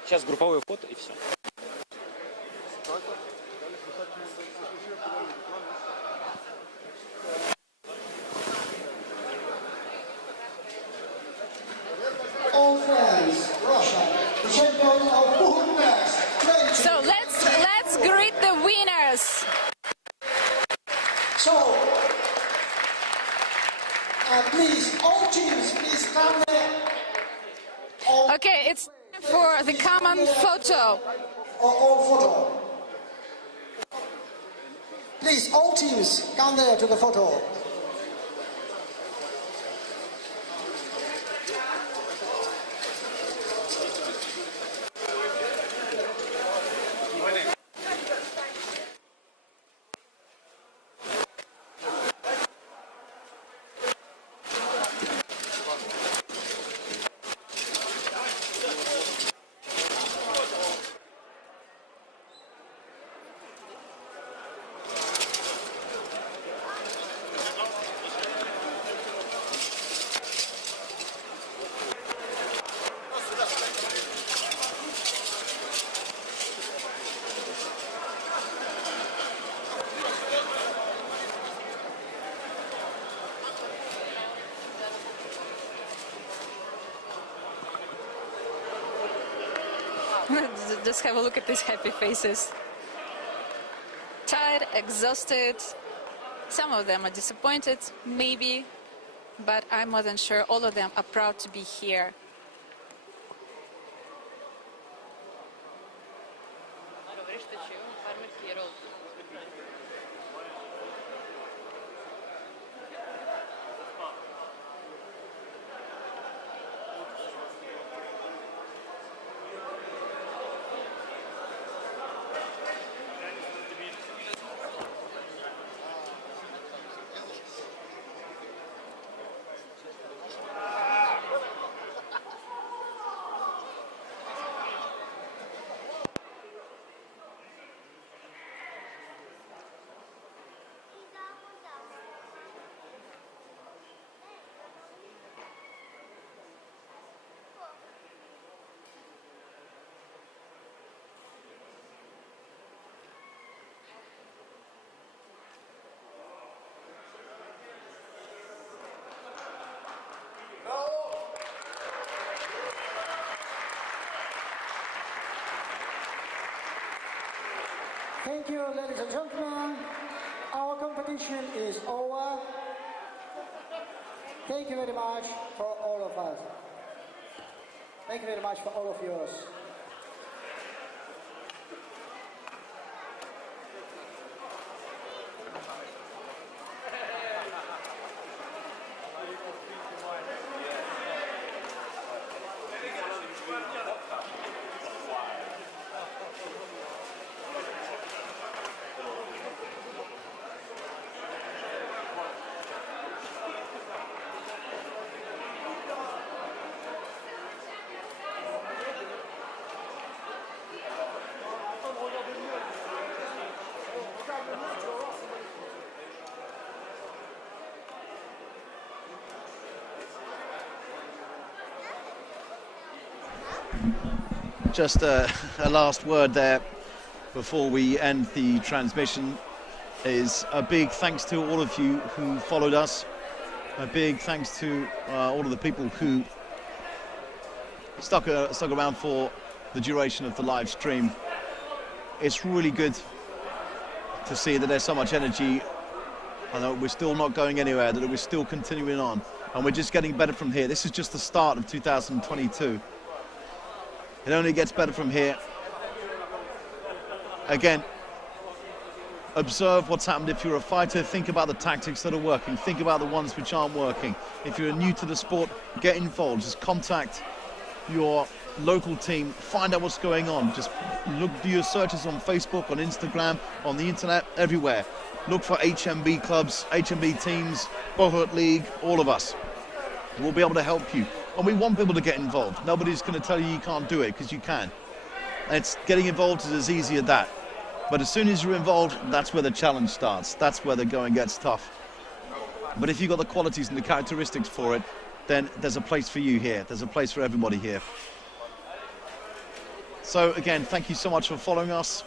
Сейчас групповое фото и все. All friends, Russia, the champion of Buhurt Next. So let's greet the winners. So, please, all teams, please come there. Okay, it's time for the common photo. All photo. Please, all teams, come there to the photo. Just have a look at these happy faces. Tired, exhausted. Some of them are disappointed, maybe, but I'm more than sure all of them are proud to be here. Thank you, ladies and gentlemen. Our competition is over. Thank you very much for all of us. Thank you very much for all of yours. Just a last word there before we end the transmission is a big thanks to all of you who followed us. A big thanks to all of the people who stuck around for the duration of the live stream. It's really good to see that there's so much energy, and that we're still not going anywhere, that we're still continuing on, and we're just getting better from here. This is just the start of 2022. It only gets better from here. Again, observe what's happened. If you're a fighter, think about the tactics that are working. Think about the ones which aren't working. If you're new to the sport, get involved. Just contact your local team. Find out what's going on. Just do your searches on Facebook, on Instagram, on the internet, everywhere. Look for HMB clubs, HMB teams, Buhurt League, all of us. We'll be able to help you. And we want people to get involved. Nobody's going to tell you can't do it, because you can. And it's getting involved is as easy as that. But as soon as you're involved, that's where the challenge starts. That's where the going gets tough. But if you've got the qualities and the characteristics for it, then there's a place for you here. There's a place for everybody here. So again, thank you so much for following us.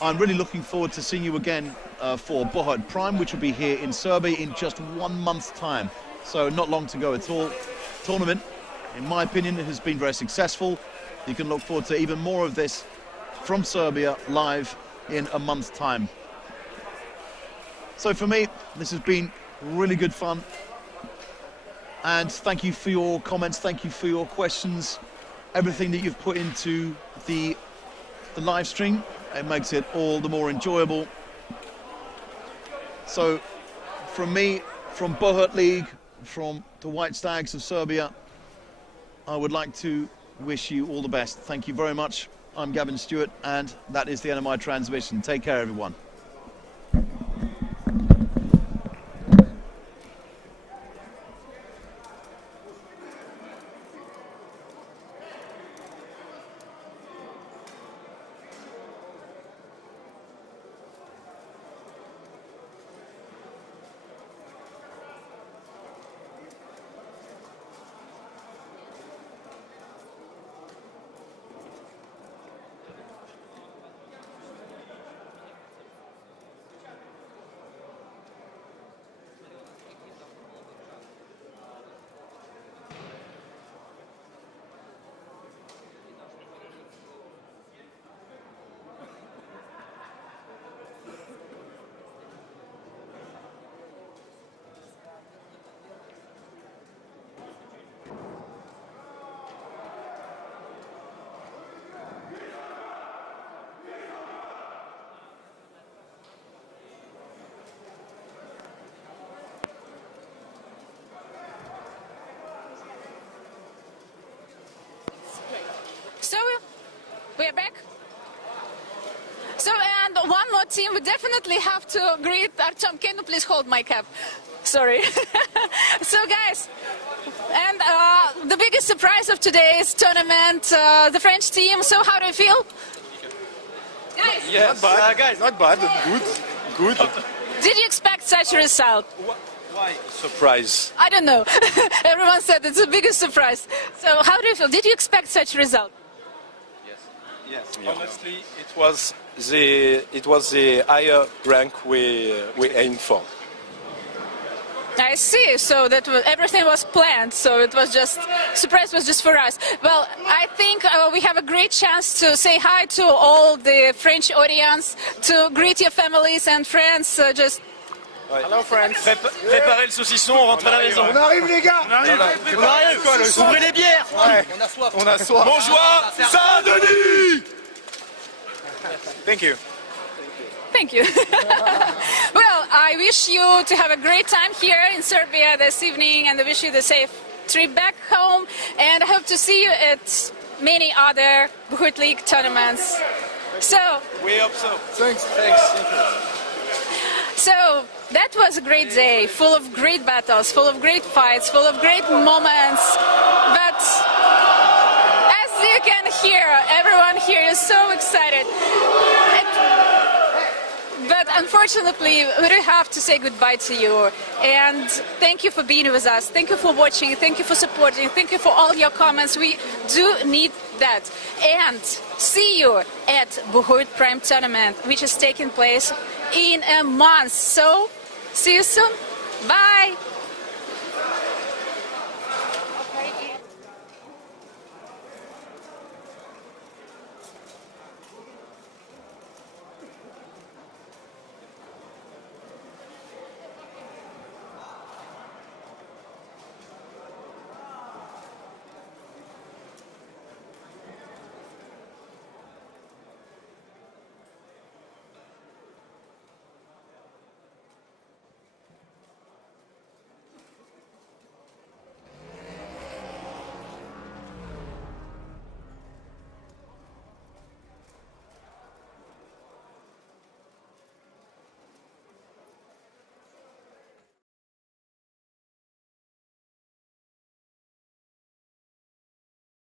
I'm really looking forward to seeing you again for Buhurt Prime, which will be here in Serbia in just 1 month's time. So not long to go at all. Tournament, in my opinion, has been very successful. You can look forward to even more of this from Serbia live in a month's time. So for me, this has been really good fun. And thank you for your comments. Thank you for your questions. Everything that you've put into the live stream. It makes it all the more enjoyable. So from me, from Buhurt League, from the White Stags of Serbia, I would like to wish you all the best. Thank you very much. I'm Gavin Stewart, and that is the end of my transmission. Take care, everyone. So we're back. So, and one more team, we definitely have to greet Artem. Can you please hold my cap? Sorry. So guys, and the biggest surprise of today's tournament, the French team. So how do you feel? Guys? Yes. Not bad. Guys, not bad. Good. Did you expect such a result? Why surprise? I don't know. Everyone said it's the biggest surprise. So how do you feel? Did you expect such a result? Yes. Honestly, it was the higher rank we aimed for. I see. So that everything was planned. So it was just surprise was just for us. Well, I think we have a great chance to say hi to all the French audience, to greet your families and friends. Just. Hello, friends. Préparez le saucisson, on rentre à la maison. On arrive, les gars. On arrive. Ouvrez les bières. Ouais. On a soif. Bonjour, Saint-Denis. Thank you. Thank you. Well, I wish you to have a great time here in Serbia this evening, and I wish you the safe trip back home. And I hope to see you at many other Buhurt League tournaments. So. We hope so. Thanks. So that was a great day, full of great battles, full of great fights, full of great moments. But as you can hear, everyone here is so excited. But unfortunately, we do have to say goodbye to you. And thank you for being with us. Thank you for watching. Thank you for supporting. Thank you for all your comments. We do need that. And see you at Buhurt Prime Tournament, which is taking place in a month. So, see you soon. Bye.